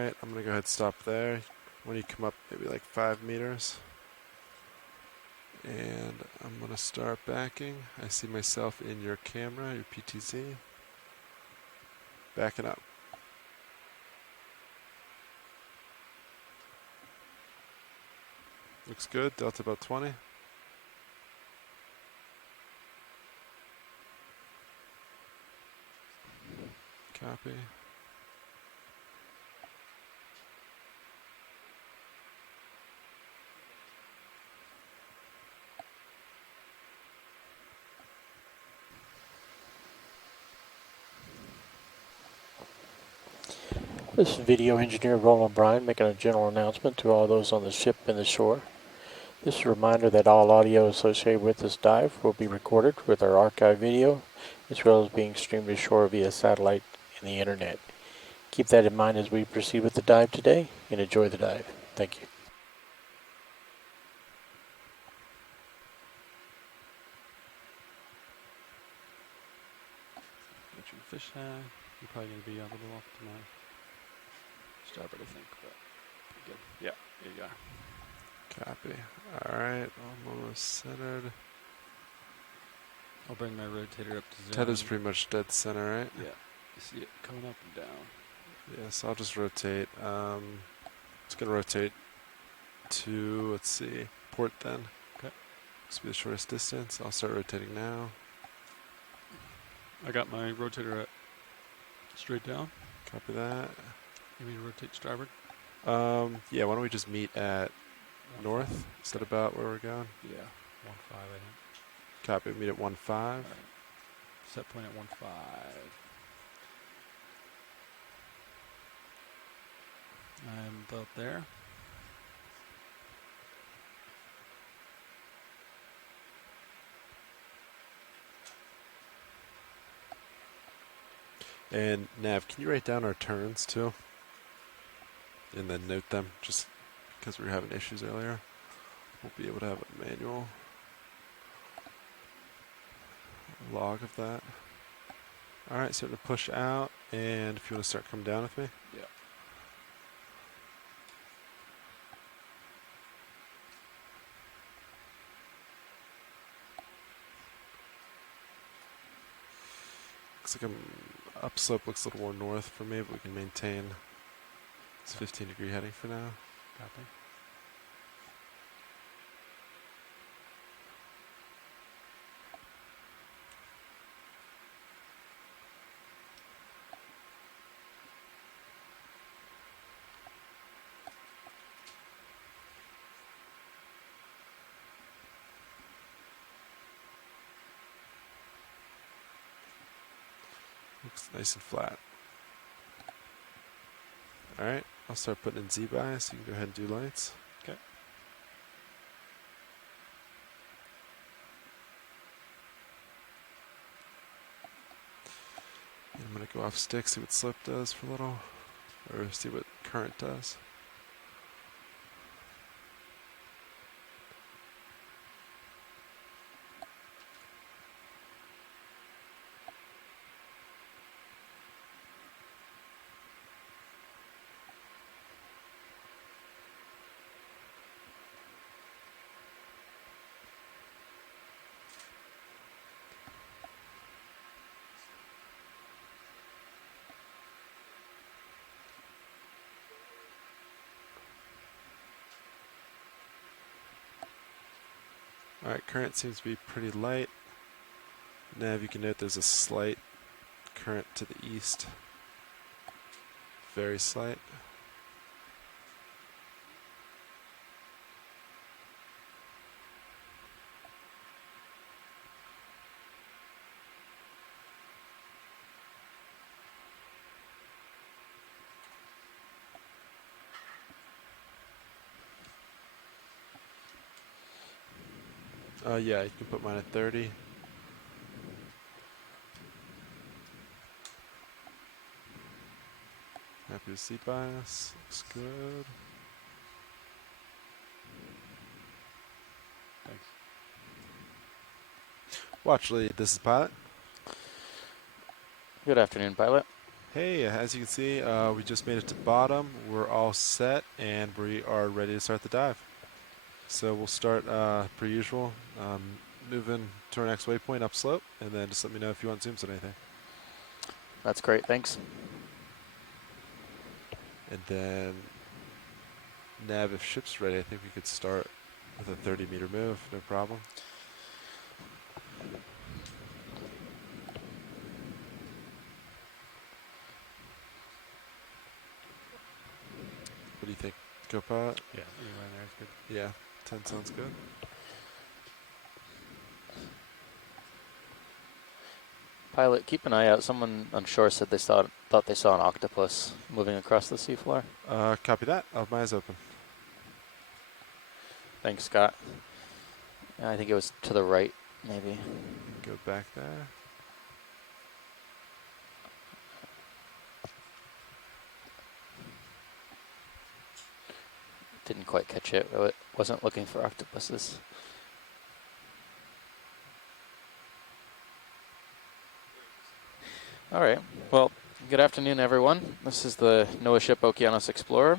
Alright, I'm going to go ahead and stop there. When you come up maybe like 5 meters. And I'm going to start backing. I see myself in your camera, your PTZ. Backing up. Looks good, delta about 20. Copy. This is video engineer Roland Bryan making a general announcement to all those on the ship and the shore. This is a reminder that all audio associated with this dive will be recorded with our archive video, as well as being streamed to shore via satellite and the internet. Keep that in mind as we proceed with the dive today, and enjoy the dive. Thank you. Get your fish eye. You're probably going to be a little off to my starboard, I think, but pretty good. Yeah, there you go. Copy. Alright, almost centered. I'll bring my rotator up to zone. Tether's pretty much dead center, right? Yeah, you see it coming up and down. Yeah, so I'll just rotate. It's going to rotate to, let's see, port then. Okay. This will be the shortest distance. I'll start rotating now. I got my rotator at straight down. Copy that. You mean to rotate starboard? Yeah, why don't we just meet at north? Is that about where we're going? Yeah, 1.5, I think. Copy, meet at 1.5. Right. Set point at 1.5. I'm about there. And Nav, can you write down our turns too? And then note them, just because we were having issues earlier. We'll be able to have a manual log of that. Alright, starting to push out, and if you want to start coming down with me. Yeah. Looks like upslope looks a little more north for me, but we can maintain this 15-degree heading for now. Copy. Looks nice and flat. Alright, I'll start putting in Z-bias. You can go ahead and do lights. Okay. And I'm going to go off stick, see what slope does for a little, or see what current does. Alright, current seems to be pretty light. Nav, you can note there's a slight current to the east. Very slight. Yeah, you can put mine at 30. Happy to see bias. Looks good. Thanks. Well, actually, this is pilot. Good afternoon, pilot. Hey, as you can see, we just made it to bottom. We're all set, and we are ready to start the dive. So we'll start per usual, moving to our next waypoint upslope, and then just let me know if you want zooms on anything. That's great, thanks. And then nav, if ship's ready, I think we could start with a 30-meter move, no problem. What do you think, Copilot? Yeah, anywhere in there is good. Yeah, 10 sounds good. Pilot, keep an eye out. Someone on shore said they thought they saw an octopus moving across the seafloor. Copy that. I'll have my eyes open. Thanks, Scott. I think it was to the right, maybe. Go back there. Didn't quite catch it. It wasn't looking for octopuses. All right. Well, good afternoon, everyone. This is the NOAA ship Okeanos Explorer.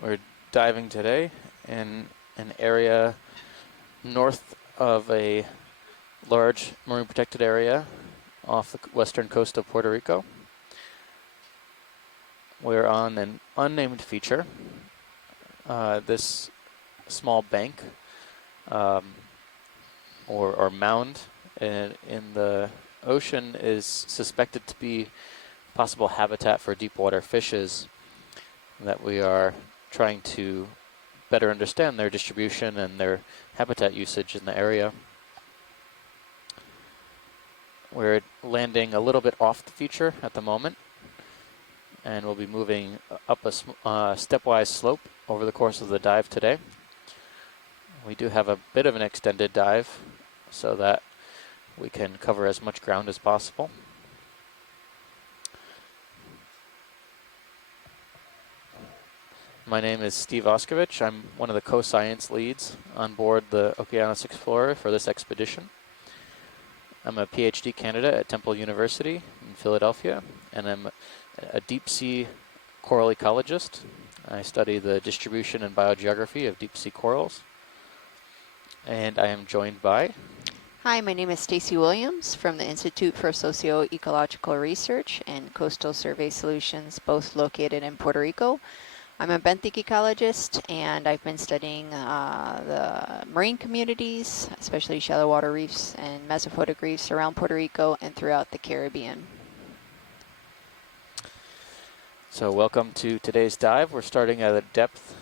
We're diving today in an area north of a large marine protected area off the western coast of Puerto Rico. We're on an unnamed feature. This small bank or mound in the ocean is suspected to be possible habitat for deep water fishes that we are trying to better understand their distribution and their habitat usage in the area. We're landing a little bit off the feature at the moment, and we'll be moving up a stepwise slope over the course of the dive today. We do have a bit of an extended dive so that we can cover as much ground as possible. My name is Steve Oskovich. I'm one of the co-science leads on board the Okeanos Explorer for this expedition. I'm a PhD candidate at Temple University in Philadelphia, and I'm a deep sea coral ecologist. I study the distribution and biogeography of deep sea corals. And I am joined by... Hi, my name is Stacy Williams from the Institute for Socio-Ecological Research and Coastal Survey Solutions, both located in Puerto Rico. I'm a benthic ecologist, and I've been studying the marine communities, especially shallow water reefs and mesophotic reefs around Puerto Rico and throughout the Caribbean. So welcome to today's dive. We're starting at a depth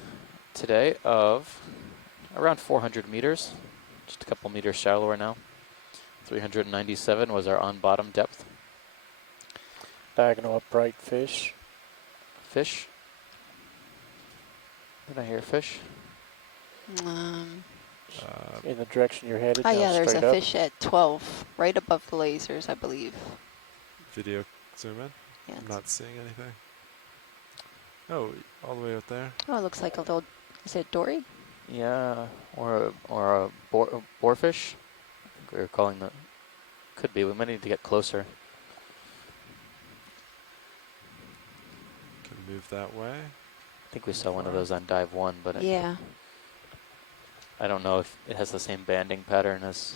today of around 400 meters, just a couple meters shallower now. 397 was our on-bottom depth. Diagonal upright fish. Fish. Did I hear fish? In the direction you're headed. Oh now, yeah, there's a straight up. fish at 12, right above the lasers, I believe. Video zoom in. Yeah, I'm not seeing anything. Oh, all the way out there. oh, it looks like a little, is it dory? Yeah, or a boarfish. We were calling the. Could be. We might need to get closer. Can move that way. I think we saw one of those on dive 1, but Yeah. I don't know if it has the same banding pattern as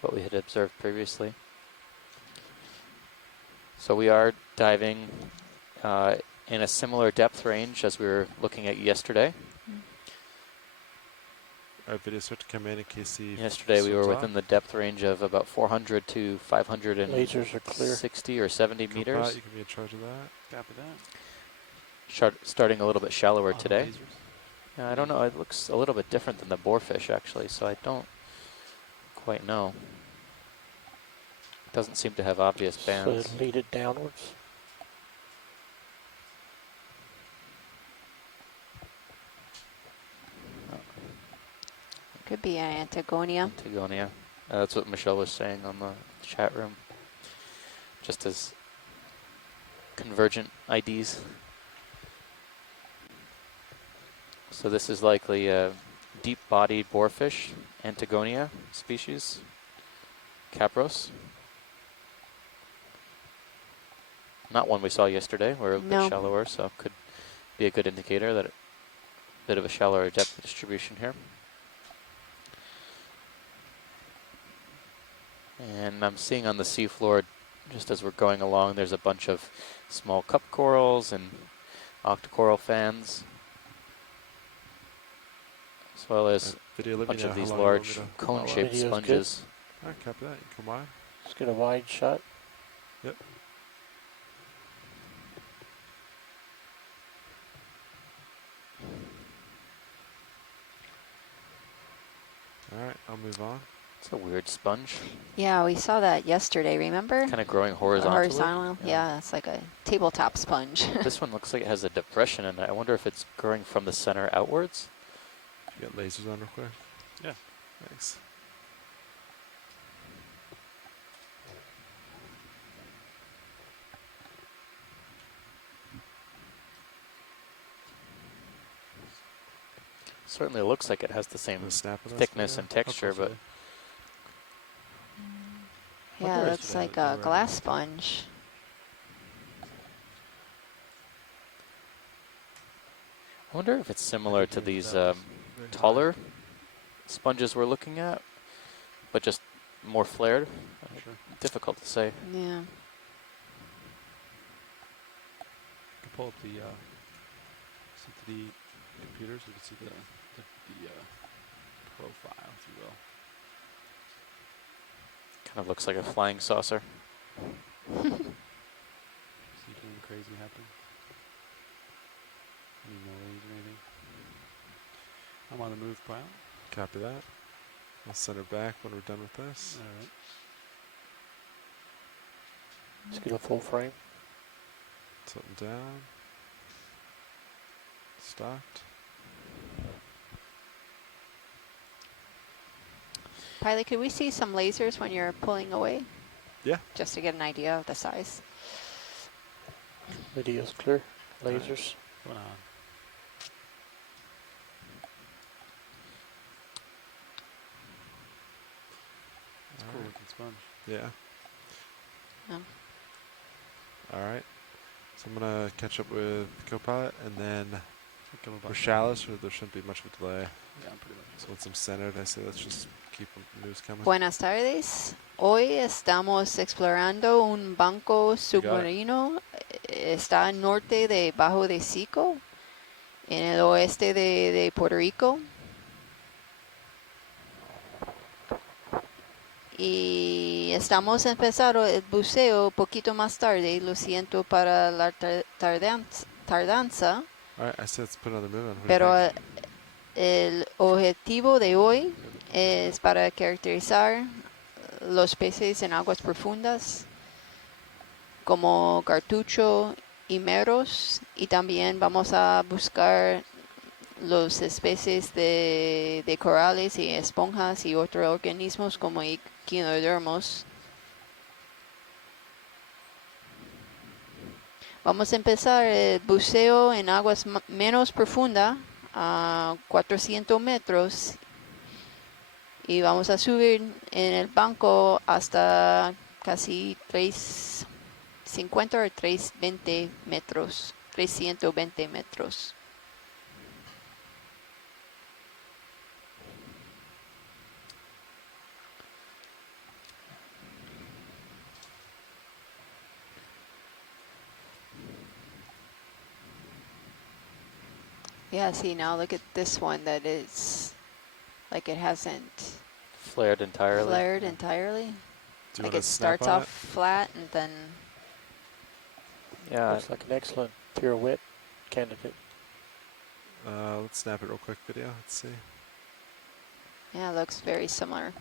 what we had observed previously. So we are diving in a similar depth range as we were looking at yesterday. Our video start to come in case he Yesterday we were swims within off. the depth range of about 400 to 560 Lasers are clear. or 70 Copilot, meters. you can be in charge of that. Copy that. Starting a little bit shallower On the today. lasers. Yeah, I don't know. It looks a little bit different than the boarfish, actually, so I don't quite know. Doesn't seem to have obvious bands. So lead it downwards. Could be an Antigonia. Antigonia. That's what Michelle was saying on the chat room. Just as convergent IDs. So this is likely a deep-bodied boarfish, Antigonia species, Capros. Not one we saw yesterday. We're a bit No. shallower, so could be a good indicator that a bit of a shallower depth distribution here. And I'm seeing on the seafloor, just as we're going along, there's a bunch of small cup corals and octocoral fans, as well as Video, a let me bunch know of how these long you want me large to cone-shaped follow. Video's good. sponges. All right, copy that. You can come on. Let's get a wide shot. Yep. All right, I'll move on. It's a weird sponge, Yeah, we saw that yesterday, remember? kind of growing horizontally. Horizontal. Yeah, it's like a tabletop sponge. This one looks like it has a depression in it. I wonder if it's growing from the center outwards. You got lasers on real quick? Yeah. Thanks. Certainly looks like it has the same Gonna snap with us, thickness video? and texture, but Hopefully. Yeah, Wonder it if looks they like know a where glass it is. sponge. I wonder if it's similar to Hear that these that was very high. taller sponges we're looking at, but just more flared. Sure. Difficult to say. Yeah. You can pull up the CTD computers. You can see the profile, if you will. Kind of looks like a flying saucer. See anything crazy happen? Any noise or anything? I'm on the move, Brown. Copy that. I'll send her back when we're done with this. All right. Let's get a full frame. Something down. Stopped. Pilot, could we see some lasers when you're pulling away? Yeah. Just to get an idea of the size. Video's clear. Lasers. Going on. It's a cool Alright. looking sponge. Yeah. Oh. All right. So I'm gonna catch up with Copilot, and then Give 'em for about- shallows, there shouldn't be much of a delay. Yeah, I'm pretty much. So once I'm centered, I say let's just keep the news coming. Buenas tardes. Hoy estamos explorando un banco submarino. Está al norte de Bajo de Sico, en el oeste de Puerto Rico. Y estamos empezando el buceo poquito más tarde. Lo siento para la tardanza, All right, I said let's put another move on. What do you pero think? el objetivo de hoy es para caracterizar los peces en aguas profundas como cartucho y meros, y también vamos a buscar los especies de corales y esponjas y otros organismos como equinodermos. Vamos a empezar el buceo en aguas menos profundas, a 400 metros, y vamos a subir en el banco hasta casi 350 o 320 metros, 320 metros. Yeah, see, now look at this one that is like it hasn't Flared entirely. flared entirely. Do you Like wanna it snap starts on off flat and then Yeah, Looks like an excellent pirouette candidate. it? Let's snap it real quick. Video. Let's see. yeah, it looks very similar,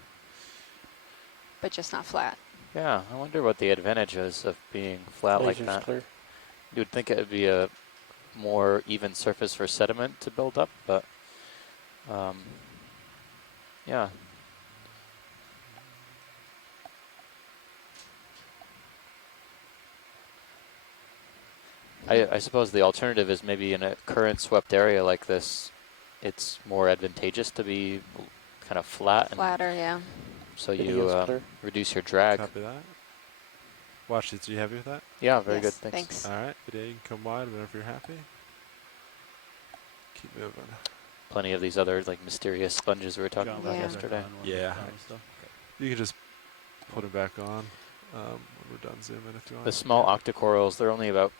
but just not flat. yeah. I wonder what the advantage is of being flat like Lasers that. clear. You would think it would be a more even surface for sediment to build up, but yeah. I suppose the alternative is maybe in a current swept area like this, it's more advantageous to be kind of flat, Flatter, yeah. so you Video's clear. reduce your drag. Copy that. Watch these. Are you happy with that? Yeah, very Yes, good. Thanks. All right. Video, you can come wide whenever you're happy. Keep moving. Plenty of these other like mysterious sponges we were talking Got 'em about Yeah. back yesterday. on when Yeah. we're done with stuff. Okay. You can just put them back on when we're done zooming if you want. The small octocorals, they're only about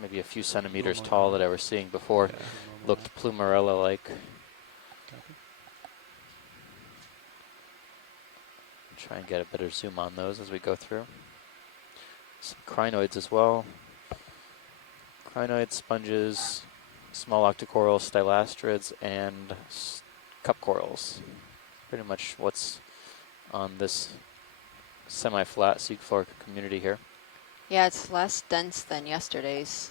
maybe a few centimeters more tall common. that I was seeing before. Yeah. Looked plumarella-like. Copy. Try and get a better zoom on those as we go through. Some crinoids as well. Crinoids, sponges, small octocoral, stylastrids, and cup corals. Pretty much what's on this semi-flat seafloor community here. Yeah, it's less dense than yesterday's.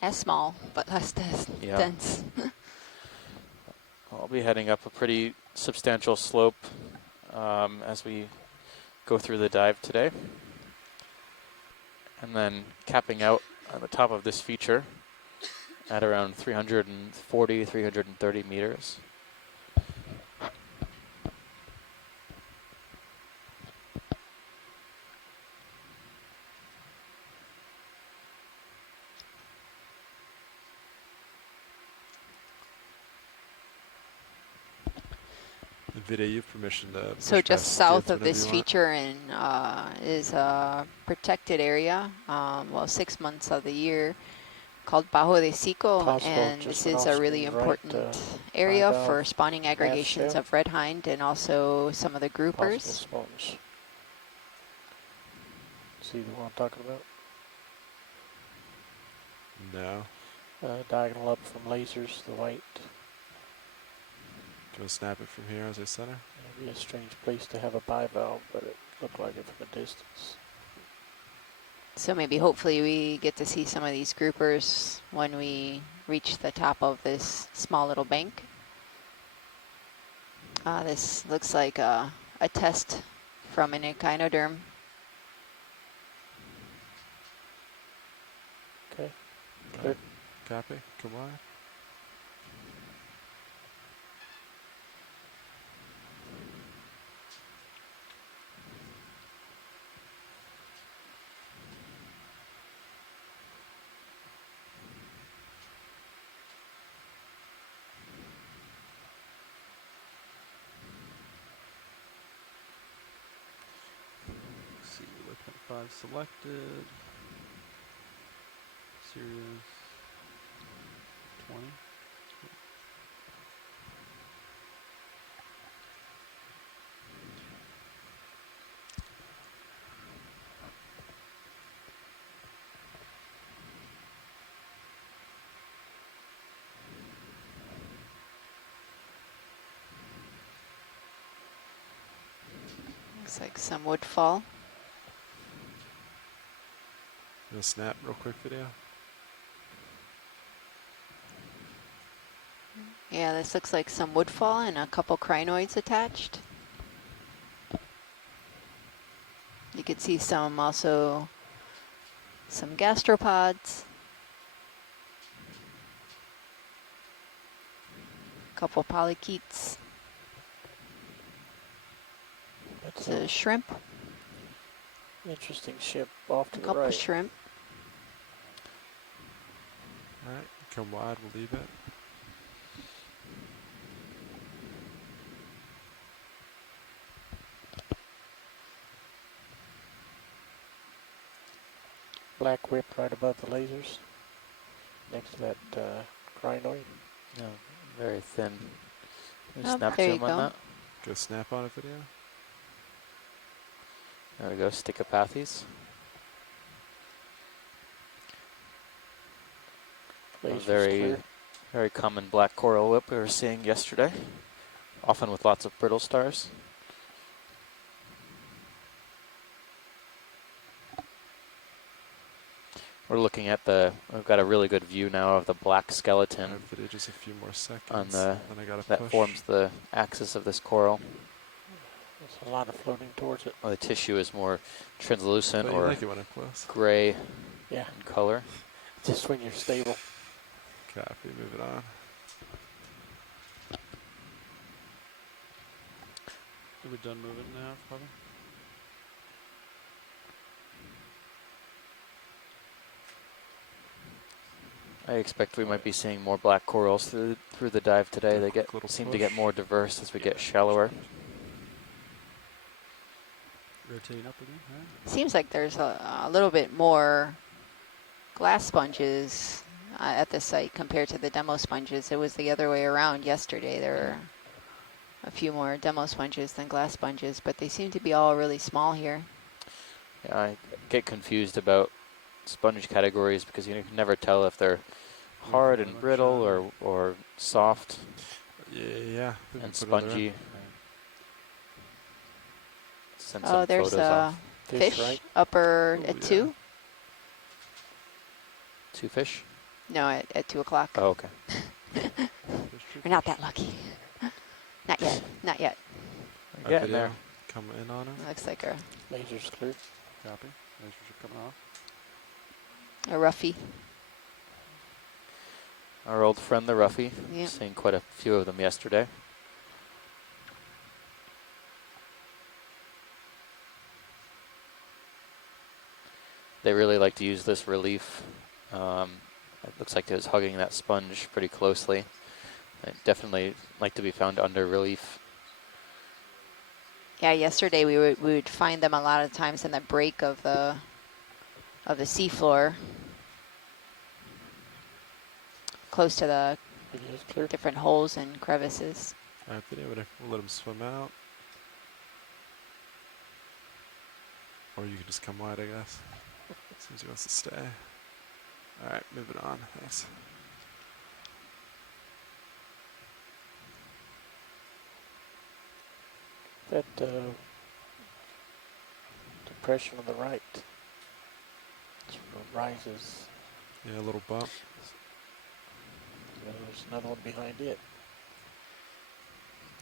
As small, but less Yeah. dense. I'll be heading up a pretty substantial slope as we go through the dive today. And then capping out on the top of this feature at around 340, 330 meters. Video, you have permission to. So push just past south skids of whenever this you want. feature is a protected area, well, 6 months of the year, called Bajo de Sico, Possible and just this went is off a really screen, right, important area valve for spawning aggregations sail. of red hind and also some of the Possible groupers. sponge. See the one I'm talking about? No. Diagonal up from lasers, the white. Gonna snap it from here as I center. It'd be a strange place to have a bivalve, but it looked like it from a distance. So maybe hopefully we get to see some of these groupers when we reach the top of this small little bank. This looks like a test from an echinoderm. Okay, clear. Copy. Come on. Let's see, waypoint 5 selected. Sirius 20. Looks like some woodfall. Gonna snap real quick video. Yeah, this looks like some woodfall and a couple crinoids attached. You could see some also some gastropods. Couple polychaetes. That's It's a shrimp, an interesting ship off a to the couple right. shrimp. All right. Come wide. We'll leave it. Black whip right above the lasers. Next to that crinoid. No, very thin. Can we Oh, snap there you zoom on go. that? Go snap on a video. There we go, Sticopathes. A Lasers very, clear. very common black coral whip we were seeing yesterday, often with lots of brittle stars. We're looking at we've got a really good view now of the black All skeleton right, video, just a few more seconds. on then I gotta that push. forms the axis of this coral. There's a lot of floating towards it. Well, the tissue is more translucent But you or like it when I'm close. gray Yeah, in color. just when you're stable. Copy, move it on. Are we done moving now, probably? I expect we might be seeing more black corals through the dive today. Do a They quick little seem to get push. more diverse as we get shallower. Rotating up again, all right. Seems like there's a little bit more glass sponges at the site compared to the demo sponges. It was the other way around yesterday. There were a few more demo sponges than glass sponges, but they seem to be all really small here. Yeah, I get confused about sponge categories because you can never tell if they're hard and brittle or soft Yeah. We can and put another in. spongy. Send Oh, some there's photos a off. fish right? upper Ooh, at yeah. 2. 2 fish? No, at 2 o'clock. Oh, okay. We're not that lucky. Not yet. Not yet. We're Our getting video there. come in on him. Looks like a Laser's clear. Copy. Lasers are coming off. roughie. Our old friend, the Ruffy. Yep. Seen quite a few of them yesterday. They really like to use this relief. It looks like it was hugging that sponge pretty closely. They definitely like to be found under relief. Yeah, yesterday we would find them a lot of times in the break of the seafloor, close to the Video's clear. different holes and crevices. All right, video, we'll let him swim out. Or you can just come wide, I guess. Seems he wants to stay. All right, move it on. Thanks. That depression on the right sort of rises. Yeah, a little bump. There's another one behind it.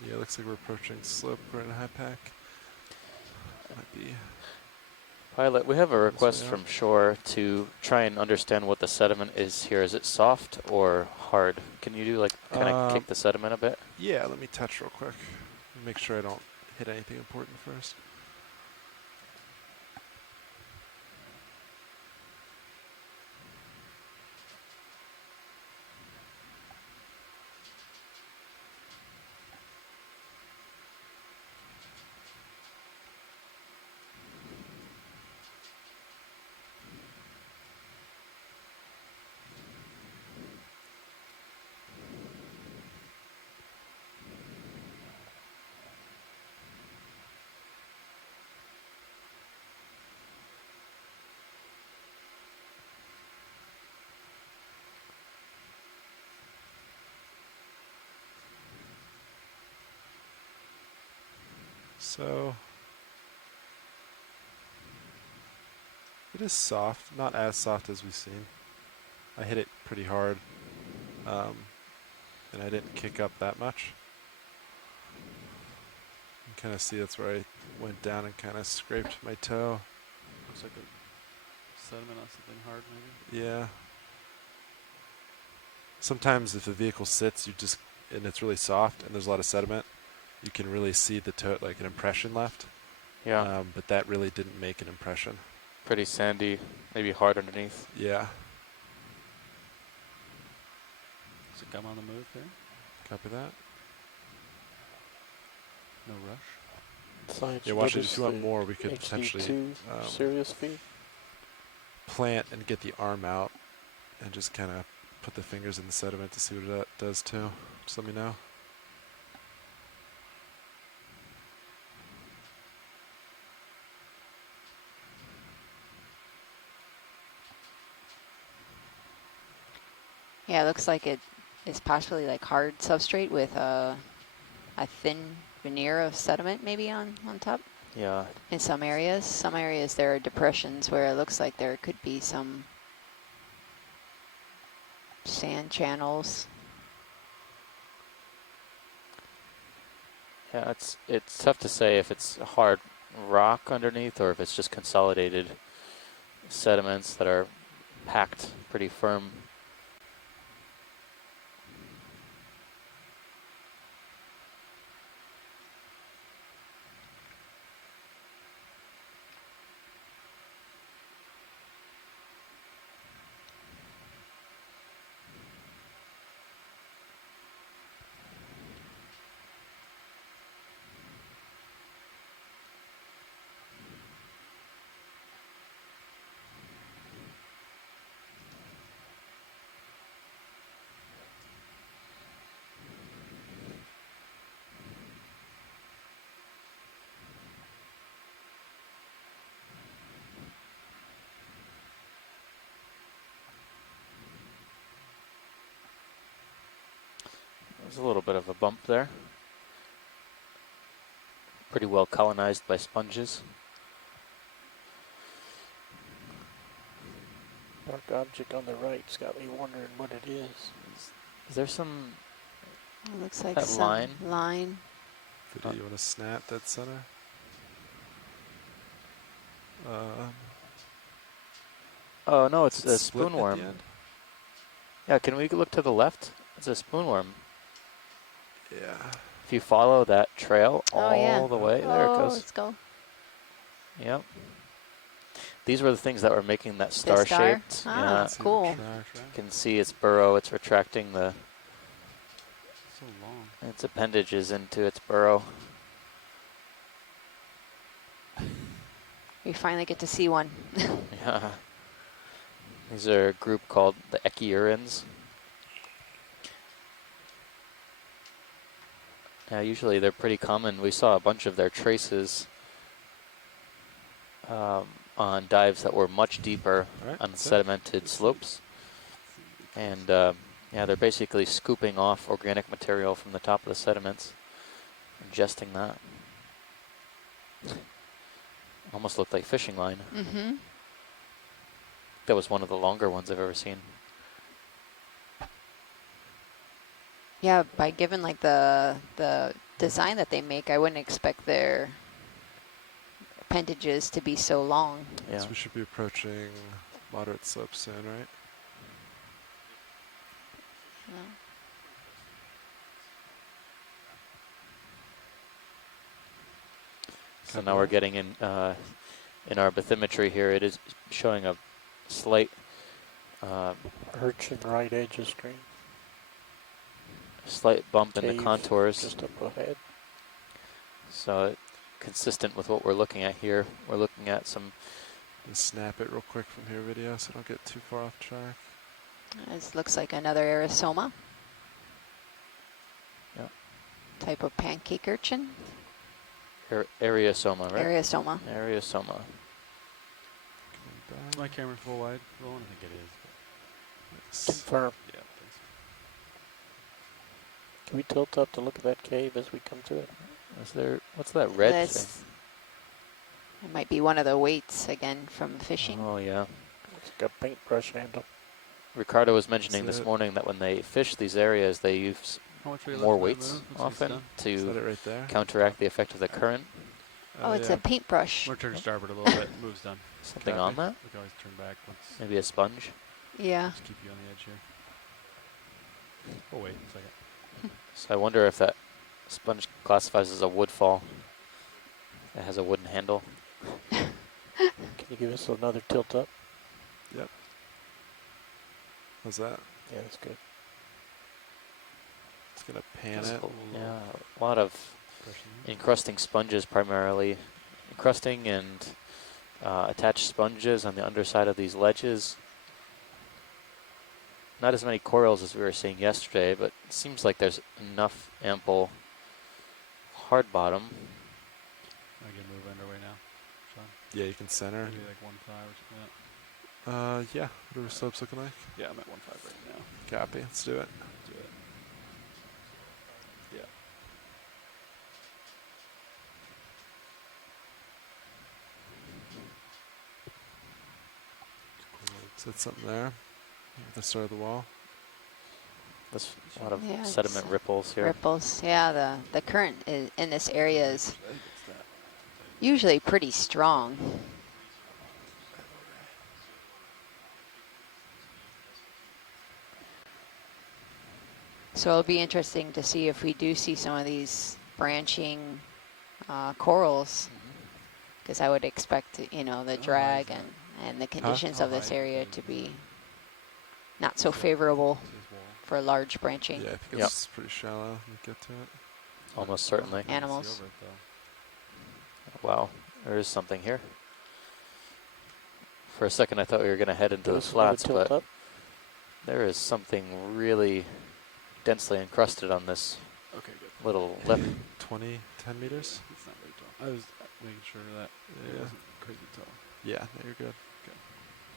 Yeah, looks like we're approaching slope. We're in a high pack. Might be. Pilot, we have a request way from shore to try and understand what the sediment is here. Is it soft or hard? Can you do like kind of kick the sediment a bit? Yeah, let me touch real quick. Make sure I don't hit anything important first. So it is soft, not as soft as we've seen. I hit it pretty hard, and I didn't kick up that much. You can kind of see that's where I went down and kind of scraped my toe. Looks like a sediment on something hard, maybe. Yeah. Sometimes if the vehicle sits, and it's really soft and there's a lot of sediment, you can really see the toe, like an impression left. Yeah, But that really didn't make an impression. pretty sandy, maybe hard underneath. Yeah. Is it come on the move there? Copy that. No rush. Science Yeah, watch it. notice If you want the more, we could potentially HD2 serious feed. plant and get the arm out and just kind of put the fingers in the sediment to see what that does too. Just let me know. Yeah, it looks like it is possibly like hard substrate with a thin veneer of sediment maybe on top. Yeah, In some areas. Some areas there are depressions where it looks like there could be some sand channels. yeah. It's tough to say if it's hard rock underneath or if it's just consolidated sediments that are packed pretty firm. There's a little bit of a bump there. Pretty well colonized by sponges. Dark object on the right's got me wondering what it is. Is there some It looks like that some line? line. Video, you want to snap that center? Oh no, it's a split at the spoonworm. end? Yeah, can we look to the left? It's a spoonworm. Yeah. If you follow that trail Oh, yeah. all the way, there it Oh, goes. let's go. Yep. These were the things that were making that The star star? shaped. Ah, See the cool. track. You can see its burrow, it's retracting So long. its appendages into its burrow. We finally get to see one. Yeah. These are a group called the Echiurans. Yeah, usually they're pretty common. We saw a bunch of their traces on dives that were much deeper Alright, on that's it. sedimented slopes. And yeah, they're basically scooping off organic material from the top of the sediments, ingesting that. Almost looked like fishing line. Mm-hmm. That was one of the longer ones I've ever seen. Yeah, by given like the design that they make, I wouldn't expect their appendages to be so long. Yeah. So we should be approaching moderate slope soon, right? So now we're getting in our bathymetry here. It is showing a slight Urchin right edge of stream. slight bump in the Cave contours. just up ahead. So consistent with what we're looking at here. We're looking at some, Just snap it real quick from here, video, so I don't get too far off track. This looks like another aerosoma. Yep. Type of pancake urchin. Areosoma, right? Aerosoma. Areosoma. Coming back. My camera full wide rolling? I think it is. Nice. Confirm. But yeah, thanks. Can we tilt up to look at that cave as we come to it? Is there, what's that red This- thing? It might be one of the weights again from fishing. Oh yeah. It's got a paintbrush handle. Ricardo was mentioning Is this it- morning that when they fish these areas, they use How much are you more left for that weights move? Looks like it's often done. Is to that it right there? counteract the effect of the current. Oh, it's yeah. a paintbrush. I'm gonna turn starboard a little bit. Move's done. Something Copy. on that? We can always turn back once. Maybe a sponge? Yeah. Just keep you on the edge here. Oh wait a second. So I wonder if that sponge classifies as a woodfall. It has a wooden handle. Can you give us another tilt up? How's that? Yeah, that's good. It's gonna pan Just it. a little Yeah, a lot of pressure there. encrusting sponges primarily. Encrusting and attached sponges on the underside of these ledges. Not as many corals as we were seeing yesterday, but it seems like there's enough ample hard bottom. I can move underway now. Sean, Yeah, you can center. maybe like 1.5 or something like that. Yeah. What are slope's looking like? Yeah, I'm at 1.5 right now. Copy. Let's do it. Do it. Yeah. So that's something there. At the start of the wall. There's a lot of Yeah, it's, sediment ripples here. Ripples. Yeah, the current in this area is I think it's that. usually pretty strong. So it'll be interesting to see if we do see some of these branching corals, because I would expect, you know, the drag and the conditions of this area to be not so favorable This wall. for large branching Yeah, I think Yep. it's pretty shallow. Let me get to it. Almost certainly. I can see Animals. over it, though. Wow, there is something here. For a second I thought we were going to head into Give the us another flats, tilt but up. there is something really densely encrusted on this Okay, good. little lip. 20, 10 meters? It's not very tall. I was making sure that it Yeah. wasn't crazy tall. Yeah, no, you're good.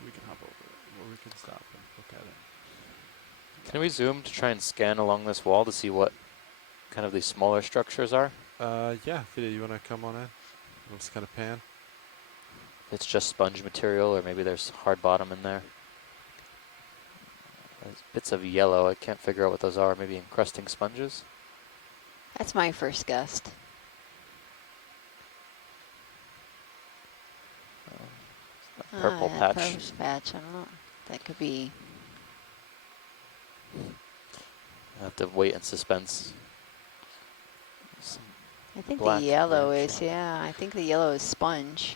We can hop over it, or we can stop and look at it. Can we zoom to try and scan along this wall to see what kind of these smaller structures are? Yeah, Vida, you want to come on in? Let's kind of pan. It's just sponge material, or maybe there's hard bottom in there. There's bits of yellow. I can't figure out what those are. Maybe encrusting sponges? That's my first guess. A purple Yeah, patch. purple patch. I don't know. That could be. I have to wait in suspense. Some I think the black yellow branching. is, yeah, I think the yellow is sponge.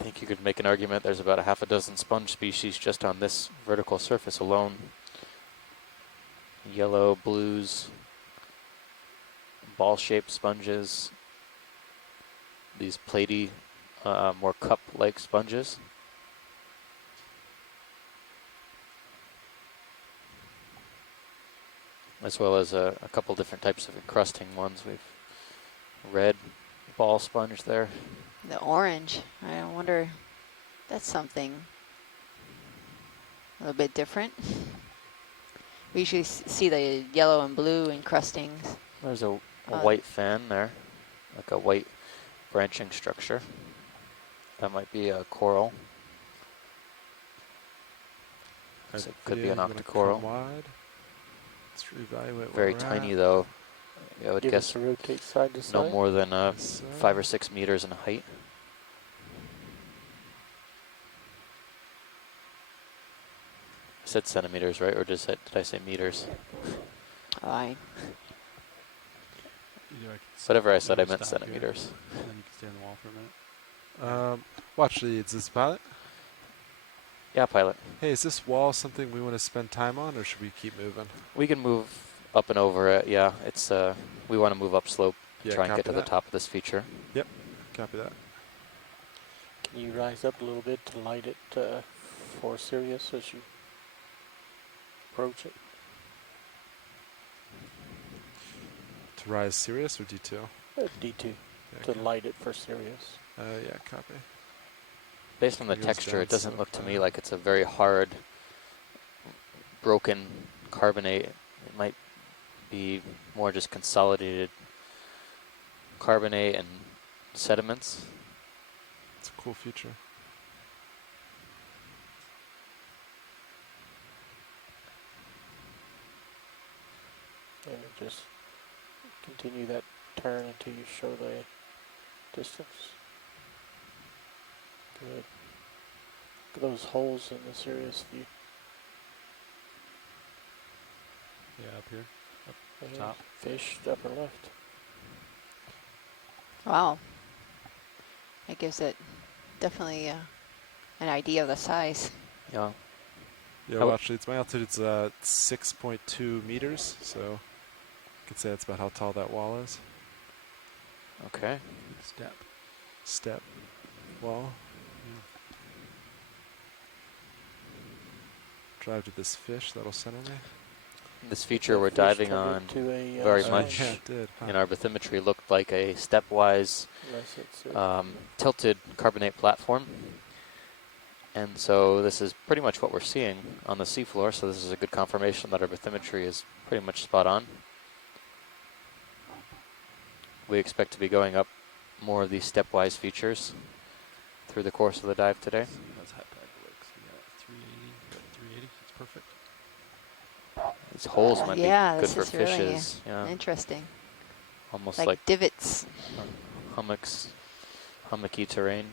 I think you could make an argument there's about a half a dozen sponge species just on this vertical surface alone. Yellow, blues, ball-shaped sponges, these platy, more cup-like sponges. As well as a couple different types of encrusting ones. We've red ball sponge there. The orange, I wonder, that's something a little bit different. We usually see the yellow and blue encrustings. There's a white fan there, like a white branching structure. That might be a coral. So it could be an octocoral. Wide. Let's reevaluate. Very where we're tiny at. though. I would Give us guess a rotate side to no side. more than Yes, sir. 5 or 6 meters in height. I said centimeters, right? Or did I say meters? Oh, I, Either I could Whatever I said, I maybe meant stop here, centimeters. and then you can stay on the wall for a minute. Watch leads. Is this pilot? Yeah, pilot. Hey, is this wall something we want to spend time on, or should we keep moving? We can move up and over it. Yeah, it's we want to move up slope. Yeah, Try and get copy to the that. top of this feature. Copy that. Can you rise up a little bit to light it for Sirius as you approach it? To rise Sirius or D2? D2 Yeah, to light it for Sirius. yeah, copy. Based on the It goes texture, down it doesn't look to me 75. like it's a very hard, broken carbonate. It might be more just consolidated carbonate and sediments. It's a cool feature. And just continue that turn until you show the distance. Good. Look at those holes in the Sirius view. Yeah, up here. And Top. Fish, upper left. wow. That gives it definitely an idea of the size. Yeah. Yeah, How- watch leads. My altitude's 6.2 meters, so you could say that's about how tall that wall is. Okay. Good step. Step wall. Drive to this fish. That'll center me. This feature The we're fish diving turned on into a, very sponge. much Yeah, it did. Huh. in our bathymetry looked like a stepwise Unless it's tilted carbonate platform. And so this is pretty much what we're seeing on the seafloor, so this is a good confirmation that our bathymetry is pretty much spot on. We expect to be going up more of these stepwise features through the course of the dive today. That's high pad works. We got 380. Got 380. It's perfect. These holes might Yeah, be good this for is really fishes. Yeah, interesting. almost Like, like divots. hummocky terrain.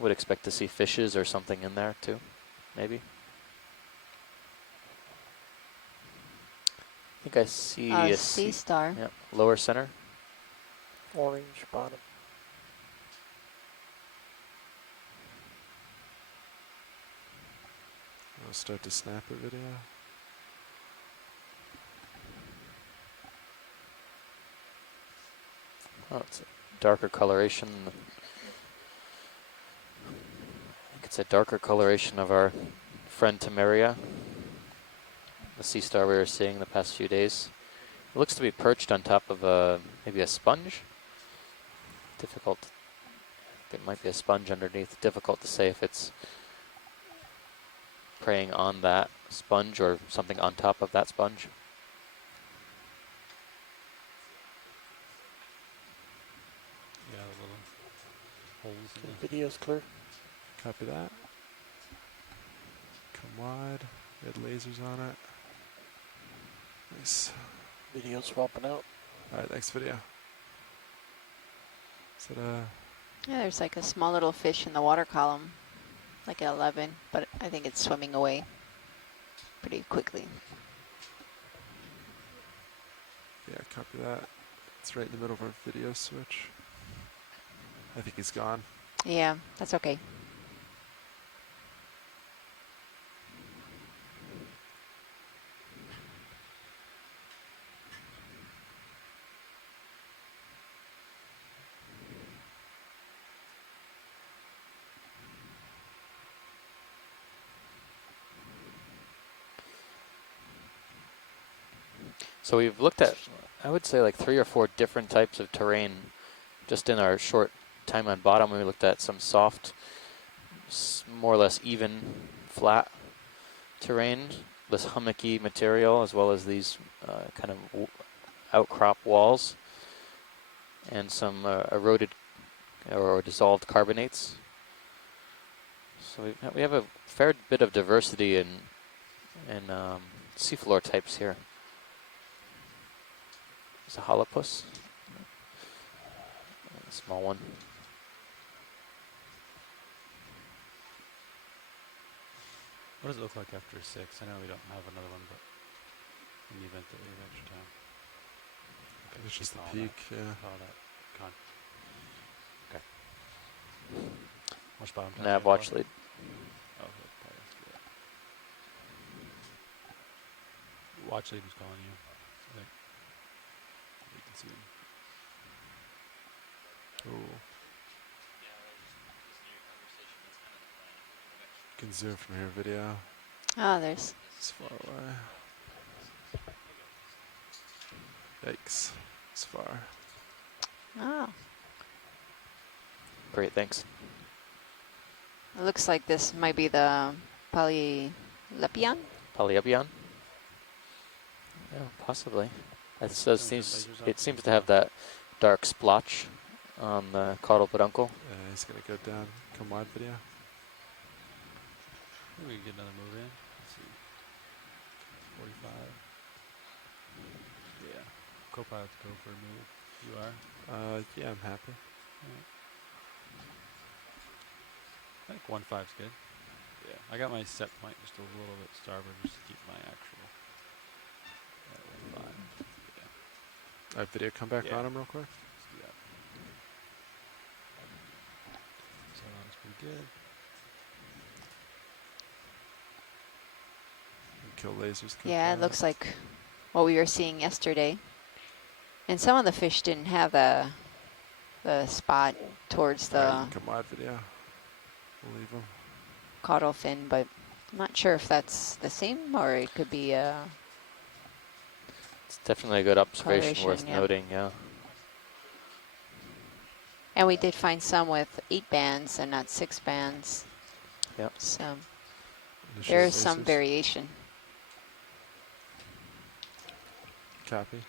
Would expect to see fishes or something in there too, maybe. I think I see a Sea star. yeah, lower center. orange bottom. I'll start to snap a video. Oh, it's a darker coloration. I think it's a darker coloration of our friend Temeria, the sea star we were seeing the past few days. It looks to be perched on top of maybe a sponge. Difficult. It might be a sponge underneath. Difficult to say if it's preying on that sponge or something on top of that sponge. Yeah, the little holes in the. Video's clear. Copy that. Come wide. We had lasers on it. Nice. Video swapping out. All right, next video. Is it Yeah, there's like a small little fish in the water column, like at 11, but I think it's swimming away pretty quickly. yeah, copy that. It's right in the middle of our video switch. I think he's gone. Yeah, that's okay. So we've looked at, I would say, like 3 or 4 different types of terrain just in our short time on bottom. We looked at some soft, more or less even, flat terrain, this hummocky material, as well as these kind of outcrop walls, and some eroded or dissolved carbonates. So we have a fair bit of diversity in seafloor types here. There's a holopus, a small one. What does it look like after 6? I know we don't have another one, but in the event that we have extra time. Okay, It's just the follow peak, that, yeah. follow that con. Okay. Much bottom time? Nav watch lead. Oh, okay, probably has to do that. Watch lead was calling you. I think. You can see him. Ooh. You can zoom from here, video. Oh, there's. It's far away. Yikes. It's far. Oh, Great, thanks. it looks like this might be the polylepion. Polyepion? Yeah, possibly. It does Turn seems, lasers up. it seems to have that dark splotch on the caudal peduncle. He's gonna go down. Come wide, video. Maybe we can get another move in. Let's see. 45. Yeah. Co-pilot's go for a move. You are? Yeah, I'm happy. I think 1.5's good. Yeah. I got my set point just a little bit starboard just to keep my actual at 1.5. Yeah. All right, video, come back Yeah. on him real quick. Let's do that. So that looks pretty good. Kill lasers. Yeah, it looks like what we were seeing yesterday. And some of the fish didn't have the spot towards the Alright, come wide, video. We'll leave him. caudal fin, but I'm not sure if that's the same or it could be It's definitely a good observation Coloration, worth yeah. noting, yeah. and we did find some with 8 bands and not 6 bands. Yep. So Initiate there is some lasers. variation. Copy.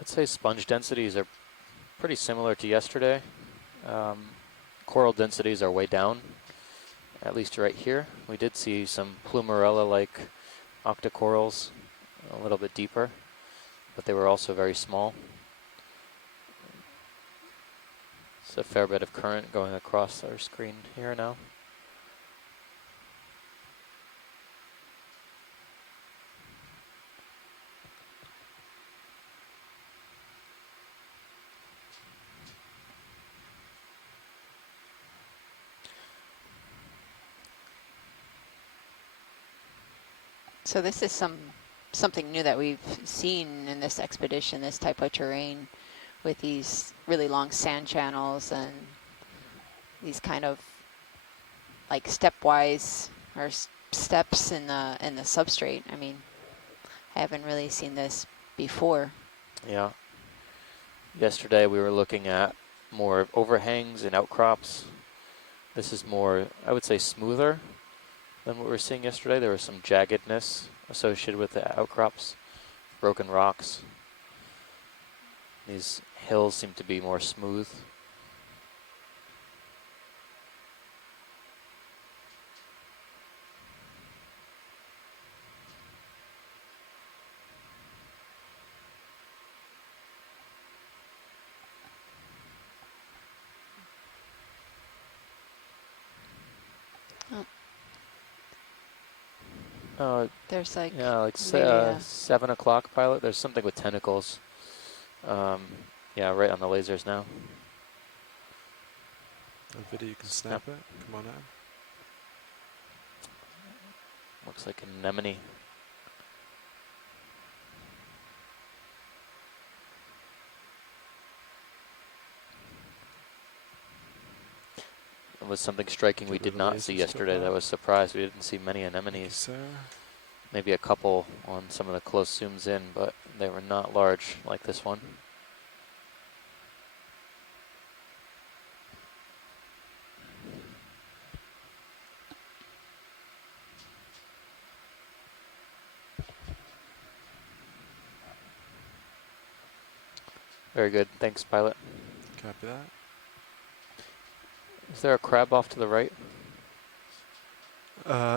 I'd say sponge densities are pretty similar to yesterday. Coral densities are way down, at least right here. We did see some plumarella-like octocorals a little bit deeper, but they were also very small. It's a fair bit of current going across our screen here now. So this is something new that we've seen in this expedition, this type of terrain with these really long sand channels and these kind of like stepwise or steps in the substrate. I mean, I haven't really seen this before. Yeah. Yesterday we were looking at more overhangs and outcrops. This is more, I would say, smoother than what we were seeing yesterday. There was some jaggedness associated with the outcrops, broken rocks. These hills seem to be more smooth. There's like Yeah, like maybe a 7 o'clock pilot. There's something with tentacles. Yeah, right on the lasers now. On video, you can snap it. Come on in. Looks like an anemone. It was something striking we Get rid did of not see lasers, yesterday. go That back. was surprised. We didn't see many Thank you, anemones. sir. Maybe a couple on some of the close zooms in, but they were not large like this one. Very good. Thanks, pilot. Copy that. Is there a crab off to the right?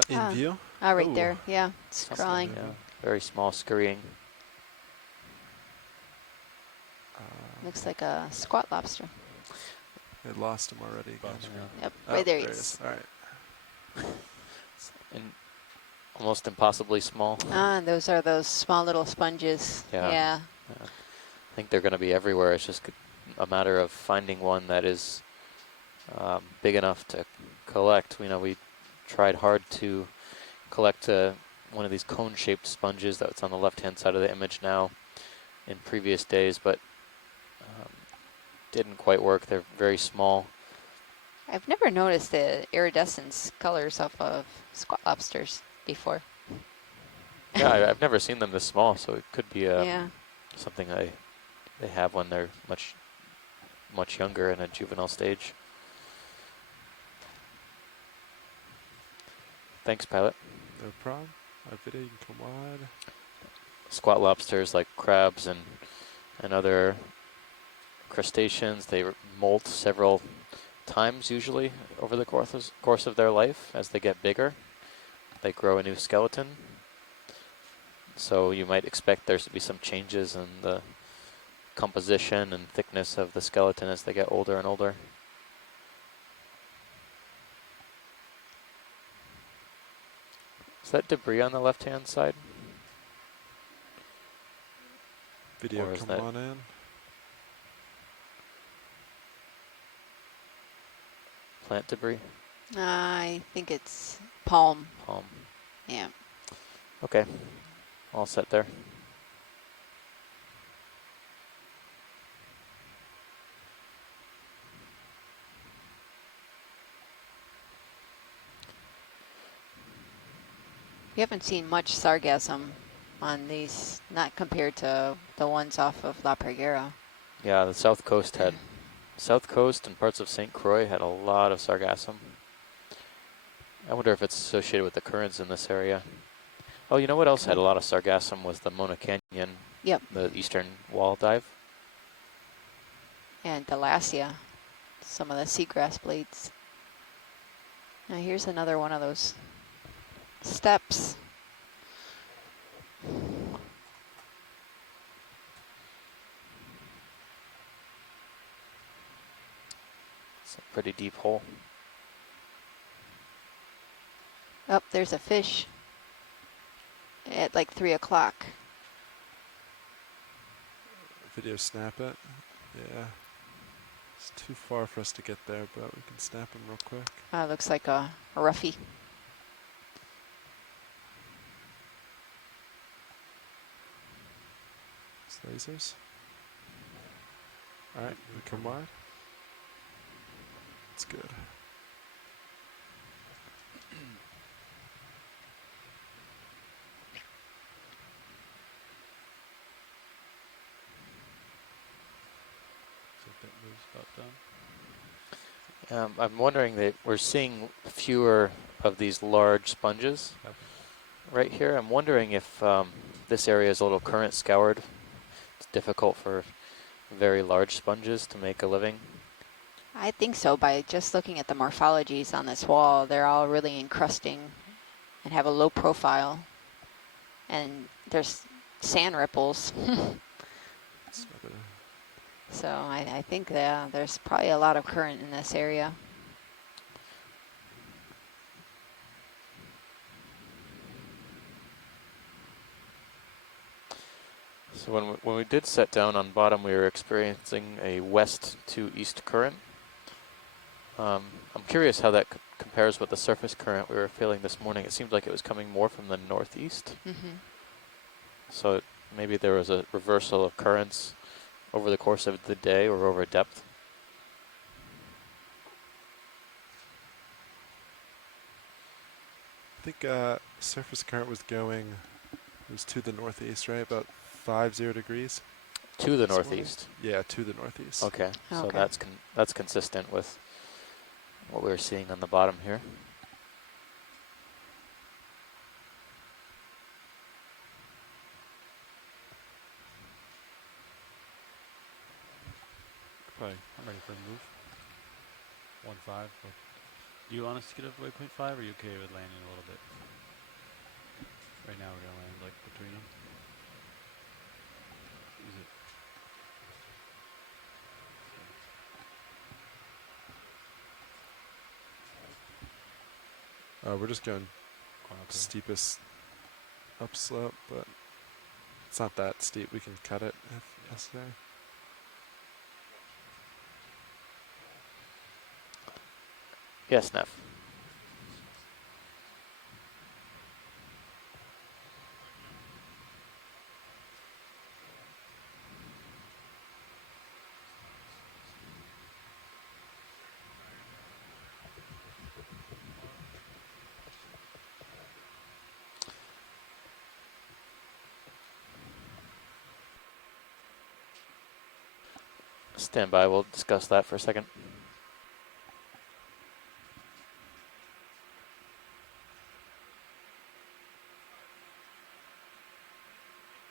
In view. right Ooh. there. Yeah, Something scrawling. moving. Yeah, very small, scurrying. Looks like a squat lobster. I lost him already again. Bottom screen. Yep, Oh, right there he he is. All right. And almost impossibly small. Ah, those are those small little sponges. Yeah. Yeah. I think they're going to be everywhere. It's just a matter of finding one that is big enough to collect. We know we tried hard to collect one of these cone-shaped sponges that's on the left-hand side of the image now in previous days, but didn't quite work. They're very small. I've never noticed the iridescence colors of squat lobsters before. Yeah, I've never seen them this small, so it could be Yeah. something they have when they're much younger in a juvenile stage. Thanks, pilot. No problem. Our video, you can come wide. Squat lobsters, like crabs and other crustaceans, they molt several times usually over the course of their life. As they get bigger, they grow a new skeleton. So you might expect there to be some changes in the composition and thickness of the skeleton as they get older and older. Is that debris on the left-hand side? Video, Or is come that- on in. Plant debris? I think it's palm. Palm. Yeah. Okay, all set there. We haven't seen much sargassum on these, not compared to the ones off of La Peguera. Yeah, the South Coast and parts of St. Croix had a lot of sargassum. I wonder if it's associated with the currents in this area. Oh, you know what else had a lot of sargassum was the Mona Canyon, Yep. the eastern wall dive. And Delacia, some of the seagrass blades. Now here's another one of those steps. It's a pretty deep hole. Oh, there's a fish at like 3 o'clock. Video, snap it. Yeah. It's too far for us to get there, but we can snap him real quick. Looks like a roughy. Lasers. All right, we come wide. That's good. So that moves about done. I'm wondering that we're seeing fewer of these large sponges Copy. right here. I'm wondering if this area is a little current scoured. It's difficult for very large sponges to make a living. I think so. By just looking at the morphologies on this wall, they're all really encrusting and have a low profile. And there's sand ripples. It's another- So I think there's probably a lot of current in this area. So when we did set down on bottom, we were experiencing a west to east current. I'm curious how that compares with the surface current we were feeling this morning. It seemed like it was coming more from the northeast. Mm-hmm. So maybe there was a reversal of currents over the course of the day or over depth. I think surface current was going, it was to the northeast, right? About 50 degrees. To the this morning. northeast. Yeah, to the northeast. Okay, so Okay. that's consistent with what we were seeing on the bottom here. Probably, I'm ready for a move. 1-5. Do you want us to get up to waypoint 5, or are you okay with landing a little bit? Right now we're gonna land like between them. Is it? We're just going Going uphill. steepest upslope, but it's not that steep. We can cut it if necessary. Yes, Neff. Stand by, we'll discuss that for a second.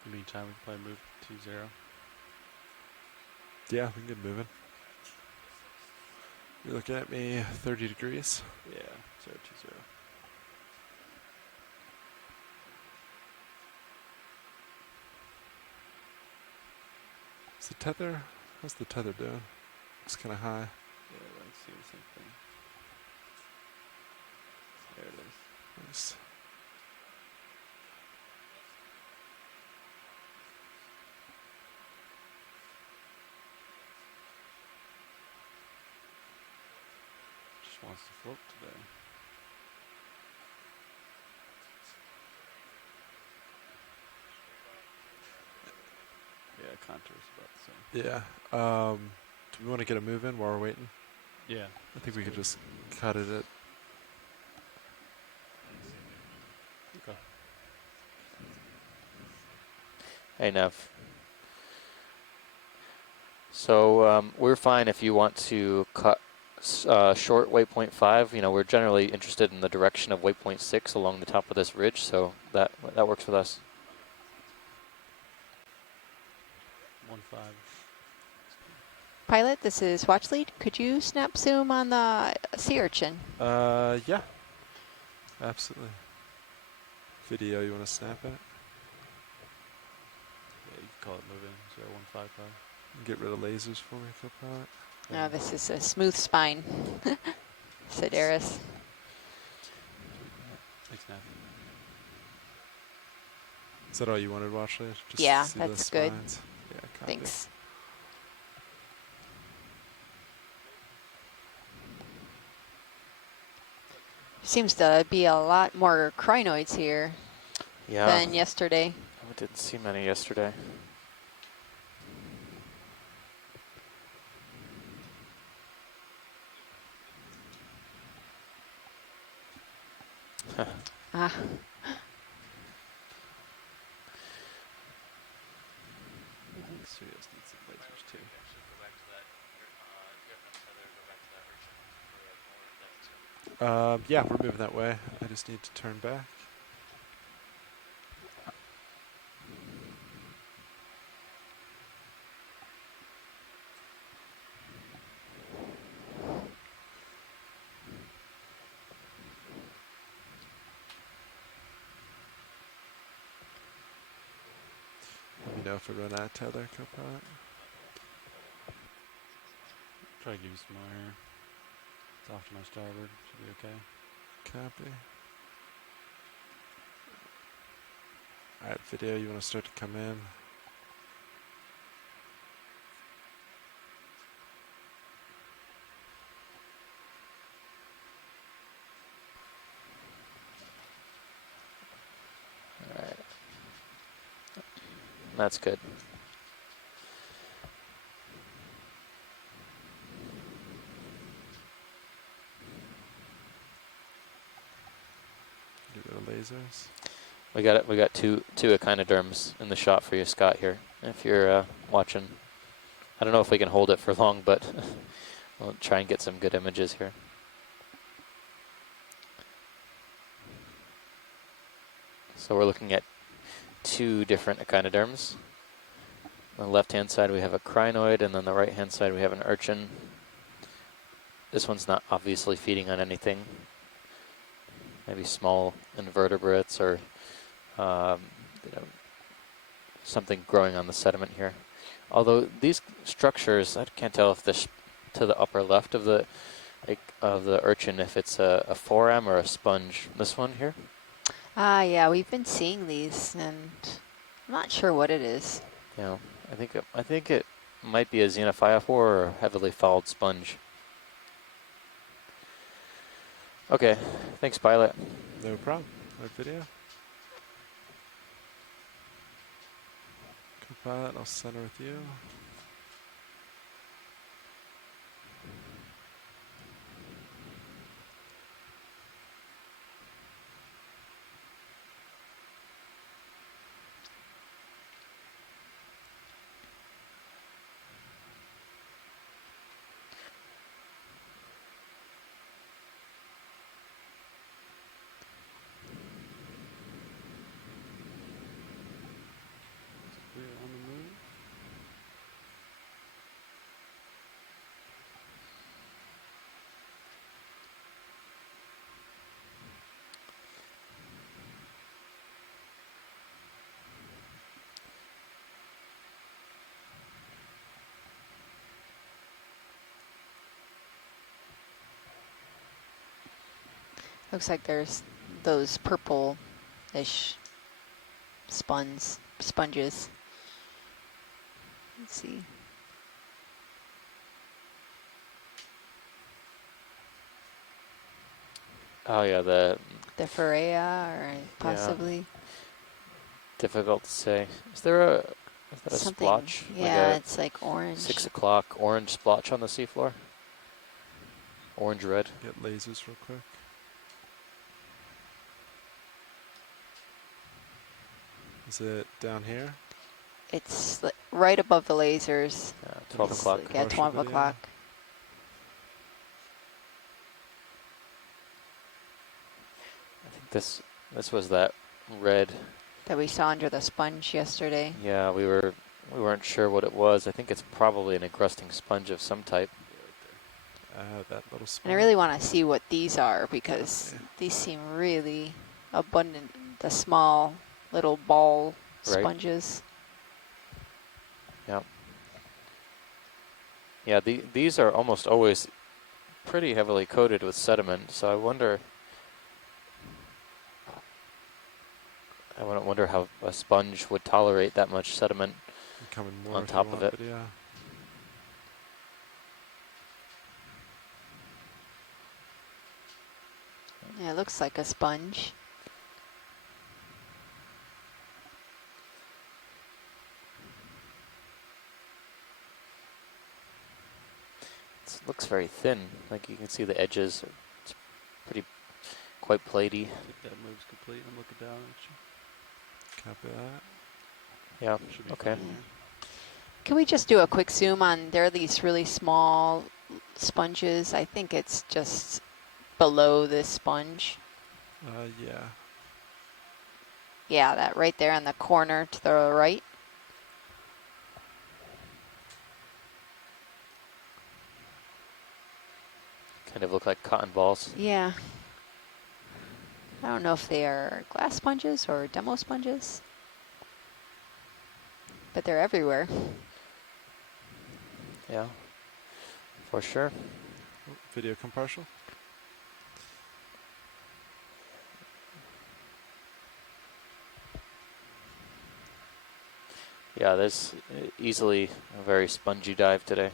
In the meantime, we can probably move to 0. Yeah, we can get moving. You're looking at me 30 degrees. Yeah, 0-2-0. Is the tether? How's the tether doing? Looks kind of high. Yeah, let's see the same thing. There it is. Nice. Just wants to float today. Yeah, contour's about the same. Yeah. Do we want to get a move in while we're waiting? Yeah. I think we could just cut it at. Okay. Hey, Nev. So we're fine if you want to cut short waypoint 5. You know, we're generally interested in the direction of waypoint 6 along the top of this ridge, so that works with us. 1-5. Pilot, this is Watch Lead. Could you snap zoom on the sea urchin? Yeah. Absolutely. Video, you want to snap it? Yeah, you can call it move in. 0-1-5 probably. Get rid of lasers for me, co-pilot. No, this is a smooth spine. Sedaris. Thanks, Nav. Is that all you wanted, Watchley? Just Yeah, see the that's good. spines? Yeah, copy. Thanks. Seems to be a lot more crinoids here Yeah, than yesterday. we didn't see many yesterday. Ah, Serious needs some lasers too. Yeah, we're moving that way. I just need to turn back. Let me know if we run out of tether, Copilot. Try to give you some more air. It's off to my starboard. Should be okay. Copy. Alright, video, you want to start to come in? All right. That's good. Get rid of lasers. We got it. We got two echinoderms in the shot for you, Scott. Here, if you're watching. I don't know if we can hold it for long, but we'll try and get some good images here. So we're looking at two different echinoderms. On the left-hand side, we have a crinoid, and on the right-hand side, we have an urchin. This one's not obviously feeding on anything. Maybe small invertebrates or you know, something growing on the sediment here. Although these structures, I can't tell if this to the upper left of the urchin, if it's a foram or a sponge. This one here. yeah, we've been seeing these, and I'm not sure what it is. Yeah, I think it might be a xenophyophore or a heavily fouled sponge. Okay, thanks, pilot. No problem. Right, video. Copilot, I'll center with you. We're on the move. Looks like there's those purple-ish sponges. Let's see. Oh yeah, the The or possibly difficult to say. Is that a something. splotch? Yeah, Like it's like orange. 6 o'clock orange splotch on the seafloor? Orange red. Get lasers real quick. Is it down here? It's right above the lasers. 12 It's o'clock. yeah, 12 Partial video. o'clock. I think this was that red. That we saw under the sponge yesterday. Yeah, we weren't sure what it was. I think it's probably an encrusting sponge of some type. That little spot. And I really want to see what these are because Okay. these seem really abundant. The small little ball Right. sponges. Yeah, these are almost always pretty heavily coated with sediment, so I wonder how a sponge would tolerate that much sediment. Coming more on if top you of want it. Video. Yeah, it looks like a sponge. It looks very thin, like you can see the edges. It's quite quite platey. I think that move's complete. I'm looking down at you. Copy that. Yeah, Should be okay. fine here. Can we just do a quick zoom on, there are these really small sponges. I think it's just below this sponge. Yeah. Yeah, that right there in the corner to the right. Kind of look like cotton balls. Yeah. I don't know if they are glass sponges or demo sponges, but they're everywhere. Yeah, for sure. Oh, video come partial. Yeah, there's easily a very spongy dive today.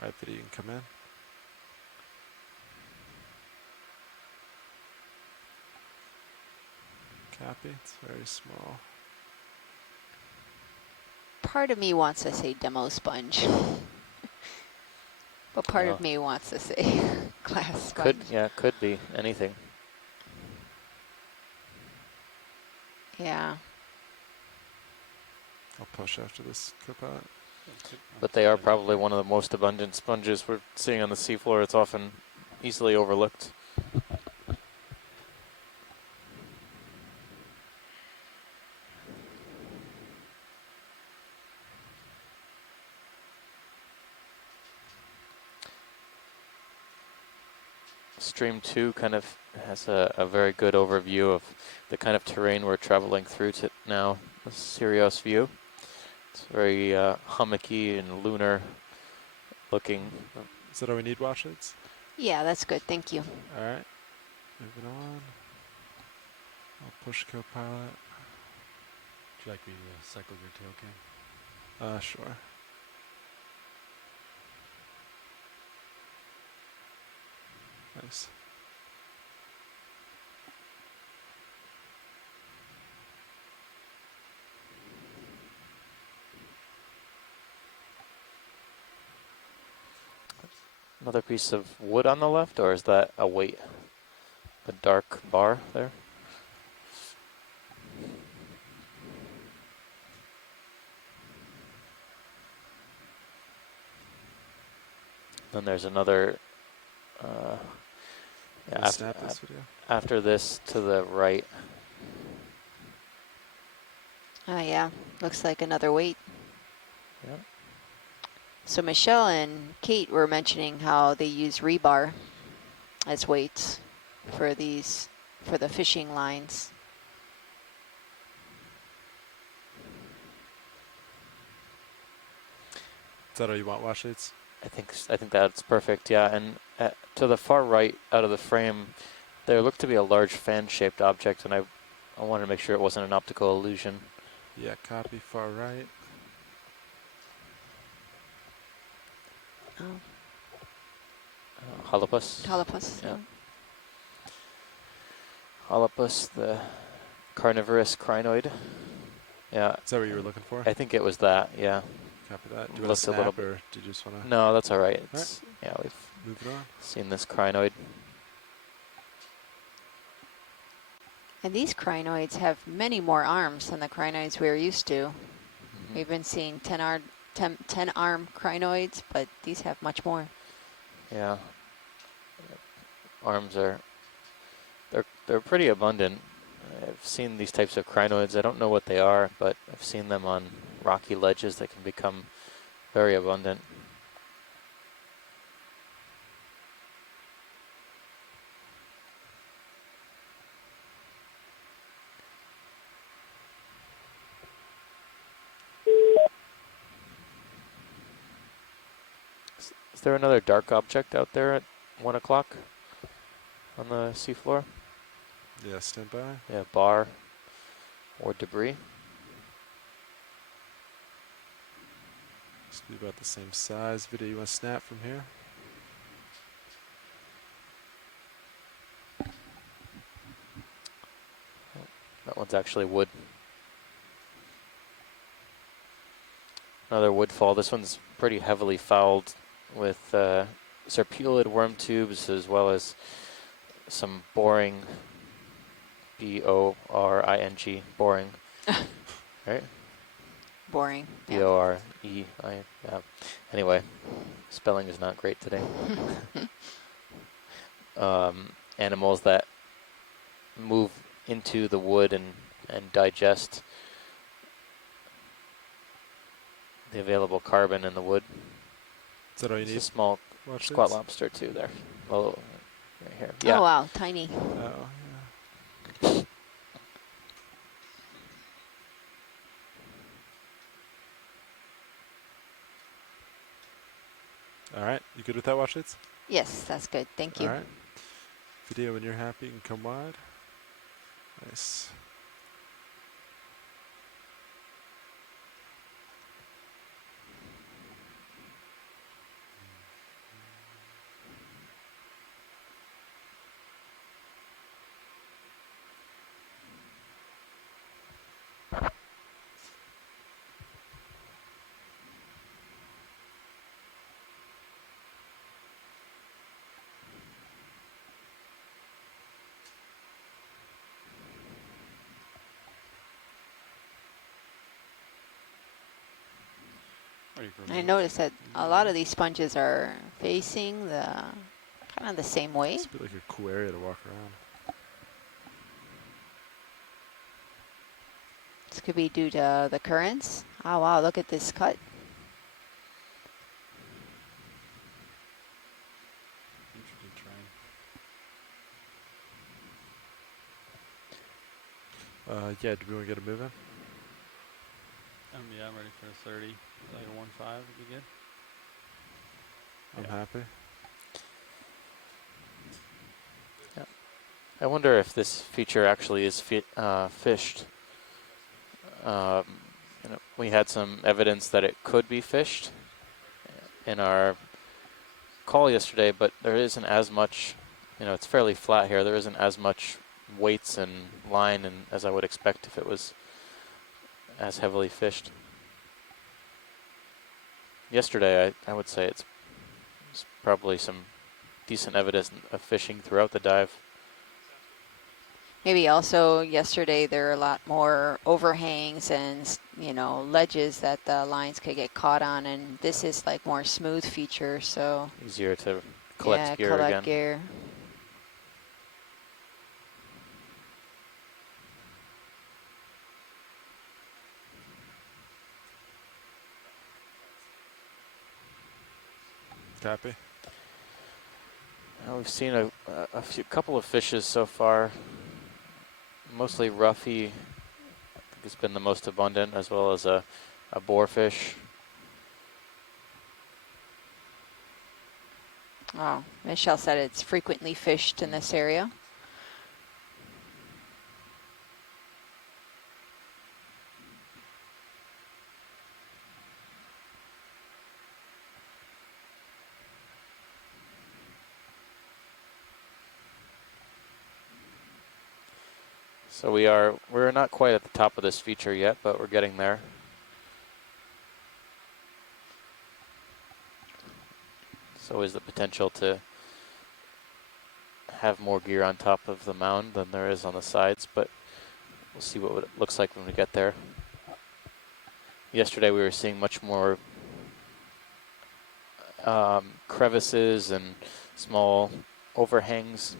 All right, video, you can come in. Copy. It's very small. Part of me wants to say demo sponge, but part Yeah. of me wants to say glass Could, sponge. yeah, could be anything. Yeah. I'll push after this copilot. But they are probably one of the most abundant sponges we're seeing on the seafloor. It's often easily overlooked. Stream 2 kind of has a very good overview of the kind of terrain we're traveling through to now. The Sirius view. It's very hummocky and lunar looking. Is that all we need, Washits? Yeah, that's good. Thank you. All right. Moving on. I'll push copilot. Would you like me to cycle your tail cam? Sure. Nice. Another piece of wood on the left, or is that a weight? A dark bar there? Then there's another, yeah, Can I snap this video? after this to the right. Oh yeah, looks like another weight. Yeah. So Michelle and Kate were mentioning how they use rebar as weights for these, for the fishing lines. Is that all you want, Washits? I think that's perfect, yeah. And to the far right out of the frame, there looked to be a large fan-shaped object, and I wanted to make sure it wasn't an optical illusion. Yeah, copy, far right. Oh, Holopus. Holopus. Yeah. Holopus, the carnivorous crinoid. Yeah, Is that what you were looking for? I think it was that, yeah. Copy that. Do you want to Looked a little snap, or do you just want to No, that's all right. It's, yeah, we've move it on? seen this crinoid. And these crinoids have many more arms than the crinoids we're used to. Mhm. We've been seeing 10-arm crinoids, but these have much more. Yeah. Arms are, they're pretty abundant. I've seen these types of crinoids. I don't know what they are, but I've seen them on rocky ledges that can become very abundant. Is there another dark object out there at 1 o'clock on the seafloor? Yeah, stand by. Yeah, bar or debris. Just be about the same size. Video you want to snap from here? That one's actually wood. Another wood fall. This one's pretty heavily fouled with serpulid worm tubes as well as some boring, B-O-R-I-N-G, boring, right? Boring. Yeah. B-O-R-E-I, yeah. Anyway, spelling is not great today. Animals that move into the wood and digest the available carbon in the wood. Is that all you It's need? a small Watch squat leads? lobster too there. Oh, right here. Yeah. Oh wow, tiny. Oh, yeah. All right, you good with that, watch leads? Yes, that's good. Thank you. All right. Video when you're happy, you can come wide. Nice. Ready for a I move. noticed that a lot of these sponges are facing the kind of the same way. This would be like a cool area to walk around. This could be due to the currents. Oh wow, look at this cut. Interesting terrain. Yeah, do we want to get a move in? Yeah, I'm ready for a 30. Like a 1.5 would be good. I'm Yeah. happy. I wonder if this feature actually is fished. We had some evidence that it could be fished in our call yesterday, but there isn't as much, it's fairly flat here. There isn't as much weights and line as I would expect if it was as heavily fished. Yesterday, I would say it's probably some decent evidence of fishing throughout the dive. Maybe also yesterday there were a lot more overhangs and ledges that the lines could get caught on, and this is like more smooth feature, so Easier to collect yeah, gear collect again. gear. Copy. We've seen a couple of fishes so far, mostly roughy. I think it's been the most abundant, as well as a boarfish. Oh, Michelle said it's frequently fished in this area. So we're not quite at the top of this feature yet, but we're getting there. There's always the potential to have more gear on top of the mound than there is on the sides, but we'll see what it looks like when we get there. Yesterday we were seeing much more crevices and small overhangs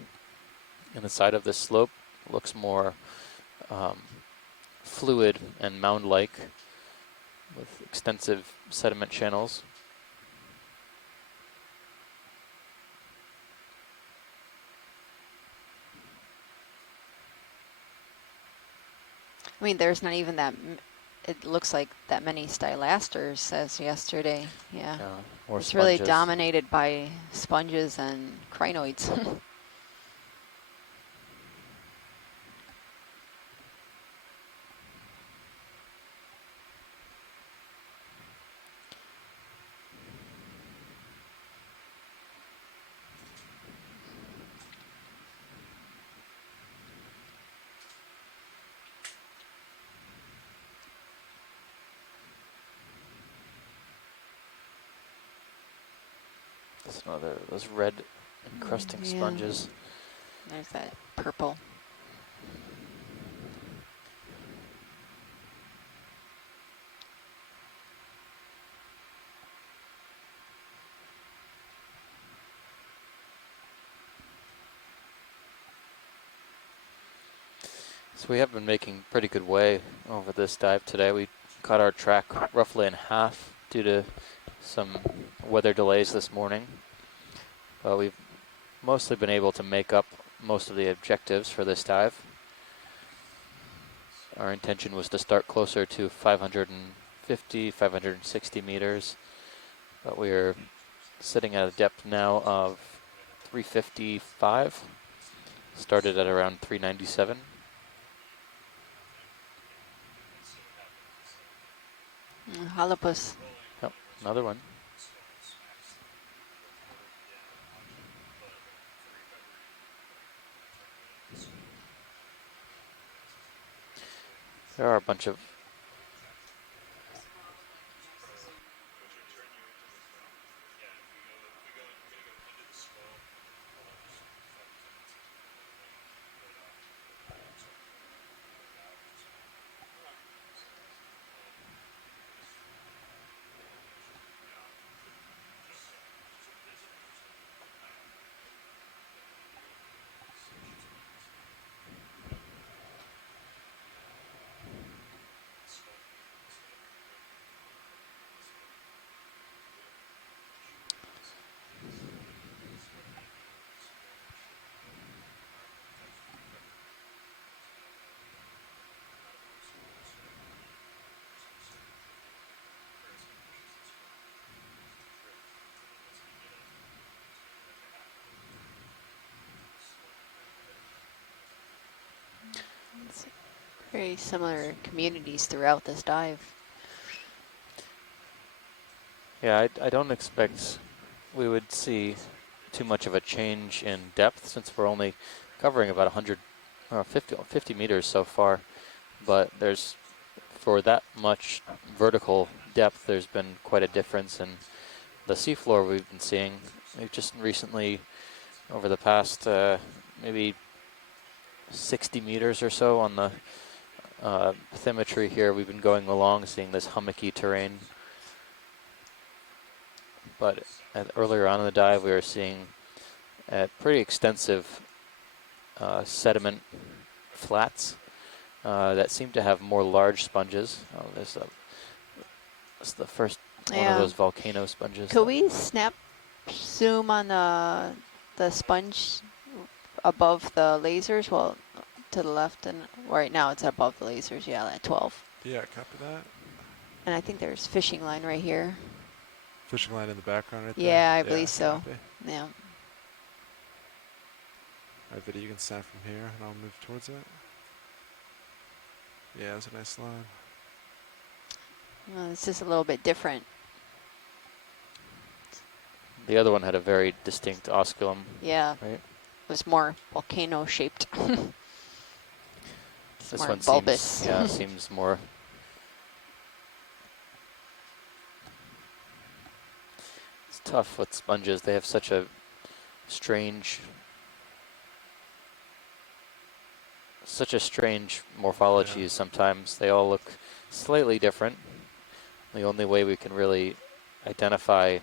in the side of this slope. It looks more fluid and mound-like with extensive sediment channels. I mean, there's not even that, it looks like that many stylasters as yesterday. Yeah. More It's really sponges. dominated by sponges and crinoids. It's another those red encrusting Yeah. sponges. There's that purple. So we have been making pretty good way over this dive today. We cut our track roughly in half due to some weather delays this morning. But we've mostly been able to make up most of the objectives for this dive. Our intention was to start closer to 550, 560 meters, but we're sitting at a depth now of 355. Started at around 397. Halapus. Yep, another one. There are a bunch of It's very similar communities throughout this dive. Yeah, I don't expect we would see too much of a change in depth since we're only covering about 50 meters so far. But there's, for that much vertical depth, there's been quite a difference in the seafloor we've been seeing. We've just recently, over the past maybe 60 meters or so on the bathymetry here, we've been going along seeing this hummocky terrain. But earlier on in the dive, we were seeing pretty extensive sediment flats that seem to have more large sponges. Oh, this is the first one of those volcano sponges. Could we snap zoom on the sponge above the lasers? Well, to the left, and right now it's above the lasers. Yeah, at 12. Yeah, copy that. And I think there's fishing line right here. Fishing line in the background right there. Yeah, I believe so. Copy. Yeah. All right, Vidya, you can snap from here, and I'll move towards it. Yeah, it's a nice line. Well, it's just a little bit different. The other one had a very distinct osculum. Yeah. Right. It was more volcano shaped. This more one bulbous. seems, seems more. It's tough with sponges. They have such a strange morphology. Yeah. Sometimes they all look slightly different. The only way we can really identify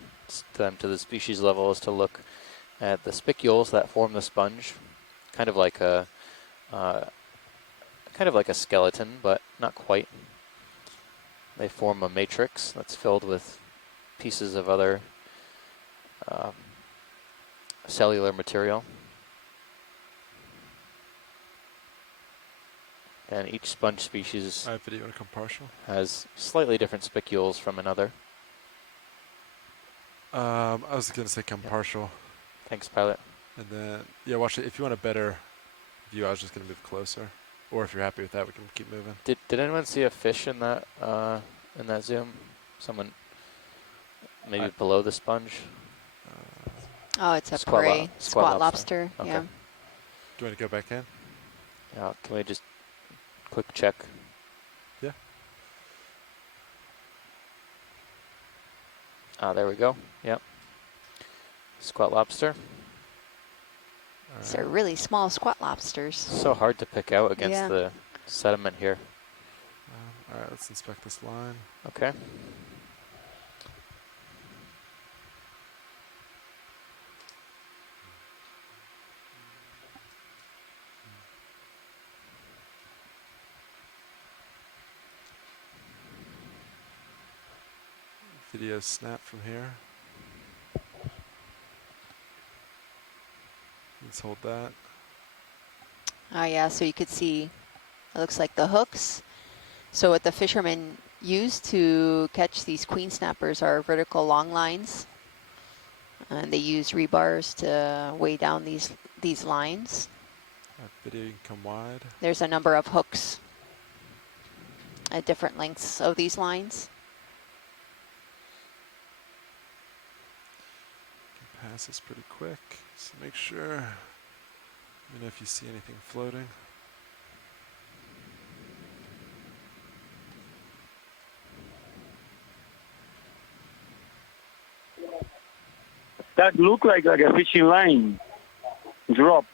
them to the species level is to look at the spicules that form the sponge, kind of like a skeleton, but not quite. They form a matrix that's filled with pieces of other cellular material. And each sponge species All right, Vidya, you want to come partial? has slightly different spicules from another. I was going to say come partial. Thanks, pilot. And then, yeah, watch it. If you want a better view, I was just going to move closer. Or if you're happy with that, we can keep moving. Did anyone see a fish in that zoom? Someone maybe below the sponge? Oh, it's a Squat prey. Squat lobster. lobster. Okay. Yeah. Do you want to go back in? Yeah, can we just quick check? Yeah. There we go. Yep. Squat lobster. These are really small squat lobsters. So hard to pick out against Yeah. the sediment here. All right, let's inspect this line. Okay. Video snap from here. Let's hold that. Oh yeah, so you could see, it looks like the hooks. So what the fishermen use to catch these queen snappers are vertical long lines. And they use rebars to weigh down these lines. All right, video, you can come wide. There's a number of hooks at different lengths of these lines. Can pass this pretty quick. So make sure. Let me know if you see anything floating. That looked like a fishing line drop.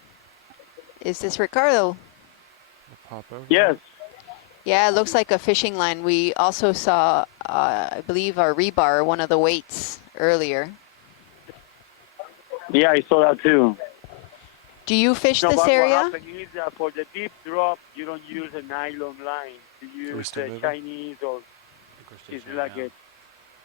Is this Ricardo? I'll pop over. Yes. Yeah, it looks like a fishing line. We also saw, I believe, a rebar, one of the weights earlier. Yeah, I saw that too. Do you fish No, this but area? what happened is that for the deep drop, you don't use a nylon line. You Are we use still a moving? Chinese or I think we're it's stationary like now. a Get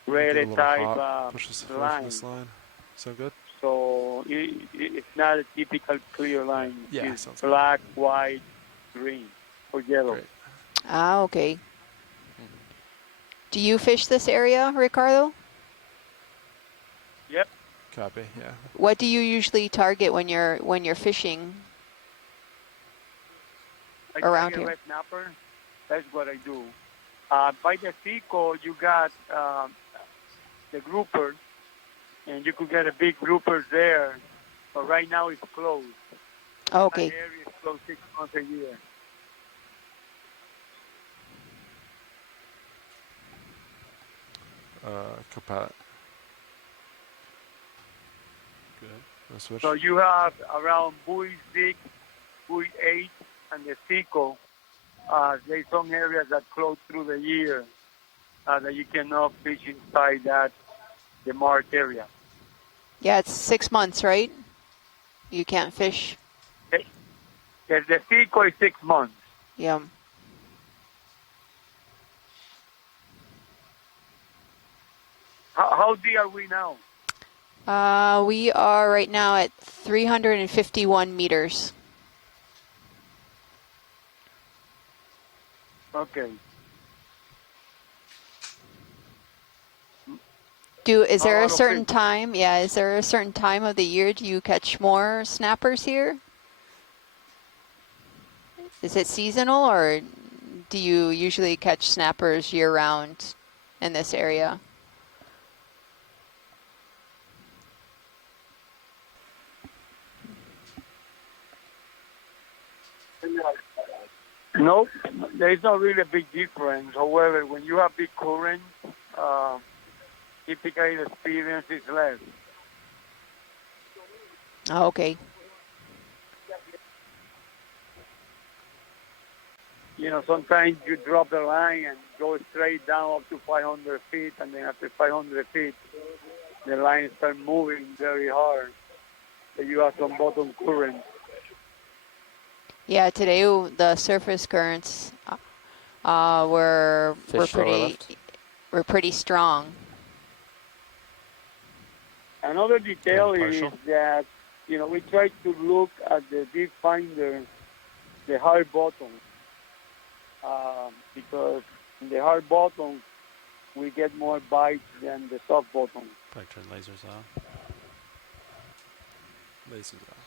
a red little type hot. Push this away from line. this line. Sound good? So it's not a typical clear line. Yeah, It's sounds good. black, white, green, or yellow. Great. Ah, okay. Do you fish this area, Ricardo? Yep. Copy. Yeah. What do you usually target when you're fishing I around target here? red snapper. That's what I do. By the Sico, you got the groupers, and you could get a big grouper there. But right now it's closed. Okay. That area is closed 6 months a year. Copat. Good. Wanna switch? So you have around buoy 6, buoy 8, and the Sico. There's some areas that close through the year that you cannot fish inside the marked area. Yeah, it's 6 months, right? You can't fish. Yes, the Sico is 6 months. Yeah. How deep are we now? We are right now at 351 meters. Okay. Is there How a out of certain fish? time? Yeah, is there a certain time of the year do you catch more snappers here? Is it seasonal, or do you usually catch snappers year round in this area? No, there is not really a big difference. However, when you have big currents, typically the experience is less. Oh, okay. You know, sometimes you drop the line and go straight down up to 500 feet, and then after 500 feet, the line starts moving very hard. So you have some bottom current. Yeah, today the surface currents were Fish shoulder left. pretty strong. Another detail is partial? that, you know, we try to look at the deep finder, the hard bottom, because in the hard bottom, we get more bites than the soft bottom. Probably turn lasers off. Lasers off.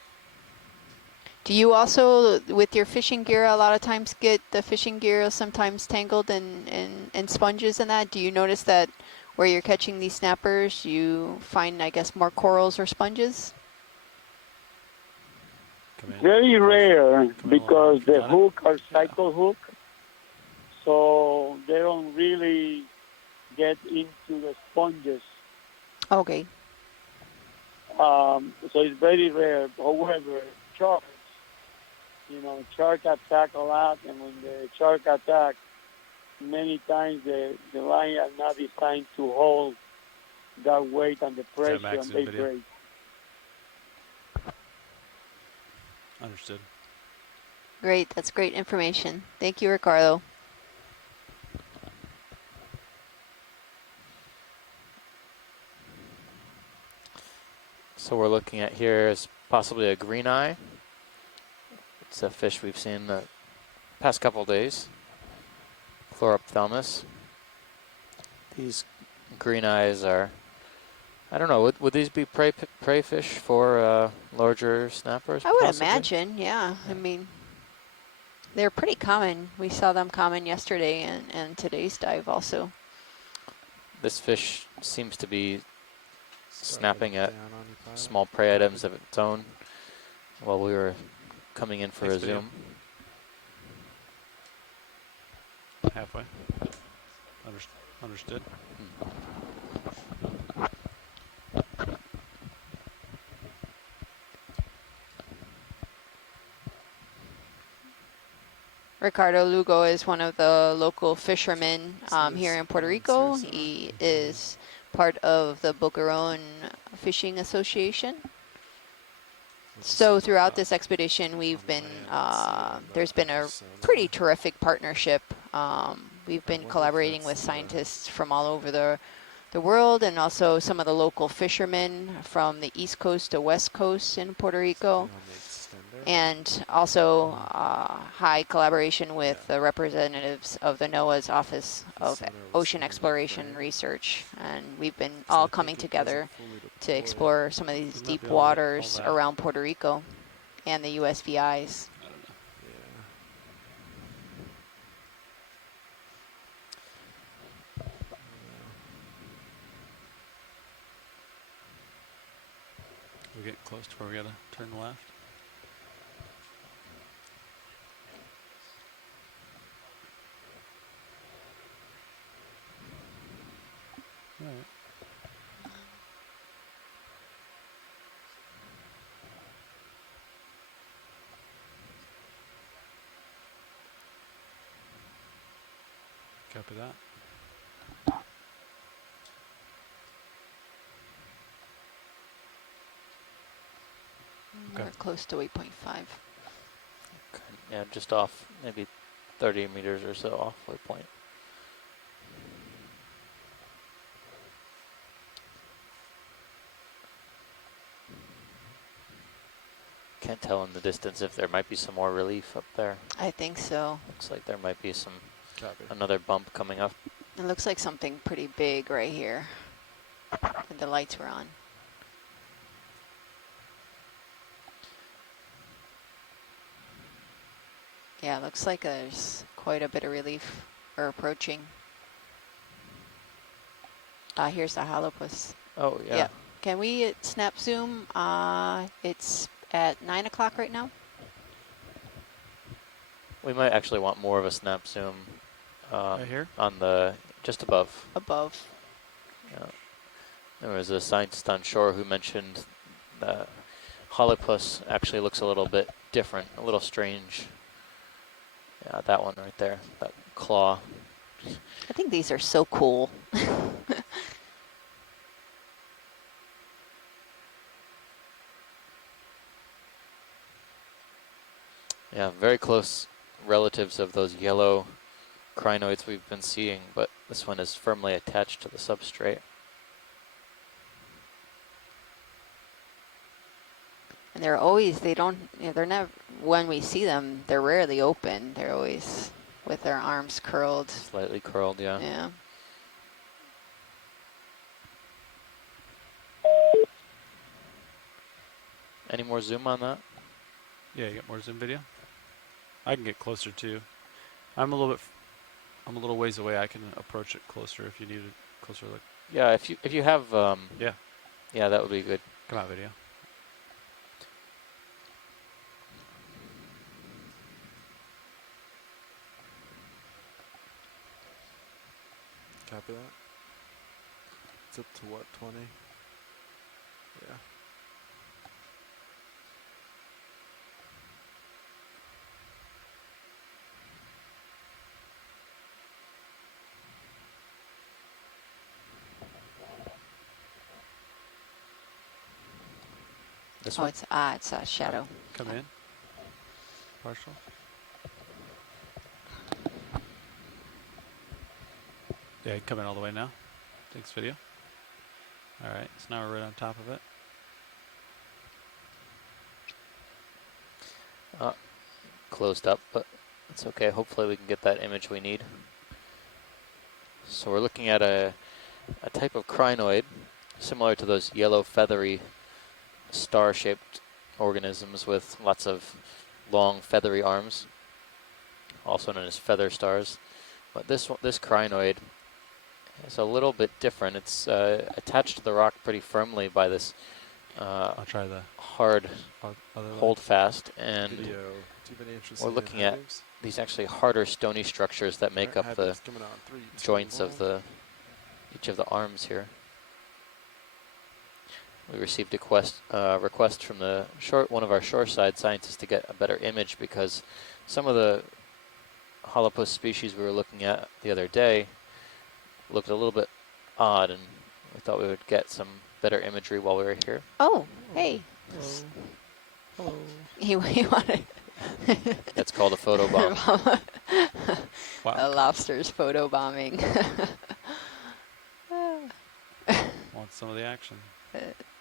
Do you also, with your fishing gear, a lot of times get the fishing gear sometimes tangled in sponges and that? Do you notice that where you're catching these snappers, you find, I guess, more corals or sponges? Come in. Very rare Come in because along. the Got it? hook are cycle hook, so they don't really get into the sponges. Okay. So it's very rare. However, sharks, shark attack a lot, and when the shark attack, many times the line are not designed to hold that weight and the Is that pressure, max and zoom they video? break. Understood. Great, that's great information. Thank you, Ricardo. So we're looking at here is possibly a green eye. It's a fish we've seen the past couple days. Chlorophthalmus. These green eyes are, I don't know, would these be prey fish for larger snappers? I would possibly? imagine, yeah. I mean, they're pretty common. We saw them common yesterday and today's dive also. This fish seems to be Start snapping looking at down on you, pilot. small prey Copy. items of its own while we were coming in for Next a video. zoom. Halfway. Understood. Ricardo Lugo is one of the local fishermen here in Puerto Rico. Sears, He okay. is part of the Boquerón Fishing Association. Let's just So see throughout about this expedition, we've on been, land, let's see on the there's been a sonar. pretty terrific partnership. We've I been wonder if collaborating that's with the, scientists from all over the world, and also some of the local fishermen from the East Coast to West Coast in Puerto Rico. on the extender. And also high collaboration with Yeah. the representatives of the NOAA's Office The of sonar was Ocean in the Exploration frame. Research. And we've been 'Cause I all think coming it together doesn't fully to deploy. explore some of these Wouldn't that deep be all waters that? around Puerto Rico and the USVIs. I don't know. Yeah. We're getting close to where we gotta turn left. All right. Copy that. Okay. We're close to 8.5. Okay. Yeah, just off maybe 30 meters or so off waypoint. Can't tell in the distance if there might be some more relief up there. I think so. Looks like there might be some Copy. another bump coming up. It looks like something pretty big right here. And the lights were on. Yeah, looks like there's quite a bit of relief or approaching. Here's the halopus. Oh yeah. Yeah. Can we snap zoom? It's at 9 o'clock right now. We might actually want more of a snap zoom Right here? on the just above. Above. Yeah. There was a scientist on shore who mentioned that holopus actually looks a little bit different, a little strange. Yeah, that one right there, that claw. I think these are so cool. Yeah, very close relatives of those yellow crinoids we've been seeing, but this one is firmly attached to the substrate. And they're always, they don't, you know, they're never, when we see them, they're rarely open. They're always with their arms curled. Slightly curled, yeah. Yeah. Any more zoom on that? Yeah, you got more zoom video? I can get closer too. I'm a little ways away. I can approach it closer if you need a closer look. Yeah, if you have Yeah. yeah, that would be good. Come out video. Copy that. It's up to what, 20? Yeah. This Oh, one? it's a shadow. Come in. Partial. Yeah, come in all the way now. Thanks, video. All right, so now we're right on top of it. Closed up, but it's okay. Hopefully we can get that image we need. So we're looking at a type of crinoid similar to those yellow feathery star-shaped organisms with lots of long feathery arms, also known as feather stars. But this crinoid is a little bit different. It's attached to the rock pretty firmly by this I'll try the hard other hold fast, and Video. Do you have any interest we're in looking high at beams? these actually harder stony structures that make Alright, high up the beams coming on. 3, 2, joints 1. of each of the arms here. We received a request from one of our shoreside scientists to get a better image because some of the holopus species we were looking at the other day looked a little bit odd, and we thought we would get some better imagery while we were here. Oh, hey. Hello. He wanted. That's called a photo bomb. A wow. lobster's photo bombing. Want some of the action?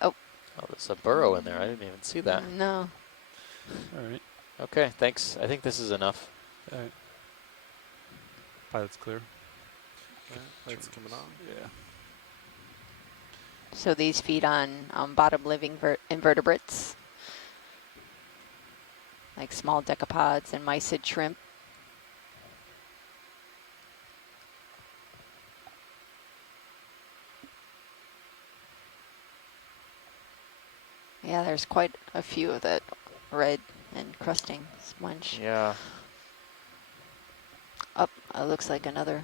Oh, there's a burrow in there. I didn't even see that. No. All right. Okay, thanks. I think this is enough. All right. Pilot's clear. Alright, lights coming on. Yeah. So these feed on bottom living invertebrates, like small decapods and mysid shrimp. Yeah, there's quite a few of that red and crusting sponge. Yeah. Up, looks like another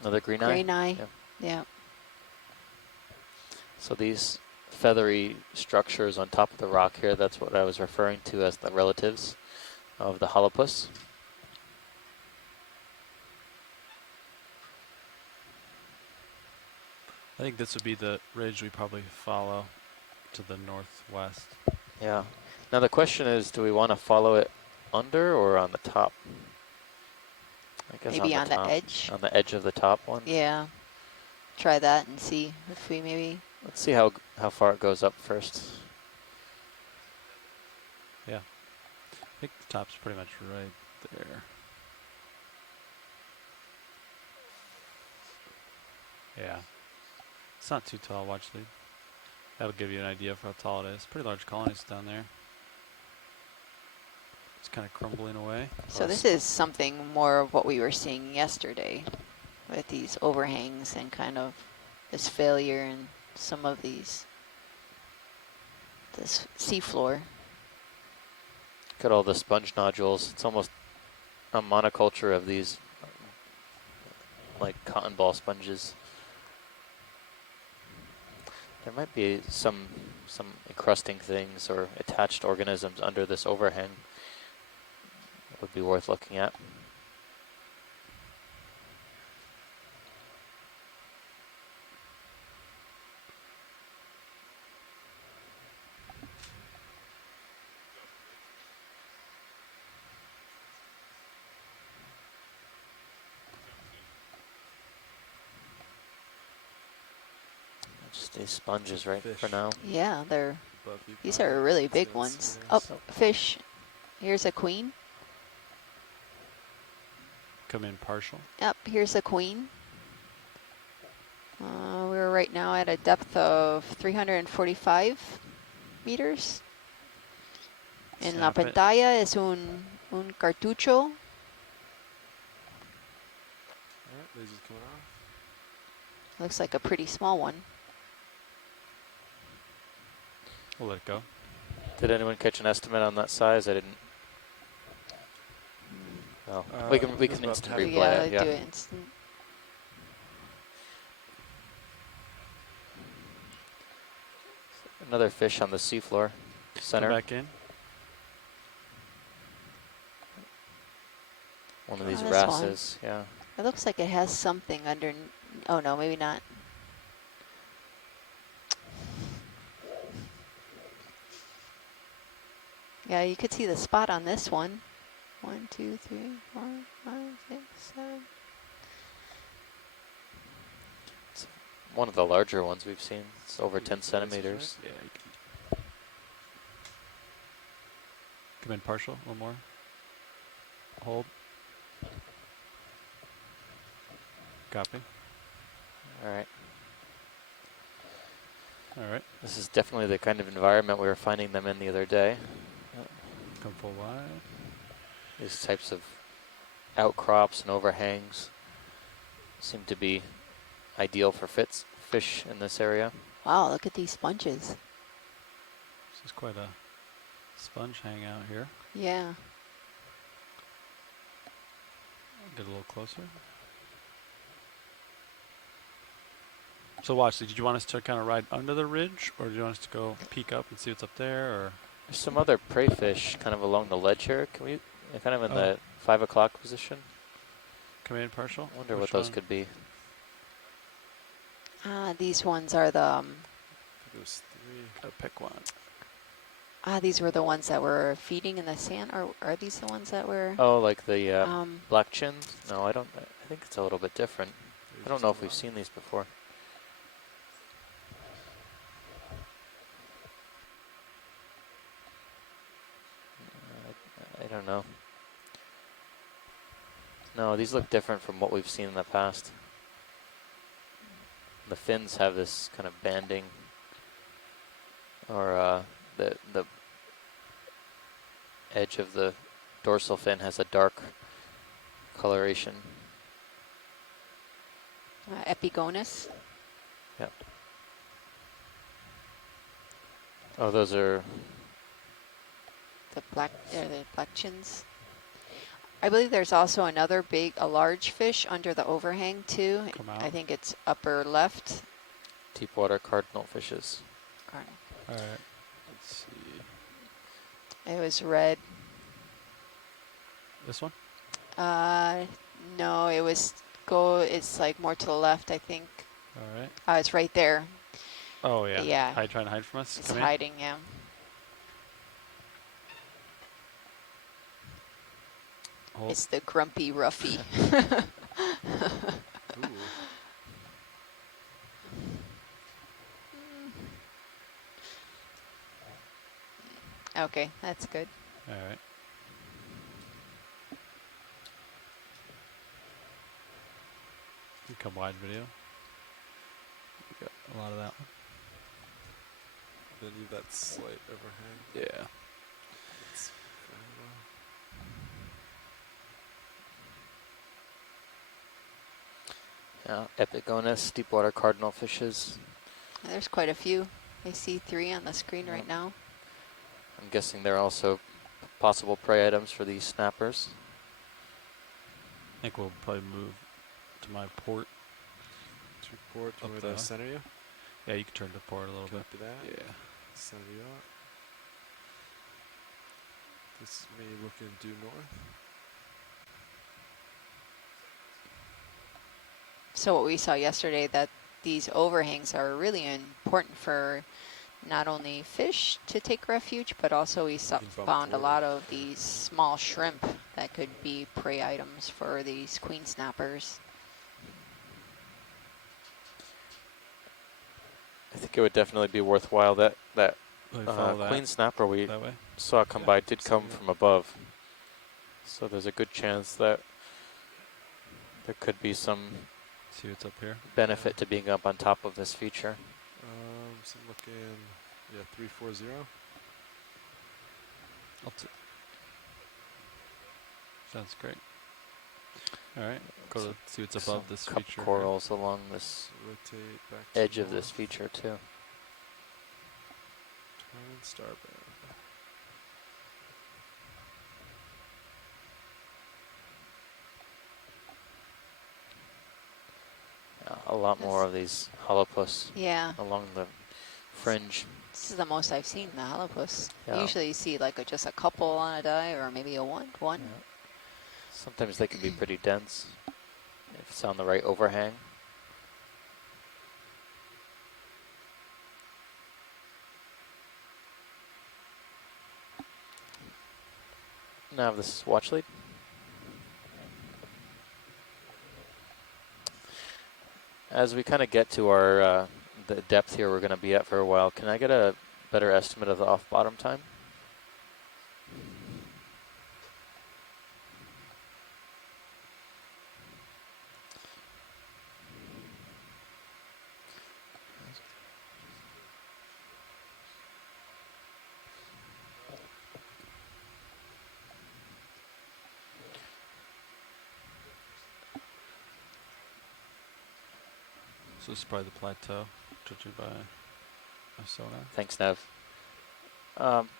Another green eye? green eye. Yeah. Yeah. So these feathery structures on top of the rock here, that's what I was referring to as the relatives of the holopus. I think this would be the ridge we probably follow to the northwest. Yeah. Now the question is, do we want to follow it under or on the top? I guess Maybe on the top. edge. On the edge of the top one? Yeah. Try that and see if we maybe. Let's see how far it goes up first. Yeah. I think the top's pretty much right there. Yeah. It's not too tall, watch lead. That'll give you an idea of how tall it is. Pretty large colonies down there. It's kind of crumbling away. So this is something more of what we were seeing yesterday with these overhangs and kind of this failure in some of this seafloor. Look at all the sponge nodules. It's almost a monoculture of these like cotton ball sponges. There might be some encrusting things or attached organisms under this overhang. It would be worth looking at. Just these sponges right Fish. for now. Yeah, Above you, these Brian. are really Let's big go and ones. see Oh, this. fish. Here's a queen. Come in partial. Yep, here's a queen. We're right now at a depth of 345 meters. En la Snap it. pantalla es un cartucho. Alright, lasers coming off. Looks like a pretty small one. We'll let it go. Did anyone catch an estimate on that size? I didn't. No, we can it's about instant half- replay Yeah, it. Yeah. do it instant. Another fish on the seafloor, center. Come back in. One of these Oh, this one. wrasses. Yeah. It looks like it has something under. Oh no, maybe not. Yeah, you could see the spot on this one. 1, 2, 3, 4, 5, 6, 7. It's one of the larger ones we've seen. It's over Maybe 10 4 aces, centimeters. Yeah, you can come in partial, one more. Hold. Copy. All right. All right. This is definitely the kind of environment we were finding them in the other day. Come full wide. These types of outcrops and overhangs seem to be ideal for fish in this area. Wow, look at these sponges. This is quite a sponge hangout here. Yeah. Get a little closer. So watch, did you want us to kind of ride under the ridge, or do you want us to go peek up and see what's up there, or? There's some other prey fish kind of along the ledge here. Can we, kind of in Oh. the 5 o'clock position? Come in partial? I wonder Which what those one? could be. These ones are the, I think there's 3. Gotta pick one. these were the ones that were feeding in the sand, or are these the ones that were, Oh, like the um, black chins? No, I don't. I think it's a little bit different. I don't know if we've seen these before. I don't know. No, these look different from what we've seen in the past. The fins have this kind of banding, or the edge of the dorsal fin has a dark coloration. epigonus. Yep. Oh, those are. The black chins. I believe there's also another a large fish under the overhang too. Come out. I think it's upper left. Deep water cardinal fishes. All right. Let's see. It was red. This one? No, it's like more to the left, I think. All right. It's right there. Oh, yeah. Yeah. Trying to hide from us? It's Come hiding, yeah. in. Hold. It's the grumpy roughy. Ooh. Okay, that's good. All right. You come wide video. You got a lot of that one. Then leave that slight overhang. Yeah. That's very well. Yeah, epigonus, deep water cardinal fishes. There's quite a few. I see 3 on the screen right now. I'm guessing they're also possible prey items for these snappers. I think we'll probably move to my port. To port, Up where there. to center you? Yeah, you can turn to port a little bit. Copy that. Yeah. Center you up. This may look in due north. So what we saw yesterday, that these overhangs are really important for not only fish to take refuge, but also we can bump found a forward. lot of these small shrimp that could be prey items for these queen snappers. I think it would definitely be worthwhile. That Follow that queen snapper we that way. saw come Yeah, by did come absolutely. from above. So there's a good chance that there could be some See what's up here. benefit to being up on top of this feature. So I'm looking, yeah, 340. Sounds great. All right. Go So to see what's some above this cup feature. here. corals along this Rotate back to edge of this north. feature too. Turn starboard. A lot more of these holopus Yeah, along the fringe. this is the most I've seen the halibus. Yeah. Usually you see like just a couple on a dive, or maybe a one. Yeah. Sometimes they can be pretty dense if it's on the right overhang. Nav, this is watch lead. As we kind of get to our the depth here we're going to be at for a while, can I get a better estimate of the off bottom time? So this is probably the plateau, judging by my sonar. Thanks, Nav.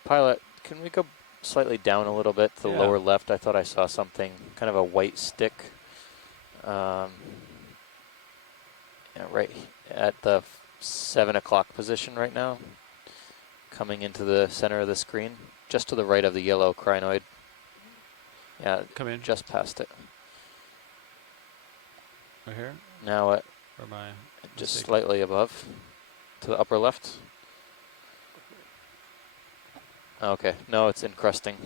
Pilot, can we go slightly down a little bit to the Yeah. lower left? I thought I saw something, kind of a white stick. Yeah, right at the 7 o'clock position right now. Coming into the center of the screen, just to the right of the yellow crinoid. Yeah, Come in. just past it. Right here? Now at Or am I just mistaken? slightly above, to the upper left. Okay, no, it's encrusting.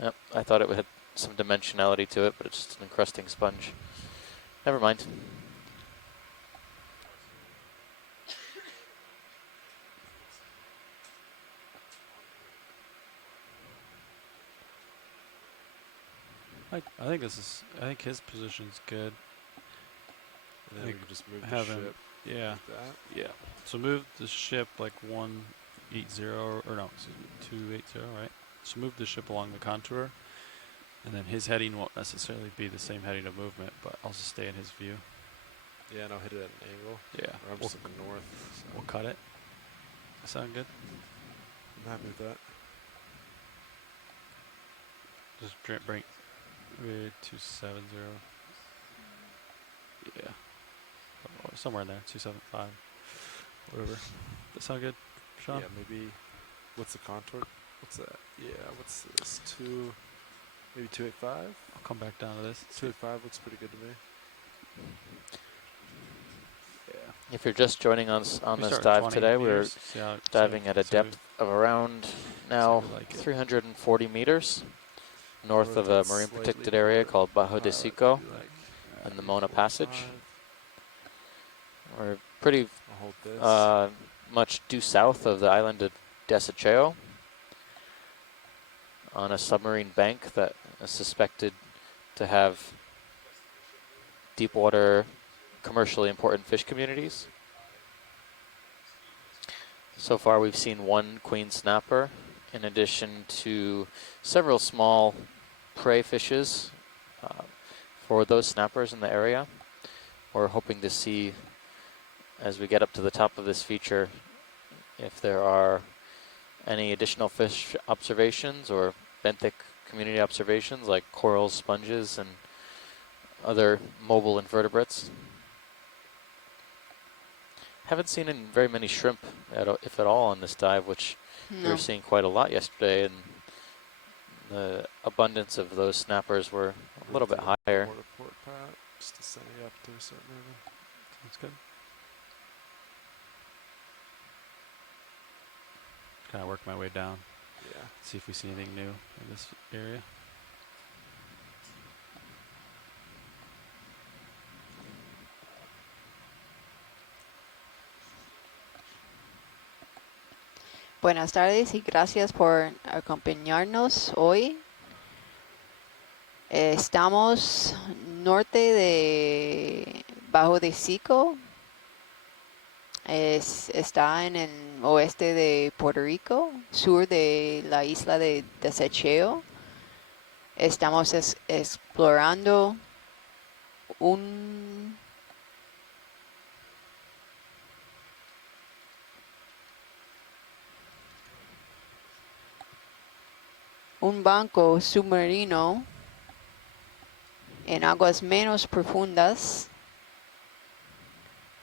Yep, I thought it would have some dimensionality to it, but it's just an encrusting sponge. Never mind. I think this is. I think his position's good. And then we can just move the Have him. ship Yeah. like that. Yeah. So move the ship like 180 or no, excuse me, 280, right? So move the ship along the contour, and then his heading won't necessarily be the same heading of movement, but I'll just stay in his view. Yeah, and I'll hit it at an angle. Yeah. Or I'm just looking north. So We'll cut it. Sound good? I'm happy with that. Just bring 270. Yeah. Or somewhere in there, 275. Whatever. That sound good, Sean? Yeah, maybe. What's the contour? What's that? Yeah, what's this? Maybe 285? I'll come back down to this. 285 looks pretty good to me. Yeah. If you're just joining us on We this start at dive 20 today, we're meters, see how- diving see- at a see we- depth of around now we like it. 340 meters north of a That's marine slightly protected area more called Bajo de Sico we like- and the Mona Passage. 45. We're pretty I'll hold this. much due south of the island of Desecheo on a submarine bank that is suspected to have deep water, commercially important fish communities. So far we've seen one queen snapper in addition to several small prey fishes for those snappers in the area. We're hoping to see, as we get up to the top of this feature, if there are any additional fish observations or benthic community observations like corals, sponges, and other mobile invertebrates. Haven't seen very many shrimp, if at all, on this dive, which we No. were seeing quite a lot yesterday, and the abundance of those snappers were a little bit higher. Water port pat, just to send you up to a certain moving. That's good. Kind of work my way down, Yeah. see if we see anything new in this area. Buenas tardes y gracias por acompañarnos hoy. Estamos norte de Bajo de Sico. Está en el oeste de Puerto Rico, sur de la isla de Desecheo. Estamos explorando un banco submarino en aguas menos profundas.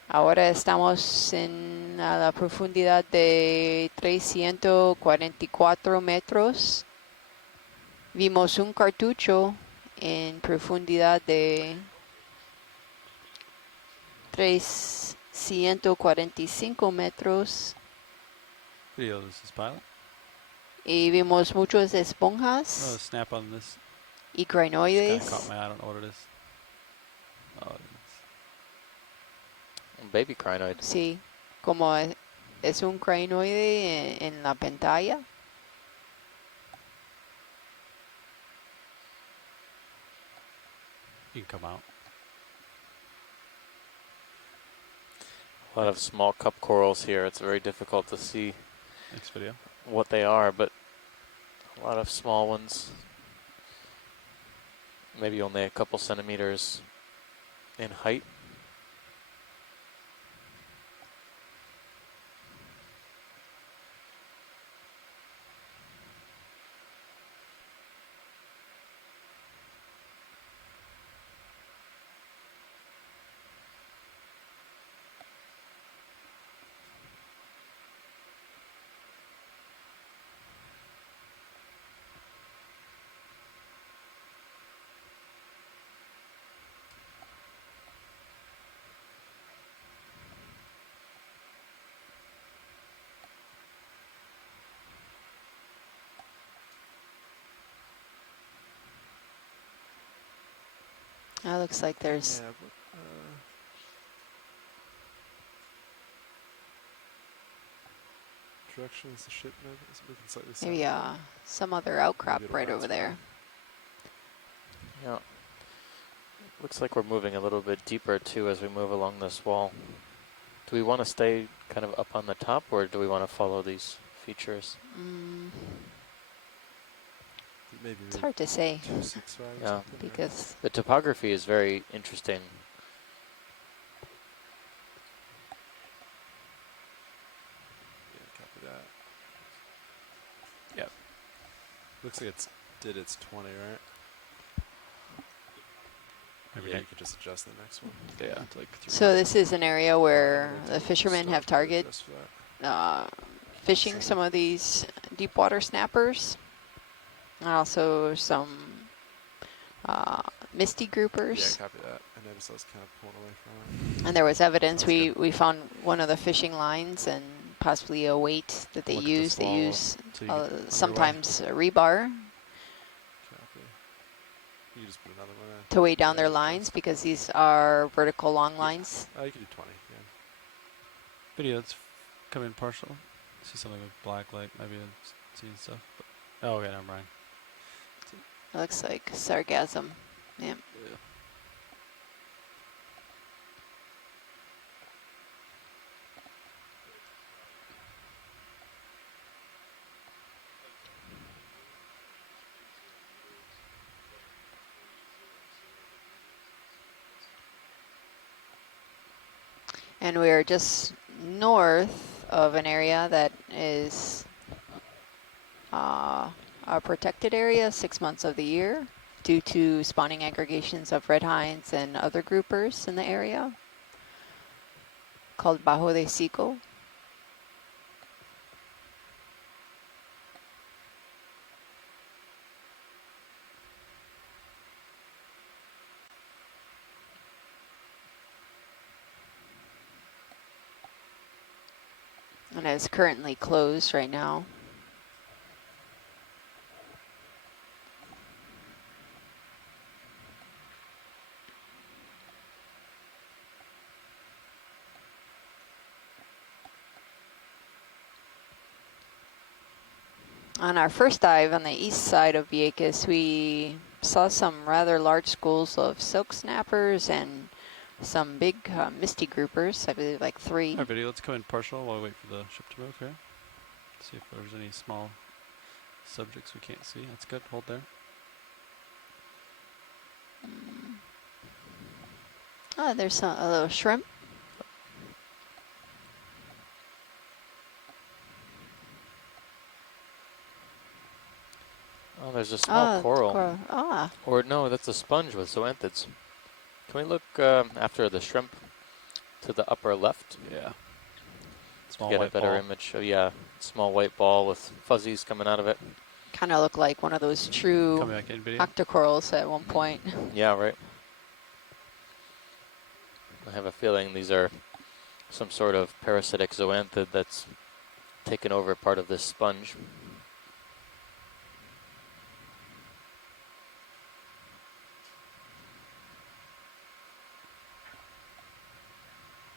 Ahora estamos en la profundidad de 344 metros. Vimos un cartucho en profundidad de 345 metros. Video, this is pilot. Y vimos muchas Oh, esponjas. snap on this Just kind of caught Ecrinoides. my eye. I don't know what it is. Oh, Baby crinoid. Sí, como es un crinoide en la pantalla. you can come out. A lot of small cup corals here. It's very difficult to see Next video. what they are, but a lot of small ones. Maybe only a couple centimeters in height. That looks like there's Yeah. Direction is the ship moving? Is it moving slightly south? maybe some other outcrop Maybe it'll right bounce over there. Yeah. Looks like we're moving a little bit deeper too as we move along this wall. Do we want to stay kind of up on the top, or do we want to follow these features? Maybe It's hard to say 265 or Yeah. something. right? because The topography is very interesting. Yeah, copy that. Yep. Looks like did its 20, right? Maybe Yeah, you next. could just adjust the next one. Yeah, to like 300. so this is an area where We'll the take fishermen stop have to target adjust for that. fishing some of these deep water snappers, and also some misty Yeah, groupers. copy that. I noticed I was kind of pulling away from it. And there was evidence. Sounds We good. we found one of the fishing lines and possibly a weight that they Look at this use. They wall use till you get underway. sometimes a rebar Copy. You can just put another one in. to weigh down Yeah, their that lines does. because these are vertical long lines. Oh, you could do 20. Yeah. Video, it's come in partial. See something with black light, maybe I'm seeing stuff. But, oh, okay, never mind. It looks like sargassum. Yeah. Yeah. And we are just north of an area that is a protected area 6 months of the year due to spawning aggregations of red hinds and other groupers in the area called Bajo de Sico. And it's currently closed right now. On our first dive on the east side of Vieques, we saw some rather large schools of silk snappers and some big misty groupers, I believe like 3. All right, video, let's come in partial while we wait for the ship to move here. See if there's any small subjects we can't see. That's good. Hold there. Oh, there's a little shrimp. Oh, there's a small coral. Ah, Or no, that's a sponge with zoanthids. Can we look after the shrimp to the upper left? Yeah. To Small get a white better ball. image. Oh yeah, small white ball with fuzzies coming out of it. kind of look like one of those true Coming back in video. octocorals at one point. Yeah, right. I have a feeling these are some sort of parasitic zoanthid that's taken over part of this sponge.